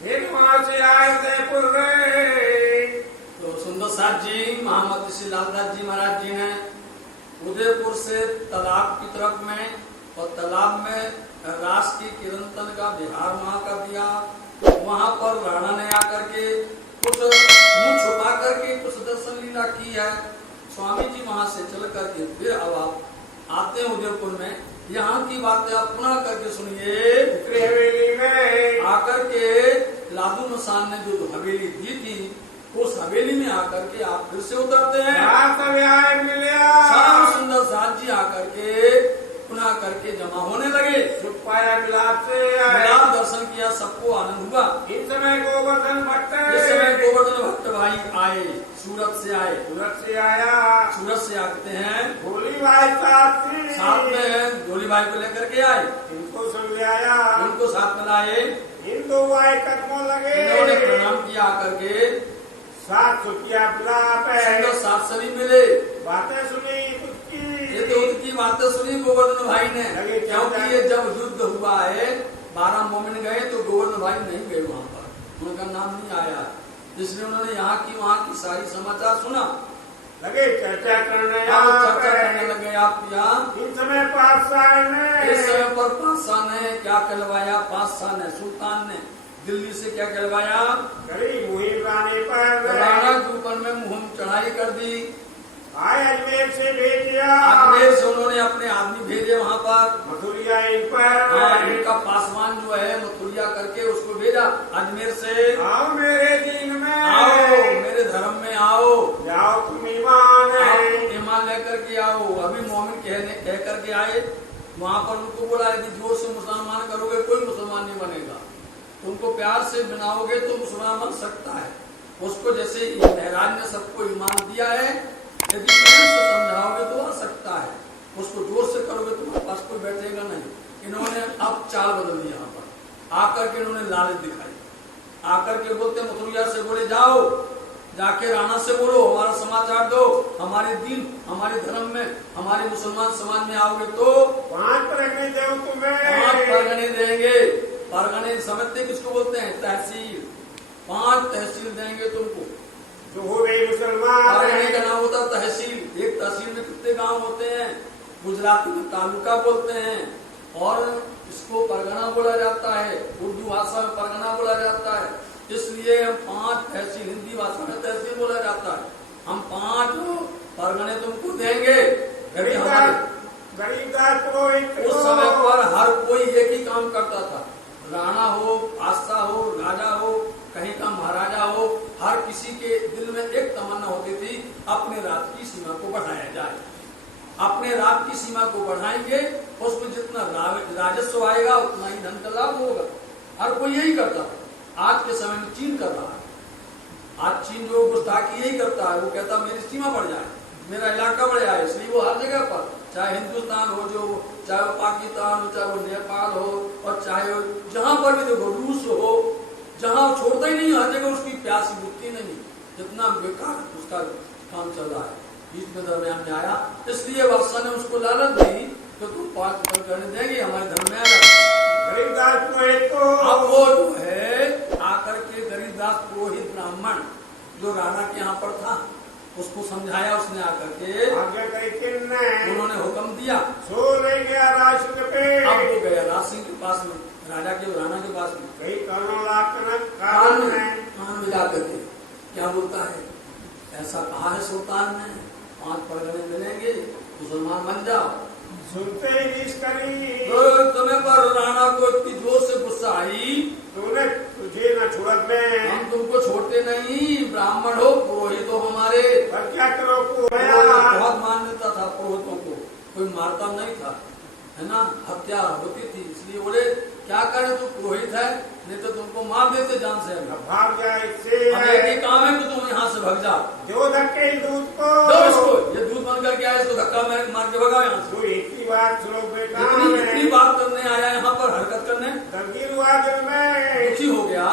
फिर वहां से आए उदयपुर गए। तो सुंदर साहब जी मोहम्मद श्री लालदास जी महाराज जी ने उदयपुर से तालाब की तरफ में और तालाब में रास की कीर्तन का विहार वहां कर दिया। वहां पर राणा ने आकर के कुछ मुंह छुपा करके कुछ दर्शन लीला की है। स्वामी जी वहां से चल करके फिर अब आप आते हैं उदयपुर में। यहाँ की बातें आप पुनः करके सुनिए। हवेली में आकर के लादू मसान ने जो हवेली दी थी उस हवेली में आकर के आप फिर से उतरते हैं। श्याम सुंदर साथ जी आकर के पुनः करके जमा होने लगे। मिलाप दर्शन किया, सबको आनंद हुआ। इस समय गोवर्धन भट्ट भाई आए, सूरत से आए। सूरत से आते हैं, भोली भाई साथ में गोली भाई को लेकर के आए, इनको समझाया, उनको साथ में लाए। इन दो भाई कदमों लगे, इन्होंने प्रणाम किया आकर के, साथ छुट्टियां साथ सभी मिले, बातें सुनी ये तो उनकी बातें सुनी गोवर्धन भाई ने, क्योंकि ये जब युद्ध हुआ है 12 मोमिन गए तो गोवर्धन भाई नहीं गए वहाँ पर, उनका नाम नहीं आया, इसलिए उन्होंने यहाँ की सारी समाचार सुना। लगे चर्चा करने लगे आप यहाँ। इस समय पातशाह ने क्या कहलवाया? पातशाह ने, सुल्तान ने दिल्ली से क्या कहलवाया? गरीब मुहिम राणा के ऊपर में मुहिम चढ़ाई कर दी। आए अजमेर से भेजा, अजमेर से उन्होंने अपने आदमी भेजे वहाँ पर, मथुरिया इन पर, इनका पासवान जो है मथुरिया करके उसको भेजा अजमेर से। आओ मेरे दीन में, आओ मेरे धर्म में आओ, जाओ तुम ईमान लेकर के आओ। अभी मोमिन कह करके आए वहाँ पर, उनको बोला यदि जोर से मुसलमान करोगे कोई मुसलमान नहीं बनेगा, तुमको प्यार से बनाओगे तो मुसलमान बन सकता है। उसको जैसे महराज ने सबको ईमान दिया है, यदि प्रेम से समझाओगे तो आ सकता है, उसको जोर से करोगे तुम्हारे पास कोई बैठेगा नहीं। इन्होंने अब चाल बदल दी, यहाँ पर आकर के इन्होंने लालच दिखाई, आकर के बोलते मथुरिया से बोले जाओ जाके राणा से बोलो हमारा समाचार दो, हमारे दीन हमारे धर्म में हमारे मुसलमान समाज में आओगे तो 5 परगने दो तुम्हें, 5 परगने देंगे। परगने समझते किसको बोलते हैं? तहसील, 5 तहसील देंगे तुमको। जो हो गई मुसलमान, परगने का नाम होता है तहसील। एक तहसील में कितने गांव होते हैं? गुजराती में तालुका बोलते हैं, और इसको परगना बोला जाता है, उर्दू भाषा में परगना बोला जाता है। इसलिए हम 5 तहसील, हिंदी भाषा में तहसील बोला जाता है। हम 5 परगने तुमको देंगे। गरीबदास पुरोहित, उस समय पर हर कोई एक ही काम करता था, राणा हो, बादशाह हो, राजा हो, कहीं का महाराजा हो, हर किसी के दिल में एक तमन्ना होती थी अपने राज्य की सीमा को बढ़ाया जाए। अपने राज्य की सीमा को बढ़ाएंगे, उसमें जितना राजस्व आएगा उतना ही धन का लाभ होगा। हर कोई यही करता है। आज के समय में चीन कर रहा है, आज चीन जो गुस्ताखी यही करता है, वो कहता है मेरी सीमा बढ़ जाए, मेरा इलाका बढ़ जाए, इसलिए वो हर जगह पर, चाहे हिंदुस्तान हो, जो चाहे वो पाकिस्तान हो, चाहे वो नेपाल हो, और चाहे जहां पर भी देखो रूस हो, जहां छोड़ता ही नहीं, हर जगह उसकी प्यासी बुद्धि नहीं, जितना बेकार उसका काम चल रहा है। बीच में दरमियान में आया, इसलिए बादशाह ने उसको लालच दी तो तुम 5 परगने देंगे, हमारे धर्म में आना। गरीबदास पुरोहित अब वो जो है आकर के गरीबदास पुरोहित ब्राह्मण जो राणा के यहाँ पर था, उसको समझाया उसने आकर के, उन्होंने हुक्म दिया, सो ले गया राशि पे। अब वो गया राज सिंह के पास में, राजा के राणा के पास में, कई कान में जा करके क्या बोलता है, ऐसा कहा है सुल्तान ने, 5 परगने मिलेंगे, मुसलमान बन जाओ। सुनते ही करी तो तुम्हें पर राणा को इतनी जोर से गुस्सा आई, तूने तुझे न छोड़ में, हम तुमको छोड़ते नहीं, ब्राह्मण हो, पुरोहित हो हमारे, पर क्या करो? बहुत मान्यता था पुरोहितों को, कोई मारता नहीं था, है ना, हत्या होती थी, इसलिए बोले क्या करें, तू पुरोहित है, नहीं तो तुमको मार देते जान से। भाग जाए इससे, अब एक ही काम है कि तुम यहाँ से भाग जाओ, दो धक्के दूध को, दो इसको, ये दूध बन करके आया, इसको धक्का मार के भगाओ यहाँ से। इतनी बात सुनो बेटा, इतनी बात करने आया यहाँ पर, हरकत करने, गंभीर हुआ दिल में, दुखी हो गया,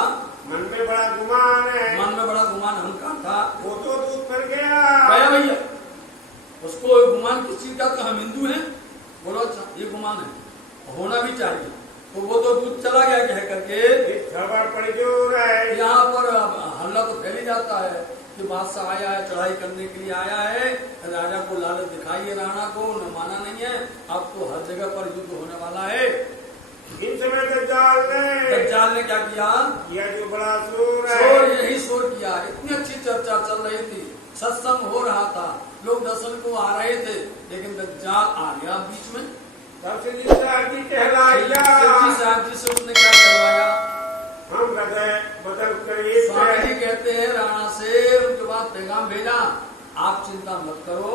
मन में बड़ा गुमान है, मन में बड़ा गुमान अहंकार था, वो तो दूध पर गया भैया, उसको गुमान किस चीज का, हम हिंदू हैं, बोलो अच्छा ये गुमान है, होना भी चाहिए, तो वो तो दूध चला गया कह करके, खबर पड़ी जो है, यहाँ पर हल्ला तो फैल जाता है कि बादशाह आया है, चढ़ाई करने के लिए आया है, राजा को लालच दिखाई है, राणा को न माना नहीं है, अब तो हर जगह पर युद्ध होने वाला है। इन समय दज्जाल ने क्या किया, जो बड़ा शोर है, शोर यही शोर किया, इतनी अच्छी चर्चा चल रही थी, सत्संग हो रहा था, लोग दर्शन को आ रहे थे, लेकिन दज्जाल आ गया बीच में। जी साहब जी से उसने क्या कहवाया, हम हृदय बदल कर एक स्वामी जी कहते हैं राणा से उनके बाद पैगाम भेजा, आप चिंता मत करो,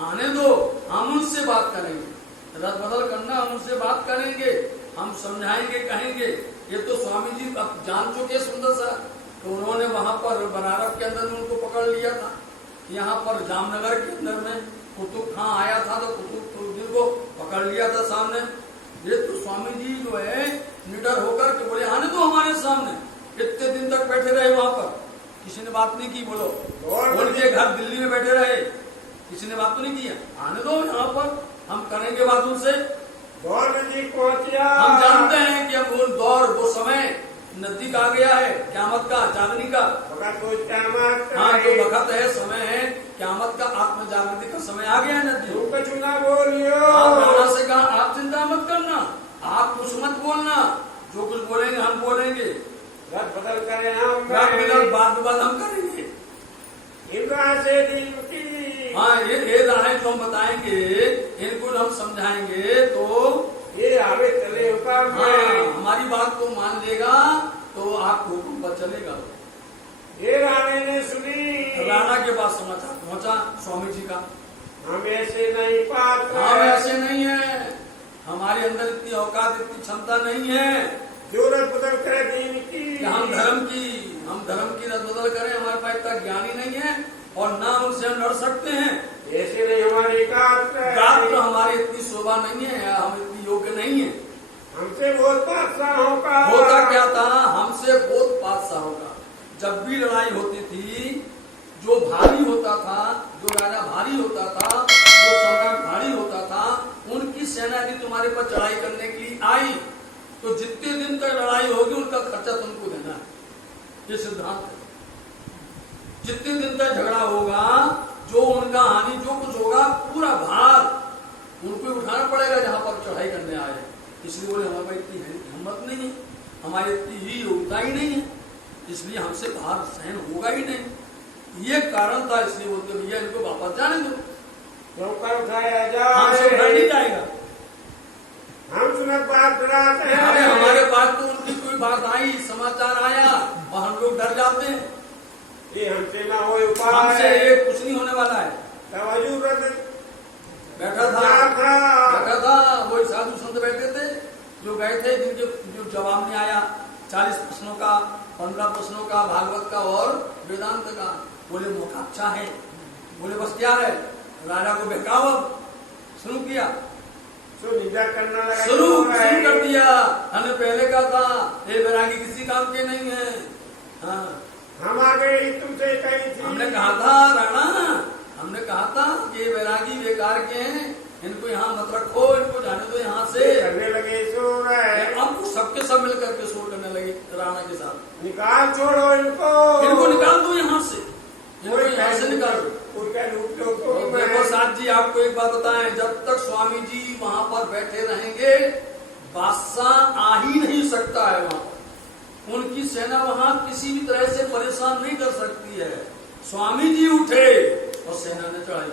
आने दो, हम उनसे बात करेंगे, रद बदल करना, हम उनसे बात करेंगे, हम समझाएंगे, कहेंगे। ये तो स्वामी जी अब जान चुके सुंदर सा, तो उन्होंने वहां पर बनारस के अंदर में उनको पकड़ लिया था। यहाँ पर जामनगर के अंदर में कुतुब खां आया था, तो कुतुब को पकड़ लिया था सामने। ये तो स्वामी जी जो है निडर होकर के बोले आने दो हमारे सामने, इतने दिन तक बैठे रहे वहां पर, किसी ने बात नहीं की। बोलो, उनके घर दिल्ली में बैठे रहे, किसी ने बात तो नहीं किया, आने दो यहाँ पर, हम करेंगे बात उनसे। दौर नजदीक पहुंच गया। हम जानते हैं कि अब वो दौर, वो समय नजदीक आ गया है क़यामत का, जागने का। वक्त तो क़यामत हाँ, जो वक्त है, समय है क़यामत का, आत्म जागृति का समय आ गया है नजदीक। झूठ चुना बोलियो। आप राणा से कहा आप चिंता मत करना, आप कुछ मत बोलना, जो कुछ बोलेंगे हम बोलेंगे, रद बदल करें हम, बात विवाद हम करेंगे। इब्राहिम से दिन की हाँ, ये राय जो हम बताएंगे, इनको हम समझाएंगे, तो ये आगे चले हुक्म हाँ, हमारी बात को मान लेगा तो आपको हुक्म पर चलेगा। ये रानी ने सुनी, राणा के पास समाचार पहुंचा स्वामी जी का, हम ऐसे नहीं पाते, हम ऐसे नहीं है, हमारे अंदर इतनी औकात, इतनी क्षमता नहीं है जो रद बदल करे दिन की, कि हम धर्म की रद बदल करें। हमारे पास इतना ज्ञान ही नहीं है, और ना उनसे हम लड़ सकते हैं। ऐसे नहीं हमारी बात तो हमारी इतनी शोभा नहीं है, हम इतनी योग्य नहीं है। हमसे बहुत बादशाहों का होता क्या था, हमसे बहुत बादशाहों का। जब भी लड़ाई होती थी, जो भारी होता था, जो राजा भारी होता था, जो सम्राट भारी होता था, उनकी सेना यदि तुम्हारे पर चढ़ाई करने के लिए आई, तो जितने दिन तक लड़ाई होगी उनका खर्चा तुमको देना है, ये सिद्धांत है। जितने दिन तक झगड़ा होगा, जो उनका हानि, जो कुछ होगा, पूरा भार उनको उठाना पड़ेगा जहां पर चढ़ाई करने आए। इसलिए बोले हमारे पास इतनी हिम्मत नहीं है, हमारी इतनी ही योग्यता ही नहीं है, इसलिए हमसे भार सहन होगा ही नहीं। ये कारण था, इसलिए बोलते भैया इनको वापस जाने दो, नौकर उठाया हमसे उठाया नहीं जाएगा। हम सुनत बात डराते हैं। अरे हमारे पास तो उनकी कोई बात आई, समाचार आया, और हम लोग डर जाते हैं। ये हमसे ना हो उपाय, हमसे ये कुछ नहीं होने वाला है। तवज्जो रद बैठा था, वही साधु संत बैठे थे, जो गए थे, जिनके जो जवाब नहीं आया 40 प्रश्नों का, 15 प्रश्नों का, भागवत का और वेदांत का। बोले मौका अच्छा है, बोले बस क्या है, राजा को बहकाओ। शुरू किया, निंदा करना लगा, शुरू कर दिया। हमने पहले कहा था ये वैरागी किसी काम के नहीं है। हाँ, हम आ गए तुमसे कही थी, हमने कहा था राणा, हमने कहा था कि ये वैरागी बेकार के हैं, इनको यहाँ मत रखो, इनको जाने दो यहाँ से। करने लगे शोर है, अब सबके सब मिल करके शोर करने लगे राणा के साथ, निकाल छोड़ो इनको निकाल दो यहाँ से, इनको यहाँ से निकाल दो। लूट लो तो देखो साथ जी, आपको एक बात बताएं, जब तक स्वामी जी वहां पर बैठे रहेंगे, बादशाह आ ही नहीं सकता है वहां पर। उनकी सेना वहां किसी भी तरह से परेशान नहीं कर सकती है। स्वामी जी उठे और सेना ने चढ़ाई।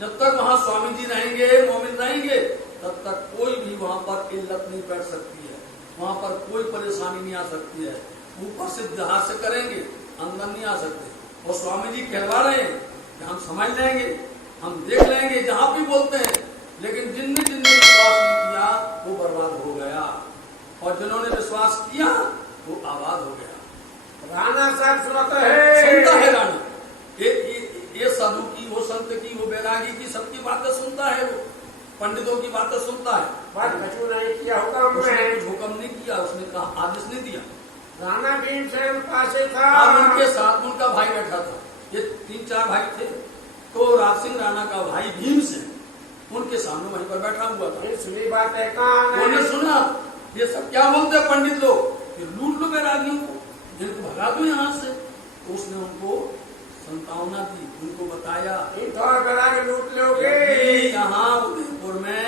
जब तक वहां स्वामी जी रहेंगे, मोमिन रहेंगे, तब तक कोई भी वहां पर इल्लत नहीं बैठ सकती है, वहां पर कोई परेशानी नहीं आ सकती है। ऊपर से हाथ से करेंगे, अंदर नहीं आ सकते। और स्वामी जी कहवा रहे हैं कि हम समझ लेंगे, हम देख लेंगे, जहां भी बोलते हैं। लेकिन जिनने विश्वास नहीं किया वो बर्बाद हो गया, और जिन्होंने विश्वास किया वो आबाद हो गया। राणा साहब सुनता है, सुनता है राणा, ये साधु की, वो संत की, वो बैरागी की, सबकी बातें सुनता है, वो पंडितों की बातें सुनता है। बात कछु नहीं किया, हुक्म उसने में कुछ हुक्म नहीं किया, उसने कहा आदेश नहीं दिया। राणा भीमसेन पासे था, और उनके साथ उनका भाई बैठा था, ये 3-4 भाई थे। तो राज सिंह राणा का भाई भीमसेन उनके सामने वहीं पर बैठा हुआ था। ये सुनी बात है, कहाँ उन्होंने सुना ये सब क्या बोलते हैं पंडित लोग, ये लूट लो बैरागियों को, जिनको भगा दो यहाँ से। तो उसने उनको संतावना दी, उनको बताया बैरागी लूट लोगे, यहाँ उदयपुर में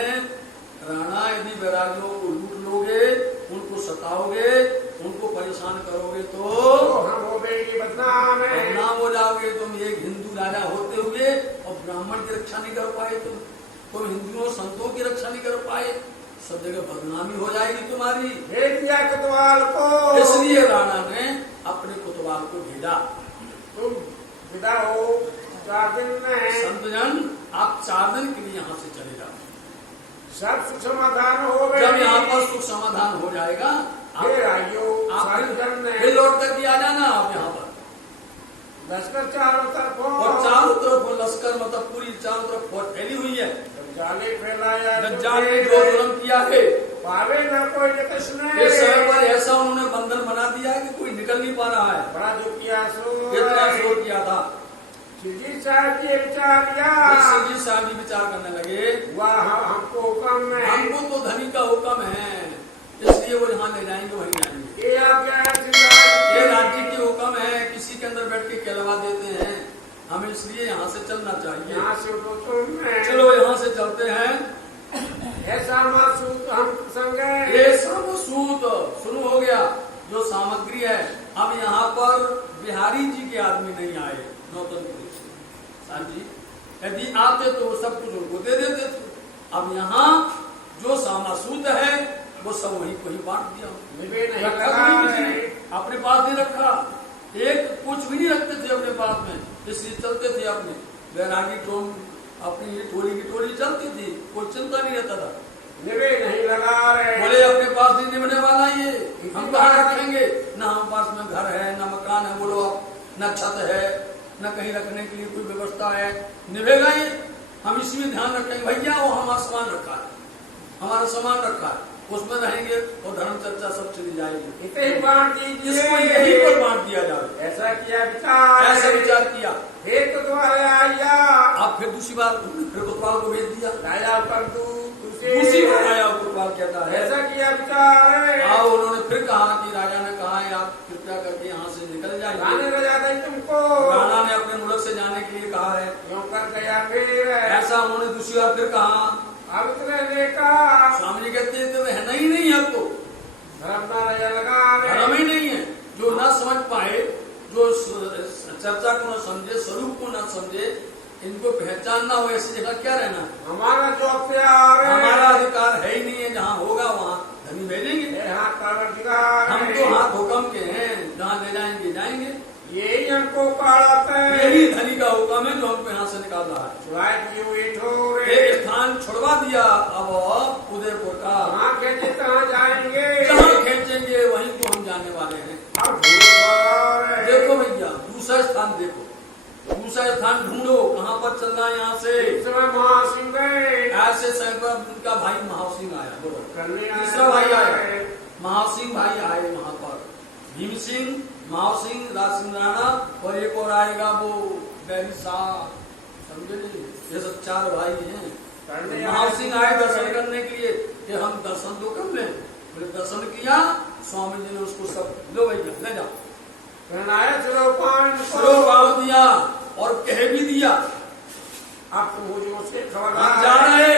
राणा यदि बैरागियों को लूट लोगे, उनको सताओगे, उनको परेशान करोगे तो हम हो गए बदनाम है, बदनाम हो जाओगे। तुम एक हिंदू राजा होते हुए और ब्राह्मण की रक्षा नहीं कर पाए, तुम हिंदुओं संतों की रक्षा नहीं कर पाए, सब जगह बदनामी हो जाएगी तुम्हारी। भेज दिया कोतवाल को। इसलिए राणा ने अपने कोतवाल को भेजा। तुम विदा हो 4 दिन में। संतजन आप 4 दिन के लिए यहाँ से चले जाओ। सब सुख समाधान हो गए। जब यहाँ पर सुख समाधान हो जाएगा फिर आइयो आप संतजन ने। फिर लौट करके आ जाना आप यहाँ पर। लश्कर चारों तरफ हो। और चारों तरफ लश्कर मतलब पूरी चारों तरफ फौज फैली हुई है। दज्जाले फैलाया। दज्जाल ने जो जुल्म किया है पावे न कोई निकश ने। इस समय पर ऐसा उन्होंने बंधन बना दिया है कि कोई निकल नहीं पा रहा है। बड़ा जो किया सो कितना शोर किया था। शिवजी साहब जी विचार किया। शिवजी साहब जी विचार करने लगे वाह हमको हुक्म है। हमको तो धनी का हुक्म है, इसलिए वो जहाँ ले जाएंगे वहीं जाएंगे। ये आप क्या है? ये राज्य की हुक्म है, किसी के अंदर बैठ के कहलवा देते हैं, हमें इसलिए यहाँ से चलना चाहिए। यहाँ से उठो तुम। चलो यहाँ से चलते हैं। ऐसा मासूद हम संग है। ये सब सूत शुरू हो गया। जो सामग्री है अब यहाँ पर बिहारी जी के आदमी नहीं आए, नौतन साहब जी यदि आते तो वो सब कुछ उनको दे देते थे। अब यहाँ जो सामासूद है वो सब वहीं को ही बांट दिया। रखा भी नहीं किसी ने, अपने पास नहीं रखा। एक कुछ भी नहीं रखते थे अपने पास में, इसलिए चलते थे अपने बैरागी टोम अपनी टोली की टोली चलती थी, कोई चिंता नहीं रहता था। निवे नहीं लगा रहे। बोले अपने पास नहीं निभने वाला ये, हम कहाँ रखेंगे? न हम पास में घर है, न मकान है, बोलो न छत है, न कहीं रखने के लिए कोई व्यवस्था है, निभेगा ये? हम इसमें ध्यान रखेंगे भैया वो हमारा सामान रखा है, हमारा सामान रखा है, उसमें रहेंगे और धर्म चर्चा सब चली जाएगी। इतने ही बांट दीजिए। इसको यहीं पर बांट दिया जाए। ऐसा किया विचार। ऐसा विचार किया। एक द्वारे आया। आप फिर दूसरी बार फिर कोतवाल को भेज दिया। राजा पर दूसरी बार आया कोतवाल कहता है ऐसा किया विचार। आओ उन्होंने फिर कहा कि राजा ने कहा है आप कृपया करके यहाँ से निकल जाइए। रानी रजा नहीं तुमको। राणा ने अपने मुल्क से जाने के लिए कहा है। क्यों कर गया फिर? ऐसा उन्होंने दूसरी बार फिर कहा। अब इतने का स्वामी जी कहते हैं तो रहना ही नहीं है आपको, धर्म ना रजा लगा रहे। धर्म ही नहीं है। जो ना समझ पाए, जो चर्चा को न समझे, स्वरूप को न समझे, इनको पहचान ना हो, ऐसी जगह क्या रहना है? हमारा जो अख्तियार है, हमारा अधिकार है ही नहीं है। जहाँ होगा वहाँ धनी भेजेंगे। हम तो हाथ हुक्म के हैं, जहाँ ले जाएंगे जाएंगे। यही हमको काढ़ाते हैं। यही धनी का हुक्म है जो हमको यहाँ से निकाल रहा है। छुड़ाए दिए हुए ठोरे। एक स्थान छुड़वा दिया अब उदयपुर का। कहाँ खेचे कहाँ जाएंगे? जहाँ खेचेंगे वहीं को हम जाने वाले हैं। अब भूल देखो भैया दूसरा स्थान देखो, दूसरा स्थान ढूंढो, कहाँ पर चलना है यहाँ से। इस समय महासिंह गए। ऐसे समय पर उनका भाई महासिंह आया। बोलो करने आए। तीसरा भाई आया, महासिंह भाई आए वहाँ पर। भीम सिंह, महासिंह, राजसिंह राणा और एक और आएगा वो बैरी साहब, समझे नहीं? ये सब 4 भाई हैं। महासिंह आए दर्शन करने के लिए कि हम दर्शन तो कर लें। बोले दर्शन किया, स्वामी जी ने उसको सब लो भैया ले जाओ, स्वरूप दिया और कह भी दिया आप मुझे उसके हम जा रहे।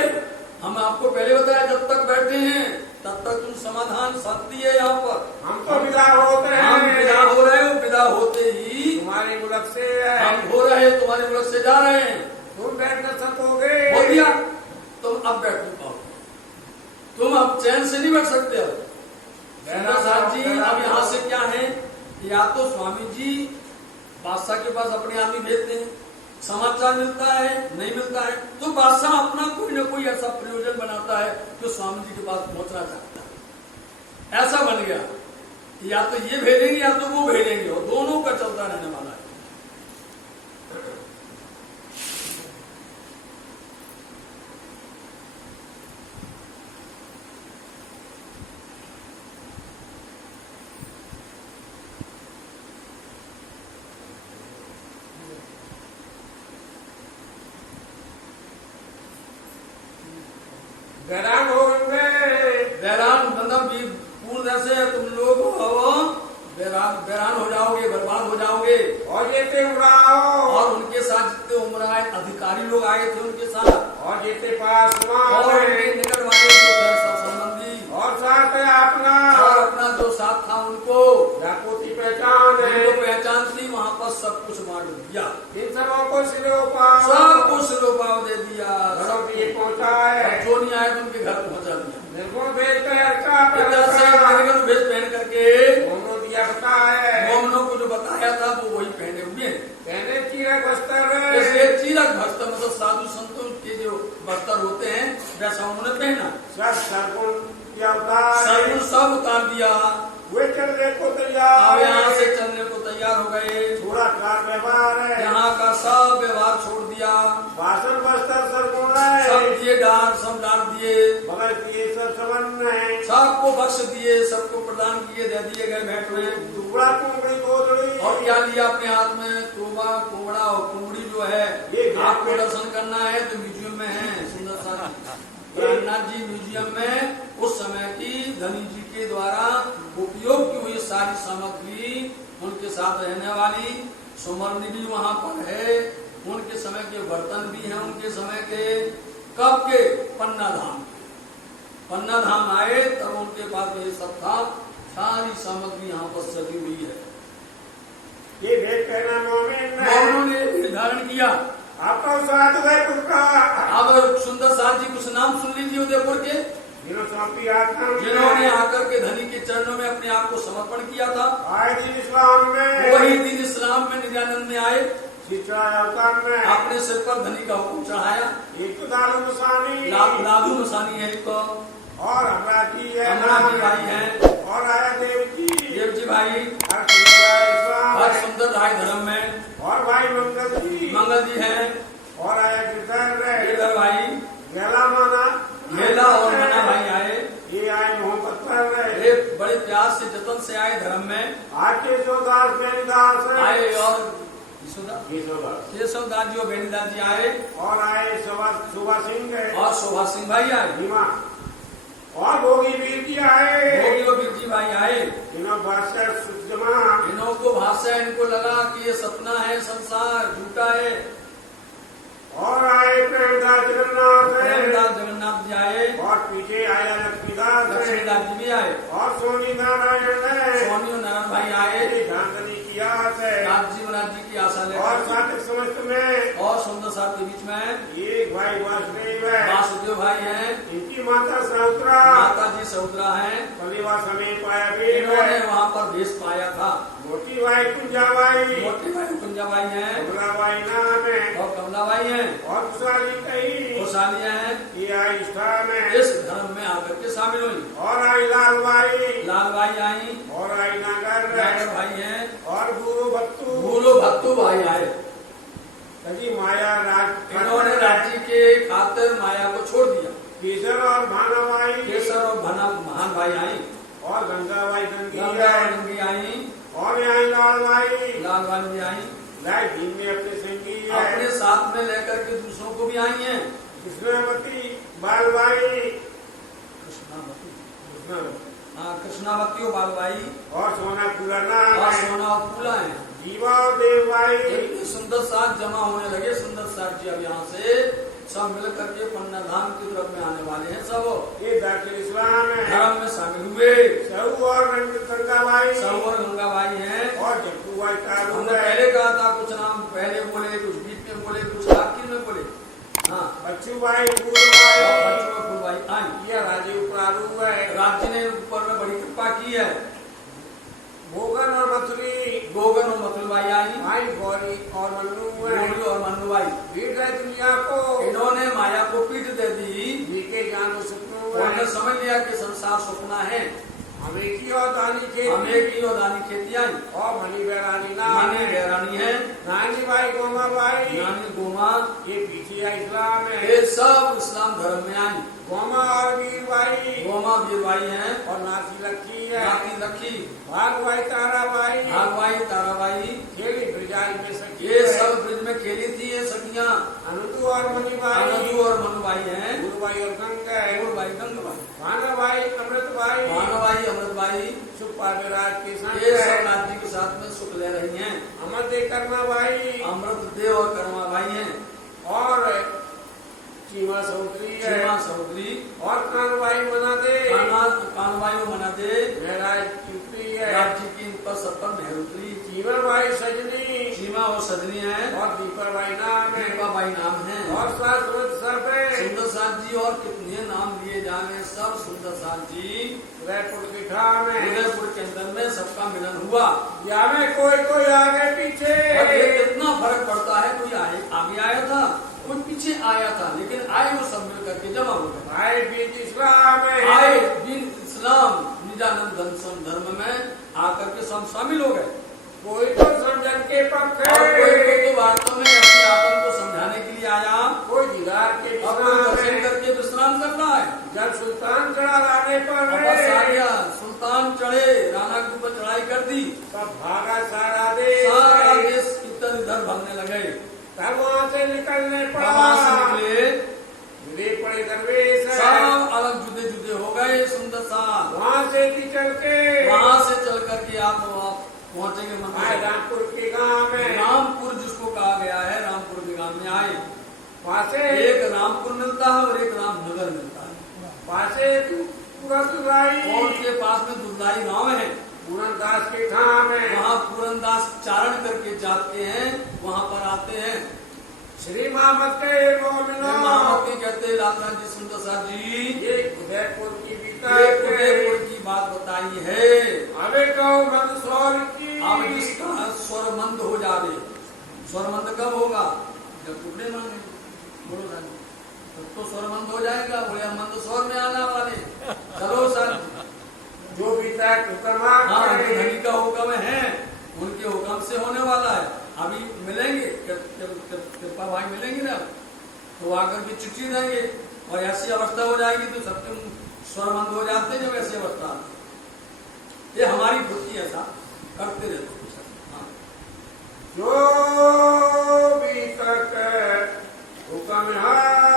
हम आपको पहले बताया जब तक बैठे हैं तब तक तुम समाधान शांति है यहाँ पर। हम तो विदा होते हैं। हम विदा हो रहे हो, विदा होते ही तुम्हारे मुल्क से हम हो रहे हैं, तुम्हारे मुल्क से जा रहे हैं। तुम बैठकर सकोगे। हो गया, तुम अब बैठ नहीं पाओगे, तुम अब चैन से नहीं बैठ सकते। अब साहब जी अब यहाँ से क्या है, या तो स्वामी जी बादशाह के पास अपने आदमी भेजते हैं, समाचार मिलता है, नहीं मिलता है तो बादशाह अपना कोई ना कोई ऐसा प्रयोजन बनाता है जो स्वामी जी के पास पहुंचना चाहता है। ऐसा बन गया, या तो ये भेजेंगे या तो वो भेजेंगे, और दोनों का चलता रहने वाला है। हैरान हो गए। बैरान मतलब पूर्ण से तुम लोग बैरान हो जाओगे, बर्बाद हो जाओगे। और जेते उड़ाओ। और उनके साथ जितने उम्र अधिकारी लोग आए थे उनके साथ, और जेते पास और उनके निकट वाले जो संबंधी, और साथ है अपना, और अपना जो साथ था उनको जापोती पहचान है, उनको पहचान थी, वहाँ पर सब कुछ बांट दिया। इन सबों को सिरोपाव, सब कुछ सिरोपाव दे दिया, घरों के पहुँचाए। जो नहीं आए तो उनके घर पहुँचा दिया। इनको भेज तैयार का इधर से मेरे भेज पहन करके मोमो दिया बताया मोमनों को जो बताया था वो वही पहने हुए हैं। कहने चीरक वस्त्र इसलिए चीरक वस्त्र मतलब साधु संतों के जो वस्त्र होते हैं वैसा उन्होंने पहना। सब सरगुण के अवतार सरगुण सब उतार दिया। वे चलने को अब तैयार यहाँ से चलने को तैयार हो गए। थोड़ा कार व्यवहार है यहाँ का सब व्यवहार छोड़ दिया। भाषण वस्त्र सरगुण है सब दिए डार, सब डार दिए, मगर ये सब संबंध है सबको बख्श दिए, सबको प्रदान किए, दे दिए गए भेंट में। टुकड़ा कुमड़ी गोदड़ी और क्या लिया अपने हाथ में? तोबा, कुमड़ा और कुमड़ी जो है ये आपको दर्शन करना है तो म्यूजियम में है। सुंदर सा प्राणनाथ जी म्यूजियम में उस समय की धनी जी के द्वारा उपयोग की हुई सारी सामग्री, उनके साथ रहने वाली सुमरनी भी वहाँ पर है, उनके समय के बर्तन भी हैं, उनके समय के कब के पन्ना धाम आए तब उनके पास ये सब था। सारी सामग्री यहाँ पर सजी हुई है। ये भेद कहना मोमिन मोमनों ने निर्धारण किया। आपका स्वाद है कुका अब सुंदर साथ जी कुछ नाम सुन लीजिए उदयपुर के, जिन्होंने आकर के धनी के चरणों में अपने आप को समर्पण किया था। आए दिन इस्लाम में वही दिन इस्लाम में नित्यानंद में आए, शिक्षा अवतार में अपने सिर पर धनी का हुक्म चढ़ाया। एक तो दारू मसानी लालू मसानी है एक, और हमरा जी है अमरा जी भाई है, और आया देव जी भाई, इस्लाम हर सुंदर राय धर्म में, और भाई मंगल जी हैं, और आया गिरधर भाई, गेला माना मेला और मना भाई आए। ये आए मोहब्बत पर ये बड़े प्यार से जतन से आए धर्म में। आज केशवदास बेनीदास आए और केशवदास दास जी और बेनीदास जी आए, और आए शोभा सिंह और शोभा सिंह भाई आए, भीमा और भोगी वीर जी आए, भोगी और वीर जी भाई आए। इन्हों भाषा जमा इन्हों को भाषा इनको लगा कि ये सपना है, संसार झूठा है। और आए प्रेमदास जगन्नाथ जी आए, और पीछे आया लक्ष्मीदास लक्ष्मीदास जी भी आए, और सोनी नारायण सोनी और नारायण भाई आए। झांकनी की आस है राज जी की आशा और लेकर, सातक समस्त में और सुंदर साहब के बीच में एक भाई वासुदेव है, वासुदेव भाई हैं, इनकी माता सहुद्रा माता जी सहुद्रा हैं। परिवार समेत पाया भी इन्होंने वहाँ पर भेष पाया था। मोटी भाई कुंजाबाई मोटी भाई कुंजाबाई हैं, कमलाबाई नाम है, और कमलाबाई हैं, और खुशहाली कही खुशहालियाँ हैं। ये आई स्थान है इस धर्म में आकर के शामिल हुई। और आई लालबाई लालबाई आई, और आई नागर नागर भाई हैं, और गुरु भक्तु भूलो भक्तू भाई आए। कभी माया राज इन्होंने राज्य के खातिर माया को छोड़ दिया। केसर और भानाबाई केसर और महान भाई आई, और गंगाबाई गंगा और गंगी आई, और यहाँ लालबाई लालबाई भी आई। लाल दिन में अपने संगी अपने साथ में लेकर के दूसरों को भी आई हैं। कृष्णावती बालबाई कृष्णावती और बालबाई, और सोना पुराना और सोना और फूला है। जीवा और देवबाई इतने सुंदर साथ जमा होने लगे। सुंदर साथ जी अब यहाँ से सब मिल करके पन्ना धाम की तरफ में आने वाले हैं। सब ये दाखिल इस्लाम है धर्म में शामिल हुए। सहू और गंगाबाई सब और गंगाबाई हैं, और जग्गूबाई कारू हमने है, पहले कहा था कुछ नाम पहले बोले, कुछ बीच में बोले, कुछ आखिर में बोले। हाँ, बच्चूबाई और फूलबाई बच्चों में फूलबाई आई। ये राजीव प्रारू है, राज्य ने ऊपर में बड़ी कृपा की है। भोगन और मथुरी गोगन और मथुरबाई आई, भाई गौरी और मन्नू है, गोरी और मन्नूबाई। भीड़ है दुनिया को इन्होंने माया को पीठ दे दी। जीके जानो सपनों उन्होंने है, समझ लिया कि संसार सपना है। हमें की और दानी खेती हमें की और दानी खेती आई। और मनी बैरानी नाम मानी है, गैरानी है, नानी भाई गोमा भाई नानी गोमा, ये पीछे है इस्लाम है, ये सब इस्लाम धर्म में आई। गोमा और वीर भाई गोमा वीरबाई हैं, और नासी लक्की है, नाती लखी, भाग भाई तारा भाई भागबाई, ताराबाई, खेली ब्रजाई में सखी ये है, सब ब्रिज में खेली थी ये सखियां। अनुदु और मनी भाई आनंदू और मनुबाई हैं, गुरुबाई और गंगा है, भाई गंगबाई, भाना भाई अमृत भाई भानुबाई, अमृतबाई, सुखपाल राज के संग ये सब है, राज्य के साथ में सुख ले रही हैं। अमर दे करना भाई अमृत देव और कर्मा भाई हैं। और चीमा समुद्री है चीमा समुद्री और कानवाई बना दे कानवायु मना दे महराज चुपी है राज्य की ऊपर सब पर मेहरुत्री चीमा भाई सजनी चीमा और सजनी है और दीपर भाई नाम है दीपा बाई नाम है और शाश्वत सर पे सुंदर साथ जी और कितने नाम लिए जाने सब सुंदर साथ जी उदयपुर की ठाम है उदयपुर के अंदर में सबका मिलन हुआ या में कोई आगे पीछे और ये कितना फर्क पड़ता है कोई आगे आया था कोई पीछे आया था लेकिन आए वो सब मिल करके जमा हो गए भाई बीच इस्लाम है आए दिन इस्लाम निजानंद धर्म में आकर के सब शामिल हो गए कोई तो समझन के पक्ष और कोई है तो वास्तव में अपने आत्म को समझाने के लिए आया कोई दीदार के और कोई विश्राम दर्शन है करके विश्राम कर रहा है जब सुल्तान चढ़ा लाने पर और बस आ गया सुल्तान चढ़े राणा के ऊपर चढ़ाई कर दी तब भागा सारा देश सारा देश इधर इधर भागने लगे तब वहाँ से निकलने पड़ा वहां से निकले जुदे पड़े दरवेश है सब अलग जुदे जुदे हो गए सुंदर सा वहाँ से भी चल के वहां से चल करके आप पहुंचेंगे आए मंदिर रामपुर के गांव में रामपुर जिसको कहा गया है रामपुर के गांव में आए वहाँ से एक रामपुर मिलता है और एक रामनगर मिलता है वहाँ से पूरा दुलाई और उसके पास में दुर्दाई गांव है पूरनदास के ठाम है वहाँ पूरनदास चारण करके जाते हैं वहाँ पर आते हैं श्री मोहम्मद के मोमिनो महामती कहते लालनाथ जी सुंदर सा जी ये उदयपुर की ये विकास उदयपुर की बात बताई है हमें कहो मत सौर की अब जिसका स्वर मंद हो जावे स्वर मंद कब होगा जब टुकड़े मांगे बोलो साहब तब तो स्वर मंद हो जाएगा बोले हम मंद स्वर में आना वाले चलो सर जो भी तक हुक्म हाँ धनी का हुक्म है उनके हुक्म से होने वाला है अभी मिलेंगे कृपा भाई मिलेंगे ना तो आकर के चिट्ठी देंगे और ऐसी अवस्था हो जाएगी तो सबके स्वर मंद हो जाते हैं जब ऐसी अवस्था आती है। ये हमारी वृत्ति ऐसा करते रहते हाँ। जो भी तक हुक्म है